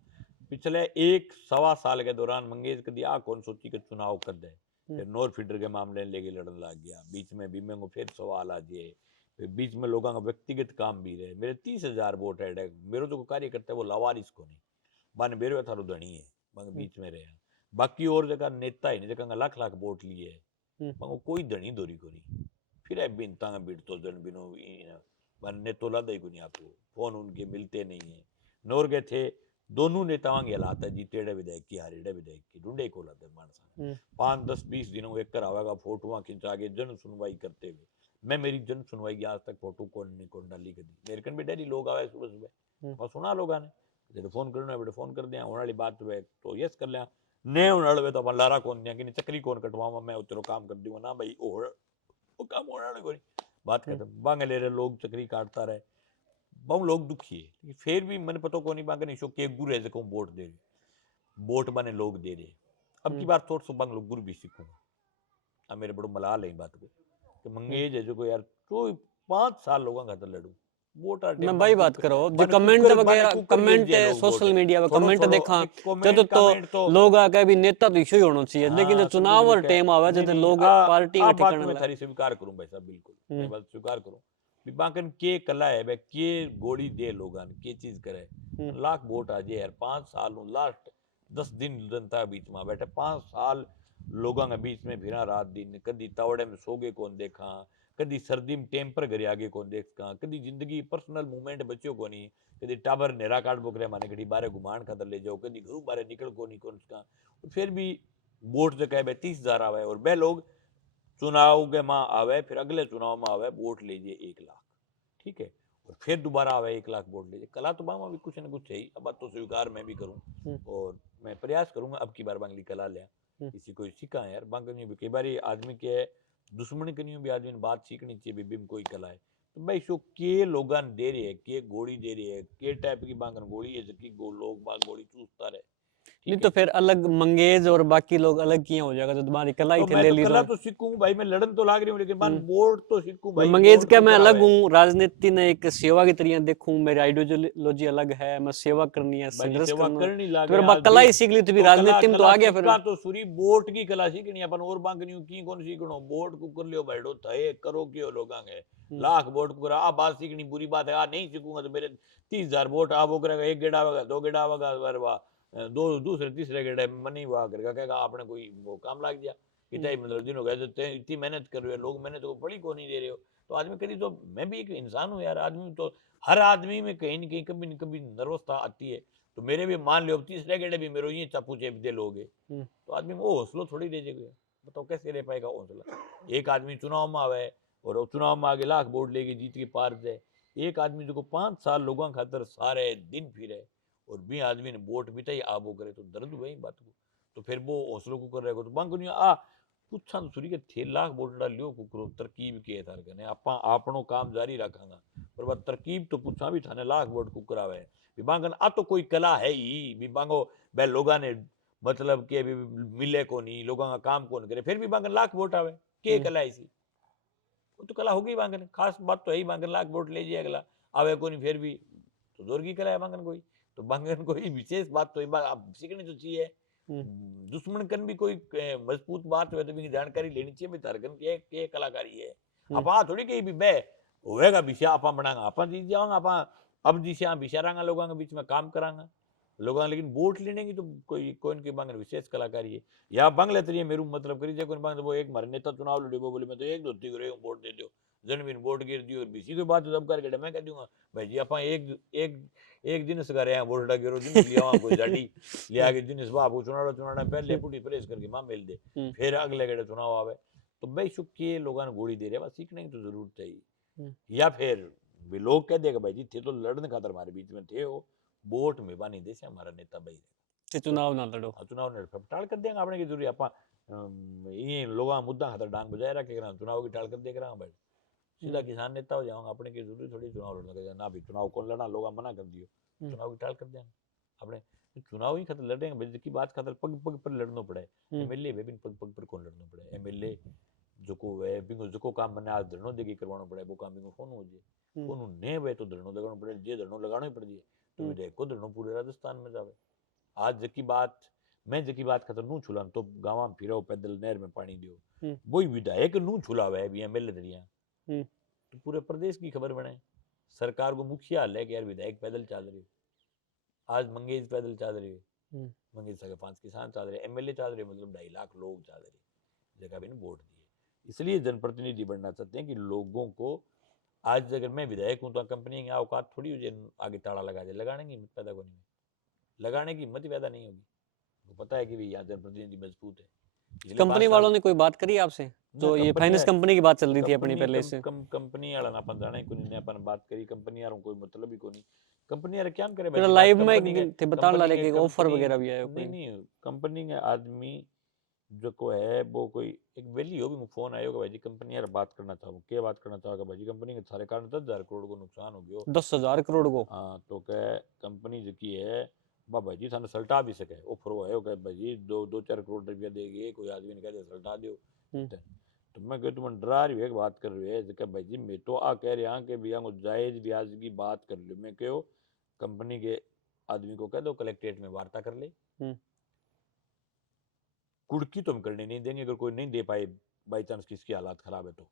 पिछले 1-1.25 साल के दौरान मंगेश कदी आ कौन सोची कि चुनाव कर दे फिर नोर फीडर के मामले लेके लड़न लग गया बीच में बीमे को फिर सवाल आ जाए फिर बीच में लोगों का व्यक्तिगत काम भी रहे। मेरे 30,000 वोट है मेरे जो कार्य करता है वो लावारिस को नहीं बन मेरे थारो धनी है बंग बीच में रहे बाकी और जगह नेता ही नहीं जगह लाख लाख वोट लिए है बंगो कोई धनी दोरी को नहीं फिर है बिनता बीट तो जन बिनो बनने तो लादा ही को नहीं आपको फोन उनके मिलते नहीं है नोर गए थे दोनों नेताओं के हालात है जीतेड़े विधायक की हारेड़े विधायक की ढूंढे को लाते मानसा 5-10-20 दिनों एक कर आवेगा फोटोआं खिंचा के जन सुनवाई करते हुए मैं मेरी जन सुनवाई की आज तक फोटो कौन डाली कदी मेरे कन भी डेली लोग आवे सुबह सुबह और सुना लोग ने जब फोन करना है बेटे फोन कर दिया होने वाली बात हुए तो यस कर लिया ने होने तो अपन लारा कौन दिया कि चक्री कौन कटवाऊंगा मैं तेरो काम कर दूंगा ना भाई वो काम होने वाले कोई बात खत्म बांगे ले रहे लोग चक्री काटता रहे बहु लोग दुखी है फिर भी मैंने पता को नहीं बांगे नहीं शो के गुरु है जो वोट दे रहे वोट बने लोग दे रहे अब की बार थोड़ा सो बांग लोग गुरु भी सीखूंगा अब मेरे बड़ो मलाल है बात को कि मंगेज है जो को यार तो 5 साल लोगों का तो लड़ू वोट मैं भाई बात करो जो कमेंट वगैरह कमेंट है सोशल मीडिया पे कमेंट देखा तो लोग आके भी नेता तो इशू ही होना चाहिए लेकिन जो चुनाव और टाइम आवे जब लोग पार्टी का ठिकाना मैं थारी स्वीकार करूं भाई साहब बिल्कुल मैं बात स्वीकार करूं बांकन के कला है भाई के गोड़ी दे लोगन के चीज करे लाख वोट आ जाए यार 5 साल लास्ट 10 दिन जनता बीच में बैठे 5 साल लोगों के बीच में फिरा रात दिन कदी तावड़े में सोगे कौन देखा कदी सर्दी में टेम्पर घर आगे कौन देखा कदी जिंदगी पर्सनल मूवमेंट बच्चों को नहीं कदी टाबर नेरा काट बोकरे माने कड़ी बारे घुमान खातर ले जाओ कदी घरों बारे निकल को नहीं कौन का फिर भी वोट जो कहे 30,000 आवे और बे लोग चुनाव के माँ आवे फिर अगले चुनाव में आवे वोट लीजिए 1 लाख ठीक है और फिर दोबारा आवे 1 लाख वोट लीजिए कला तो बामा भी कुछ न कुछ है अब बात तो स्वीकार मैं भी करूं और मैं प्रयास करूंगा अब की बार बांगली कला ले किसी को सीखा है यार बांगनी भी कई बार आदमी के दुश्मन कनियों भी आदमी बात सीखनी चाहिए बिम कोई कला है तो भाई शो के लोगन दे रहे है के गोली दे रही है के टाइप की बांगन गोली है जबकि लोग बाग गोली चूसता रहे नहीं तो फिर अलग मंगेज और बाकी लोग अलग किया हो जाएगा तो तुम्हारी कला ही तो ले ली कला तो सीखूं भाई मैं लड़न तो लाग रही हूं लेकिन बात वोट तो सीखूं भाई मंगेज क्या मैं अलग हूँ राजनीति ने एक सेवा की तरह देखूं मेरी आइडियोलॉजी अलग है मैं सेवा करनी है संघर्ष करना है फिर कला ही सीख ली तो राजनीति में तो आ गया फिर तो सूरी वोट की कला सीखनी अपन और बांकनी की कौन सीखनो वोट को कर लियो भाईडो थे करो क्यों लोगांगे लाख वोट को करा आ बात सीखनी बुरी बात है आ नहीं सीखूंगा तो मेरे 30,000 वोट आ वो करेगा 1 गेड़ा आवेगा 2 गेड़ा आवेगा अरे वाह 2 दूसरे तीसरे गेड़े मनी वाह करेगा कहेगा आपने कोई वो काम लाग दिया कितना मतलब दिन हो गए इतनी मेहनत कर रहे हो लोग मेहनत को पड़ी को नहीं दे रहे हो तो आदमी कभी तो मैं भी एक इंसान हूँ यार आदमी तो हर आदमी में कहीं न कहीं कभी न कभी नर्वसता आती है तो मेरे भी मान लो तीसरे गेड़े भी मेरे ये चापू चेप दे लोगे तो आदमी वो हौसलो थोड़ी दे जाएगा बताओ कैसे रह पाएगा हौसला। एक आदमी चुनाव में आवे और चुनाव में आगे लाख वोट लेके जीत के पार जाए एक आदमी जो 5 साल लोगों खातर सारे दिन फिरे और भी आदमी ने वोट भी तय आबो करे तो दर्द हुए बात को तो फिर वो हौसलों को कर रहेगा तो बांग आ पूछा तो सुरी के 6 लाख वोट डालियो कुकरो तरकीब के थार कने आपा आपनो काम जारी रखांगा पर वह तरकीब तो पूछा भी थाने लाख वोट कुकरावे विभागन आ तो कोई कला है ही विभागो बे लोगा ने मतलब के भी मिले को नहीं लोगों का काम कौन करे फिर भी बांगन लाख वोट आवे के कला ऐसी वो तो कला होगी बांगन खास बात तो है ही बांगन लाख वोट ले जाए अगला आवे को नहीं फिर भी तो जोर की कला है बांगन कोई तो बांगन कोई विशेष बात तो अब सीखनी तो चाहिए दुश्मन कन भी कोई मजबूत बात हो तो भी जानकारी लेनी चाहिए भी तारगन के कलाकारी है आपा थोड़ी कहीं भी बे होएगा विषय आपा बनागा आपा जी जाओगे आपा अब दिशा विचारांगा लोगों के बीच में काम करांगा लोग लेकिन वोट लेने की तो कोई कोई के बांग विशेष कलाकारी है या बांग लेते मेरू मतलब करी कोई बांग वो एक मारे नेता चुनाव लड़े वो बोले मैं तो एक धोती करे वोट दे दो जनविन वोट गिर दियो बीसी के बाद जब करके मैं कह दूंगा भाई जी आपा एक दिन से करे हैं वोट डा गिरो दिन लिया कोई गाड़ी लिया के दिन इस बाप चुनाव पहले पुटी प्रेस करके मां मिल दे फिर अगले गड़े चुनाव आवे तो भाई शुक के लोगों ने गोली दे रहे बस सीखने की तो जरूरत है या फिर भी लोग कह देगा भाई जी थे तो लड़ने खातर हमारे बीच में थे हो वोट में बानी दे से हमारा नेता भाई ते चुनाव ना लड़ो चुनाव ने टाल कर देंगे आपने की जरूरी आपा ये लोग मुद्दा खातर डांग बजाय रखे चुनाव की टाल कर देख रहा भाई सीधा किसान नेता हो जाऊंगा अपने की जरूरी थोड़ी चुनाव लड़ना ना भी चुनाव कौन लड़ना लोग मना कर दियो चुनाव की टाल कर देंगे अपने चुनाव ही खतर लड़ेंगे भाई की बात खातर पग पग पर लड़ना पड़े एमएलए वे भी पग पग पर कौन लड़ना पड़े एमएलए जो को वे बिंगो जो को काम बने आज धरनो देगी करवाना पड़े वो काम बिंगो कौन हो जाए कौन ने वे तो धरनो लगाना पड़े जे धरनो लगाना ही पड़ जाए तो विधेयक को धरनो पूरे राजस्थान में जावे आज जकी बात मैं जकी बात खतर नू छुलान तो गांव में फिरो पैदल नहर में पानी दियो वही विधायक नू छुलावे है भी एमएलए दरिया तो पूरे प्रदेश की खबर बने सरकार को मुखिया हाल है कि यार विधायक पैदल चल रही आज मंगेश पैदल चल रही है मंगेश के 5 किसान चल रहे एमएलए चल रहे मतलब 2.5 लाख लोग चल रहे जगह भी वोट दिए इसलिए जनप्रतिनिधि बनना चाहते हैं कि लोगों को आज अगर मैं विधायक हूं तो कंपनी की औकात थोड़ी हो जाए आगे ताला लगा दे लगाने की हिम्मत पैदा होनी लगाने की हिम्मत पैदा नहीं होगी वो पता है कि भाई यहाँ जनप्रतिनिधि मजबूत है कंपनी वालों ने कोई बात करी आपसे तो ये फाइनेंस कंपनी की बात चल रही थी अपनी पहले से कंपनी वाला ना अपन जाने कोई ने अपन बात करी कंपनी वालों कोई मतलब ही कोनी कंपनी यार क्या करे भाई लाइव में थे बता रहा कि ऑफर वगैरह भी आया कोई नहीं कंपनी के आदमी जो को है वो कोई एक वैली हो भी फोन आयो कि भाई जी कंपनी यार बात करना चाहो क्या बात करना चाहोगे भाई जी कंपनी के सारे कारण 10,000 करोड़ को नुकसान हो गयो 10,000 करोड़ को हाँ तो कह कंपनी जो की है भाई जी थाने सल्टा भी सके ऑफर हो कह भाई जी 2-4 करोड़ रुपया देगी कोई आदमी ने कह दे सल्टा दियो तो मैं कह तुम डरा रही है बात कर रही है भाई जी मैं तो आ कह रहा कि भैया जायज ब्याज की बात कर लो मैं कहो कंपनी के आदमी को कह दो कलेक्ट्रेट में वार्ता कर ले कुड़की तो हम करने नहीं देंगे अगर कोई नहीं दे पाए बाई चांस किसकी हालात खराब है तो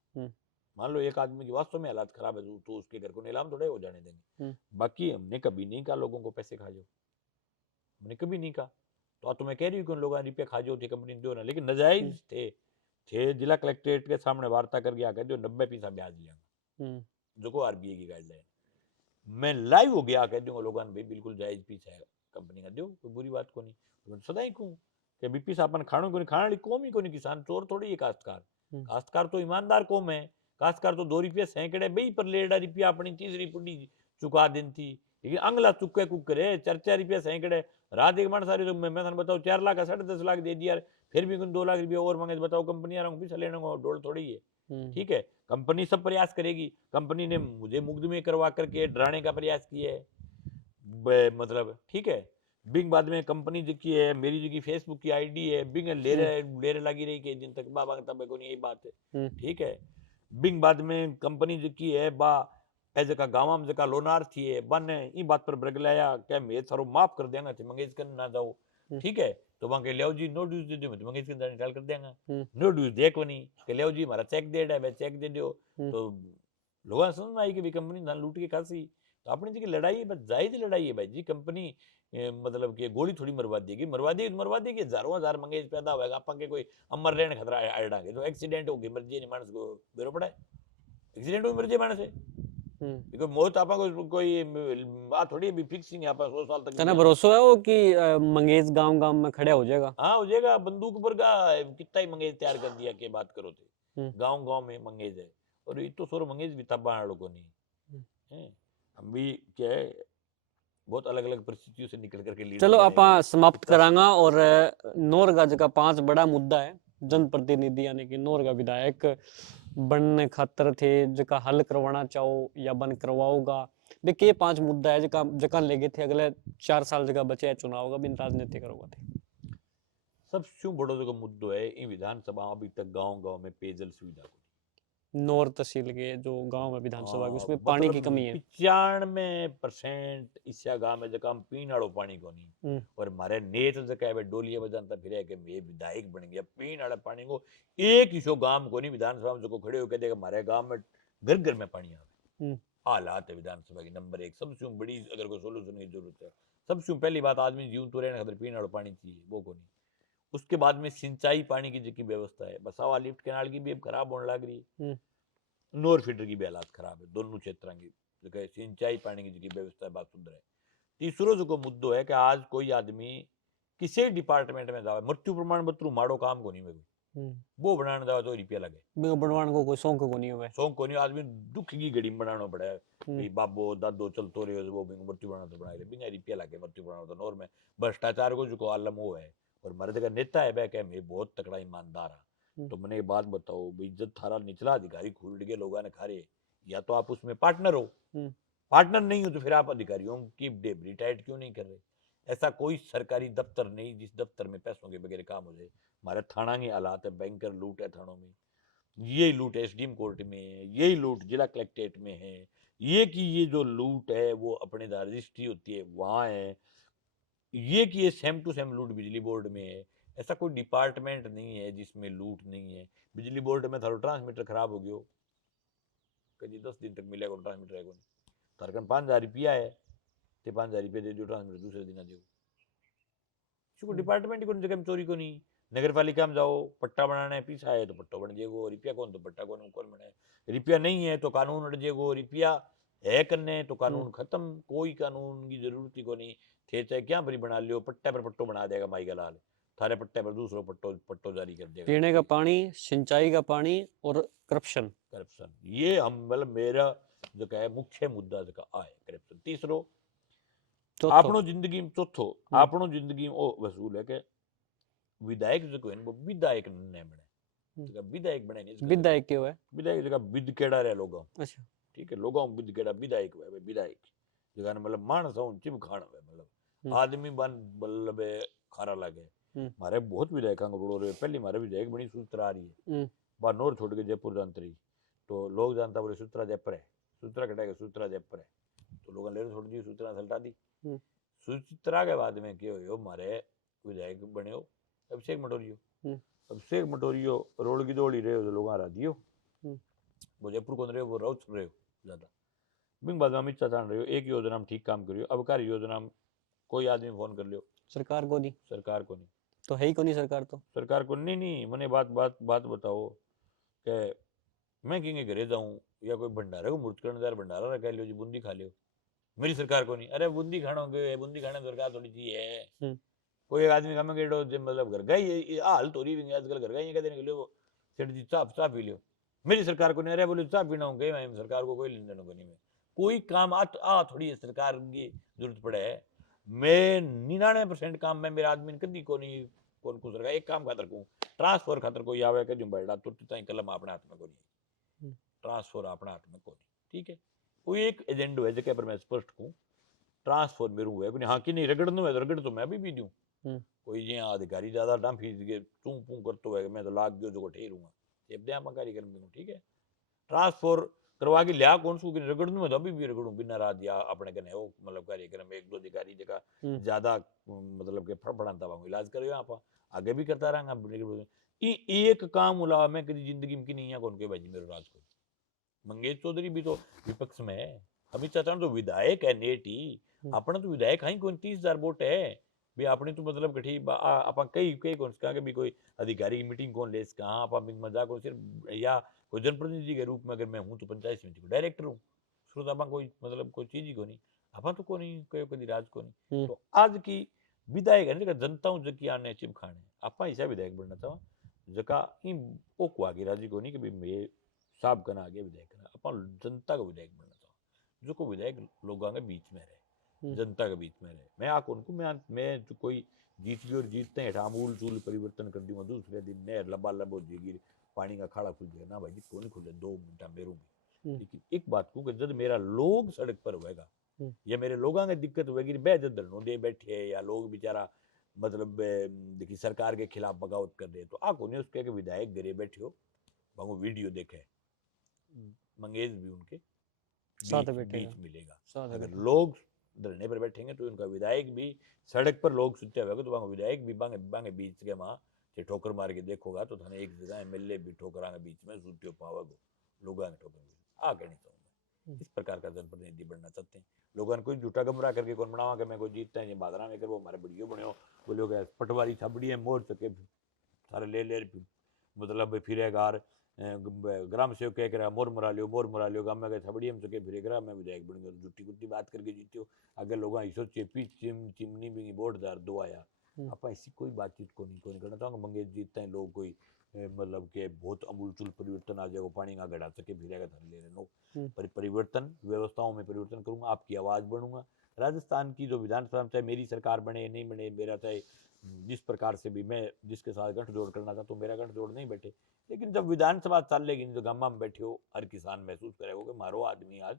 मान लो एक आदमी की वास्तव में हालात खराब है तो उसके घर को नीलाम थोड़े हो जाने देंगे बाकी हमने कभी नहीं कहा लोगों को पैसे खा जाओ हमने कभी नहीं कहा तो मैं कह रही हूँ कि लोग रुपये खा जाओ थी कंपनी दो ना लेकिन नजायज थे जिला कलेक्ट्रेट के सामने वार्ता कर गया कह दो 90 पैसा ब्याज लिया जो को आरबीआई की गाइडलाइन मैं लाइव हो गया कह दूंगा लोगों ने बिल्कुल जायज पीछा है कंपनी का दो कोई बुरी बात को नहीं सदा ही कहूँ कि बीपी साहब खाणो को नहीं खाने वाली कौम ही को नहीं किसान चोर थोड़ी है काश्तकार तो ईमानदार कौम है काश्तकार तो 2 रुपये सैकड़े बई पर लेड़ा रुपया अपनी तीसरी पुड़ी चुका दिन थी लेकिन अंगला चुके कुक करे 4-4 रुपया सैकड़े रात एक मार सारी तो मैं बताऊँ 4 लाख 10.5 लाख दे दिया फिर भी 2 लाख रुपया और मांगे बताओ कंपनी आ रहा हूँ पीछे लेने को डोल थोड़ी है ठीक है कंपनी सब प्रयास करेगी कंपनी ने मुझे मुकदमे करवा करके डराने का प्रयास किया है मतलब ठीक है बिंग बाद में कंपनी जो की है मेरी जो की फेसबुक की आईडी है बिंग लेरे लगी रही के दिन तक बाबा तब को नहीं यही बात है ठीक है बिंग बाद में कंपनी जो की है बा ए जका गांव में जका लोनार थी है बन ई बात पर ब्रगलाया क्या मैं सारो माफ कर देंगे थे मंगेश कर ना जाओ ठीक है तो वहां के लियो जी नो ड्यूज दे दो मैं मंगेश के निकाल कर देंगे नो ड्यूज देखो नहीं के लियो जी हमारा चेक दे दे चेक दे दो तो लोगों समझ आई कि भी कंपनी ना लूट के खासी तो अपनी जी की लड़ाई है बस जायज लड़ाई है भाई जी कंपनी मतलब कि गोली थोड़ी मरवा देगी हजारों हजार मंगेज पैदा होगा आप के कोई अमर रहने खतरा अड़ांगे तो एक्सीडेंट होगी मर्जी नहीं मानस को बेरो पड़ा है एक्सीडेंट हो मर्जी मानस है क्योंकि मौत आपा कोई बात थोड़ी भी फिक्सिंग है आपा 100 साल तक तना भरोसा है वो कि मंगेज गांव में खड़ा हो जाएगा हाँ हो जाएगा बंदूक पर का कितना ही मंगेज तैयार कर दिया के बात करो थे गांव में मंगेज है और ये तो सोरो मंगेज भी तबा को नहीं है हम भी क्या है बहुत अलग अलग परिस्थितियों से निकल करके चलो आप समाप्त करांगा और नौरगंज का 5 बड़ा मुद्दा है जनप्रतिनिधि यानी कि नौर का विधायक बनने खातर थे जका हल करवाना चाहो या बन करवाओगा वे के 5 मुद्दा है जका जका लेके थे अगले 4 साल जगह बचे है चुनाव का बिन राजनीति करोगा थे सबसे बड़ो जो मुद्दो है इन विधानसभा अभी तक गांव गांव में पेयजल सुविधा को नौर तहसील के जो गांव में विधानसभा की उसमें पानी की कमी है 95% इसा गांव में जका हम पीने वालो पानी को नहीं हम्म, और मारे नेत जका है डोलिया बजानता फिरे के मैं विधायक बन गया पीने वाला पानी को एक हिस्सो गांव को नहीं विधानसभा में जो खड़े होकर देगा हमारे गांव में घर घर में पानी आवे हम्म, हालात है विधानसभा की नंबर 1 सबसे बड़ी अगर कोई सोल्यूशन की जरूरत है सबसे पहली बात आदमी जीव तो रहने खातिर पीने वाला पानी चाहिए वो को नहीं उसके बाद में सिंचाई पानी की जिकी व्यवस्था है बसावा लिफ्ट कैनाल की भी अब खराब होने लग रही है हम्म, नोर फीडर की भी हालात खराब है दोनों क्षेत्रों की जगह सिंचाई पानी की जिकी व्यवस्था है बात सुधर है तीसरो जो मुद्दो है कि आज कोई आदमी किसी डिपार्टमेंट में जावे मृत्यु प्रमाण पत्र माड़ो काम को नहीं में वो बनाने जावे तो रुपया लगे बिना बनवाने को कोई शौक को नहीं हुआ शौक को नहीं आदमी दुख की घड़ी में बनाना पड़ा है भाई बाबो दादो चलतो रहे वो मृत्यु प्रमाण तो बनाए बिना रुपया लगे मृत्यु प्रमाण तो नोर में भ्रष्टाचार को जो आलम वो है और हमारे जगह नेता है वह कह मैं बहुत तकड़ा ईमानदार है तो मैंने एक बात बताओ भाई जब थारा निचला अधिकारी खुल गए लोगों ने खा रहे या तो आप उसमें पार्टनर हो पार्टनर नहीं हो तो फिर आप अधिकारियों की रिटायर्ड क्यों नहीं कर रहे ऐसा कोई सरकारी दफ्तर नहीं जिस दफ्तर में पैसों के बगैर काम हो जाए हमारे थाना की हालात है बैंकर लूट है थानों में यही लूट एसडीएम कोर्ट में है यही लूट जिला कलेक्ट्रेट में है ये कि ये जो लूट है वो अपने रजिस्ट्री होती है वहां है ये कि ये सेम टू सेम लूट बिजली बोर्ड में है ऐसा कोई डिपार्टमेंट नहीं है जिसमें लूट नहीं है बिजली बोर्ड में थारो ट्रांसमीटर खराब हो गयो कभी 10 दिन तक मिलेगा ट्रांसमीटर है तारकन 5,000 रुपया है ते 5,000 रुपये दे दियो ट्रांसमीटर दूसरे दिन आ जाओ किसी को डिपार्टमेंट को जगह में चोरी को नहीं नगर पालिका में जाओ पट्टा बनाना है पीछा है तो पट्टो बन जाएगो रुपया कौन तो पट्टा कौन कौन बनाए रुपया नहीं है तो कानून अड़ जाएगो रुपया है करने तो कानून खत्म कोई कानून की जरूरत ही को नहीं थे चाहे क्या बरी बना लियो पट्टे पर पट्टो बना देगा माई का लाल थारे पट्टे पर दूसरो पट्टो पट्टो जारी कर देगा पीने का पानी सिंचाई का पानी और करप्शन ये हम मतलब मेरा जो है मुख्य मुद्दा जो आए करप्शन तीसरो आपनो जिंदगी में चौथो आपनो जिंदगी में ओ वसूल है के विधायक जो है वो विधायक नहीं बने विधायक बने नहीं विधायक क्यों है विधायक जगह विद केड़ा रहे लोगों अच्छा ठीक है लोगों विद केड़ा विधायक है विधायक जगह मतलब मानस हूं चिप खाना है मतलब आदमी बन मतलब खारा लगे मारे बहुत विधायक करोड़ों रे पहली मारे विधायक बनी सूत्रा आ रही है बाहर नोर छोड़ के जयपुर जानतरी तो लोग जानता बोले सूत्रा जयपुर है सूत्रा कटेगा सूत्रा जयपुर है तो लोगों ने छोड़ दी सूत्रा सल्टा दी सूत्रा के बाद में क्या हो मारे विधायक बने हो अभिषेक मटोरियो रोड की दौड़ी रहे हो तो लोग हरा दियो वो जयपुर कौन रहे हो वो रहो रहे हो ज्यादा बिंग बाद में अमित शाह रहे हो एक योजना में ठीक काम करियो अब कार्य योजना में कोई आदमी फोन कर लियो सरकार को नहीं तो है ही को नहीं सरकार को नहीं मैंने बात बताओ कि मैं किंगे घरे जाऊं या कोई भंडारे को मूर्त करनेदार भंडारा रखा लियो जी बूंदी खा लियो मेरी सरकार को नहीं अरे बूंदी खानोगे बूंदी खाने सरकार थोड़ी चाहिए कोई एक आदमी काम के मतलब घर गई हाल तो रही आजकल घर गई कहते लियो सेठ जी चाह पी लियो मेरी सरकार को नहीं अरे बोले चाह पीना हूँ मैं सरकार को कोई लेन देन को नहीं मैं कोई काम थोड़ी है सरकार की जरूरत पड़े है मैं 99% काम में मेरा आदमी कदी को नहीं कौन कुछ रखा एक काम खातर कहूँ ट्रांसफर खातर कोई आवे कि जो बैठा तुरंत ताई कलम अपने हाथ में को नहीं ट्रांसफर अपने हाथ में को नहीं ठीक है कोई एक एजेंडो है जगह पर मैं स्पष्ट कहूँ ट्रांसफर मेरू है हाँ कि नहीं रगड़नो है तो रगड़ तो मैं भी दूं कोई जी अधिकारी ज्यादा डांफी तू पू करतो है मैं तो लाग गयो जो ठेरूंगा ये दे हम कार्यक्रम दूं ठीक है ट्रांसफर करवा के लिया कौन सू रगड़ू में तो अभी भी रगड़ू बिना रात या अपने कने हो मतलब कार्यक्रम एक दो अधिकारी जगह ज्यादा मतलब के फड़फड़ाता वांगू इलाज करियो आप आगे भी करता रहूंगा एक काम उला मैं कभी जिंदगी में की नहीं है कौन के भाई मेरे राज को मंगेश चौधरी भी तो विपक्ष में है अमित चाचा तो विधायक है नेटी अपना तो विधायक है कौन 30,000 वोट है भी आपने तो मतलब कठी आप कई कौन कहा भी कोई अधिकारी की मीटिंग कौन ले कहाँ आप मजाक हो सिर्फ या कोई जनप्रतिनिधि के रूप में अगर मैं हूँ तो पंचायत समिति को डायरेक्टर हूँ श्रोत आप कोई मतलब कोई चीज ही को नहीं आप तो को नहीं कभी राज को नहीं तो आज की विधायक है जनता हूँ जकी आने चिप खाने आप ऐसा विधायक बनना चाहो जका ओ को आगे राजी को नहीं कि मैं साहब करना आगे विधायक करना अपन जनता को विधायक बनना चाहो जो को विधायक लोगों के बीच में रहे जनता के बीच में रहे। मैं आको उनको मैं जो कोई जीत गई और जीतते हैं आमूल चूल परिवर्तन कर दूंगा, दूसरे दिन नहर लबा लब हो जाएगी, पानी का खाड़ा खुल जाएगा ना भाई जी, कौन खुले 2 मिनट मेरू में। लेकिन एक बात कहूँ कि जब मेरा लोग सड़क पर होएगा या मेरे लोगों की दिक्कत होगी, बेहद धरनों दे बैठे है या लोग बेचारा मतलब देखिए सरकार के खिलाफ बगावत कर रहे, तो आको नहीं उसके विधायक घरे बैठे हो भागो वीडियो देखे, मंगेश भी उनके बीच मिलेगा। अगर लोग धरने पर बैठेंगे तो उनका विधायक भी, सड़क पर लोग सुते हुए तो वहां विधायक भी बांगे बांगे बीच के वहां से ठोकर मार के देखोगा तो थाने एक जगह एमएलए भी ठोकरा के बीच में सुते पाओगे, लोगों ने ठोकर आगे नहीं चाहूंगा। इस प्रकार का जनप्रतिनिधि बनना चाहते हैं। लोगों ने कोई झूठा गमरा करके कौन बनावा कि मैं कोई जीतता है बादरा में कर वो हमारे वीडियो बने हो, बोलो गया पटवारी छबड़ी है मोर सके सारे ले मतलब फिरेगार ग्राम सेवक कह रहा मोर मरा लियो गाँव में गए छबड़ी हम सके फिरे ग्राम में विधायक बन गए, झूठी कुट्टी बात करके जीते हो। अगर लोग सोचे पी चिमनी भी वोट दार दो आया आप ऐसी कोई बातचीत को नहीं करना चाहूँगा। मंगेश जीतते हैं लोग कोई मतलब के बहुत अमूलचूल परिवर्तन आ जाएगा, पानी का गड़ा सके फिरेगा धर ले रहे परिवर्तन व्यवस्थाओं में परिवर्तन करूंगा, आपकी आवाज बनूंगा। राजस्थान की जो विधानसभा चाहे मेरी सरकार बने नहीं बने, मेरा चाहे जिस प्रकार से भी मैं जिसके साथ गठजोड़ करना था तो मेरा गठजोड़ नहीं बैठे, लेकिन जब विधानसभा चल लेगी जो गामा में बैठे हो हर किसान महसूस करेगा कि मारो आदमी आज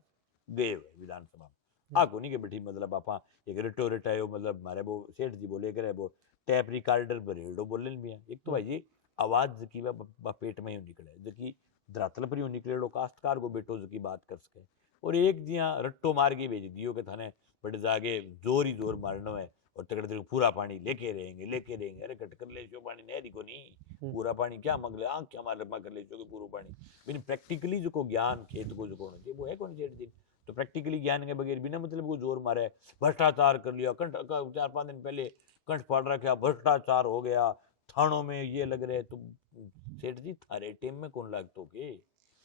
गए हुए विधानसभा में आको नहीं के बैठी मतलब आपा एक रिटो रिटायो मतलब मारे वो सेठ जी बोले करे वो टैप रिकॉर्डर बरेडो बोले भी एक तो भाई जी आवाज जकी पेट में ही निकले जकी धरातल पर निकले काश्तकार को बेटो जकी बात कर सके, और एक जी हाँ रट्टो मार के भेज दियो के थाने बट जागे जोर ही जोर मारना है और तकड़े पूरा पानी लेके रहेंगे। अरे कट कर ले पानी नहरी को नहीं पूरा पानी क्या मंगले आंख क्या मार कर ले पूरा पानी बिन प्रैक्टिकली जो को ज्ञान खेत को जो होना चाहिए वो है कौन सेठ दिन। तो प्रैक्टिकली ज्ञान के बगैर बिना मतलब को जोर मारे भ्रष्टाचार कर लिया, कंठ 4-5 दिन पहले कंठ फाड़ रखा भ्रष्टाचार हो गया थानों में ये लग रहे, तो सेठ जी थारे टीम में कौन लगतो के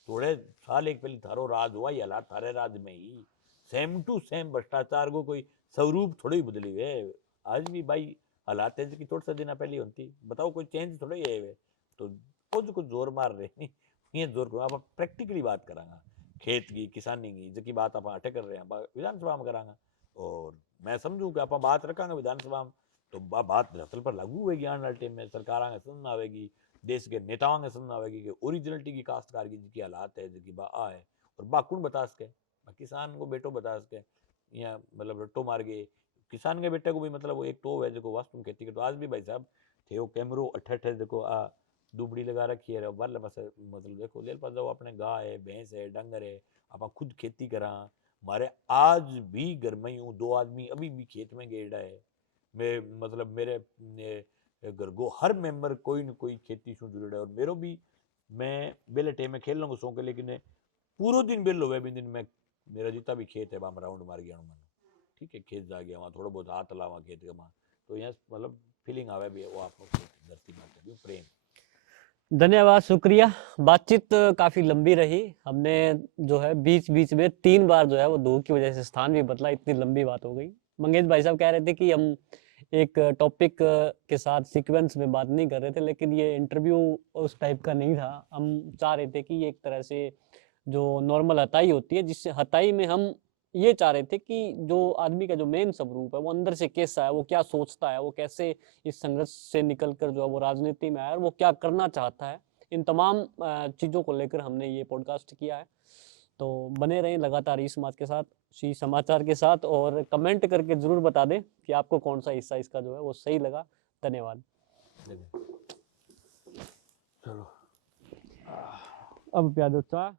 थोड़े साल एक पहले थारो राज हुआ ये हालात थारे राज में ही सेम टू सेम भ्रष्टाचार को कोई स्वरूप थोड़ी ही बदली है। आज भी भाई हालात है कि थोड़ा सा दिन पहले होती बताओ कोई चेंज थोड़ा ही है तो कुछ जोर मार रहे नहीं ये जोर को आप प्रैक्टिकली बात करांगा खेत की किसानी की जबकि बात आप अटे कर रहे हैं विधानसभा में करांगा, और मैं समझू कि आप बात रखांगे विधानसभा में तो बात धरातल पर लागू होगी आने वाले टाइम में सरकार आगे सुनना आवेगी देश के नेताओं ने सुनना आवेगी कि ओरिजिनलिटी की काश्तकार की जिनकी हालात है जिनकी बा आ है और बाकुन बता सके किसान को बेटो बता सके या मतलब रट्टो मार के किसान के बेटे को भी मतलब वो एक तो है जो वास्तव में खेती के तो आज भी भाई साहब थे वो कैमरो अठे देखो आ दुबड़ी लगा रखी है बल बस मतलब देखो ले पास जाओ अपने गाय है भैंस है डंगर है आप खुद खेती करा हमारे आज भी घर में हूँ 2 आदमी अभी भी खेत में गेड़ा है मैं मतलब मेरे घर को हर मेंबर कोई न कोई खेती से जुड़े है और मेरो भी मैं बेले टाइम में खेल लूँगा सो के लेकिन पूरा दिन बेल हो दिन में मेरा जितना भी खेत है वहाँ राउंड मार गया मन ठीक है खेत जा गया वहाँ थोड़ा बहुत हाथ लावा खेत के वहाँ तो यहाँ मतलब फीलिंग आवे भी वो आपको धरती माता भी प्रेम। धन्यवाद शुक्रिया। बातचीत काफी लंबी रही, हमने जो है बीच बीच में 3 बार जो है वो धूप की वजह से स्थान भी बदला, इतनी लंबी बात हो गई। मंगेश भाई साहब कह रहे थे कि हम एक टॉपिक के साथ सीक्वेंस में बात नहीं कर रहे थे, लेकिन ये इंटरव्यू उस टाइप का नहीं था। हम चाह रहे थे कि ये एक तरह से जो नॉर्मल हताई होती है, जिससे हताई में हम ये चाह रहे थे कि जो आदमी का जो मेन स्वरूप है वो अंदर से कैसा है, वो क्या सोचता है, वो कैसे इस संघर्ष से निकलकर जो है वो राजनीति में आया और वो क्या करना चाहता है, इन तमाम चीज़ों को लेकर हमने ये पॉडकास्ट किया है। तो बने रहें लगातार ई समाज के साथ, ई समाचार के साथ, और कमेंट करके जरूर बता दें कि आपको कौन सा हिस्सा इसका जो है वो सही लगा। धन्यवाद। चलो अब प्यादो चाह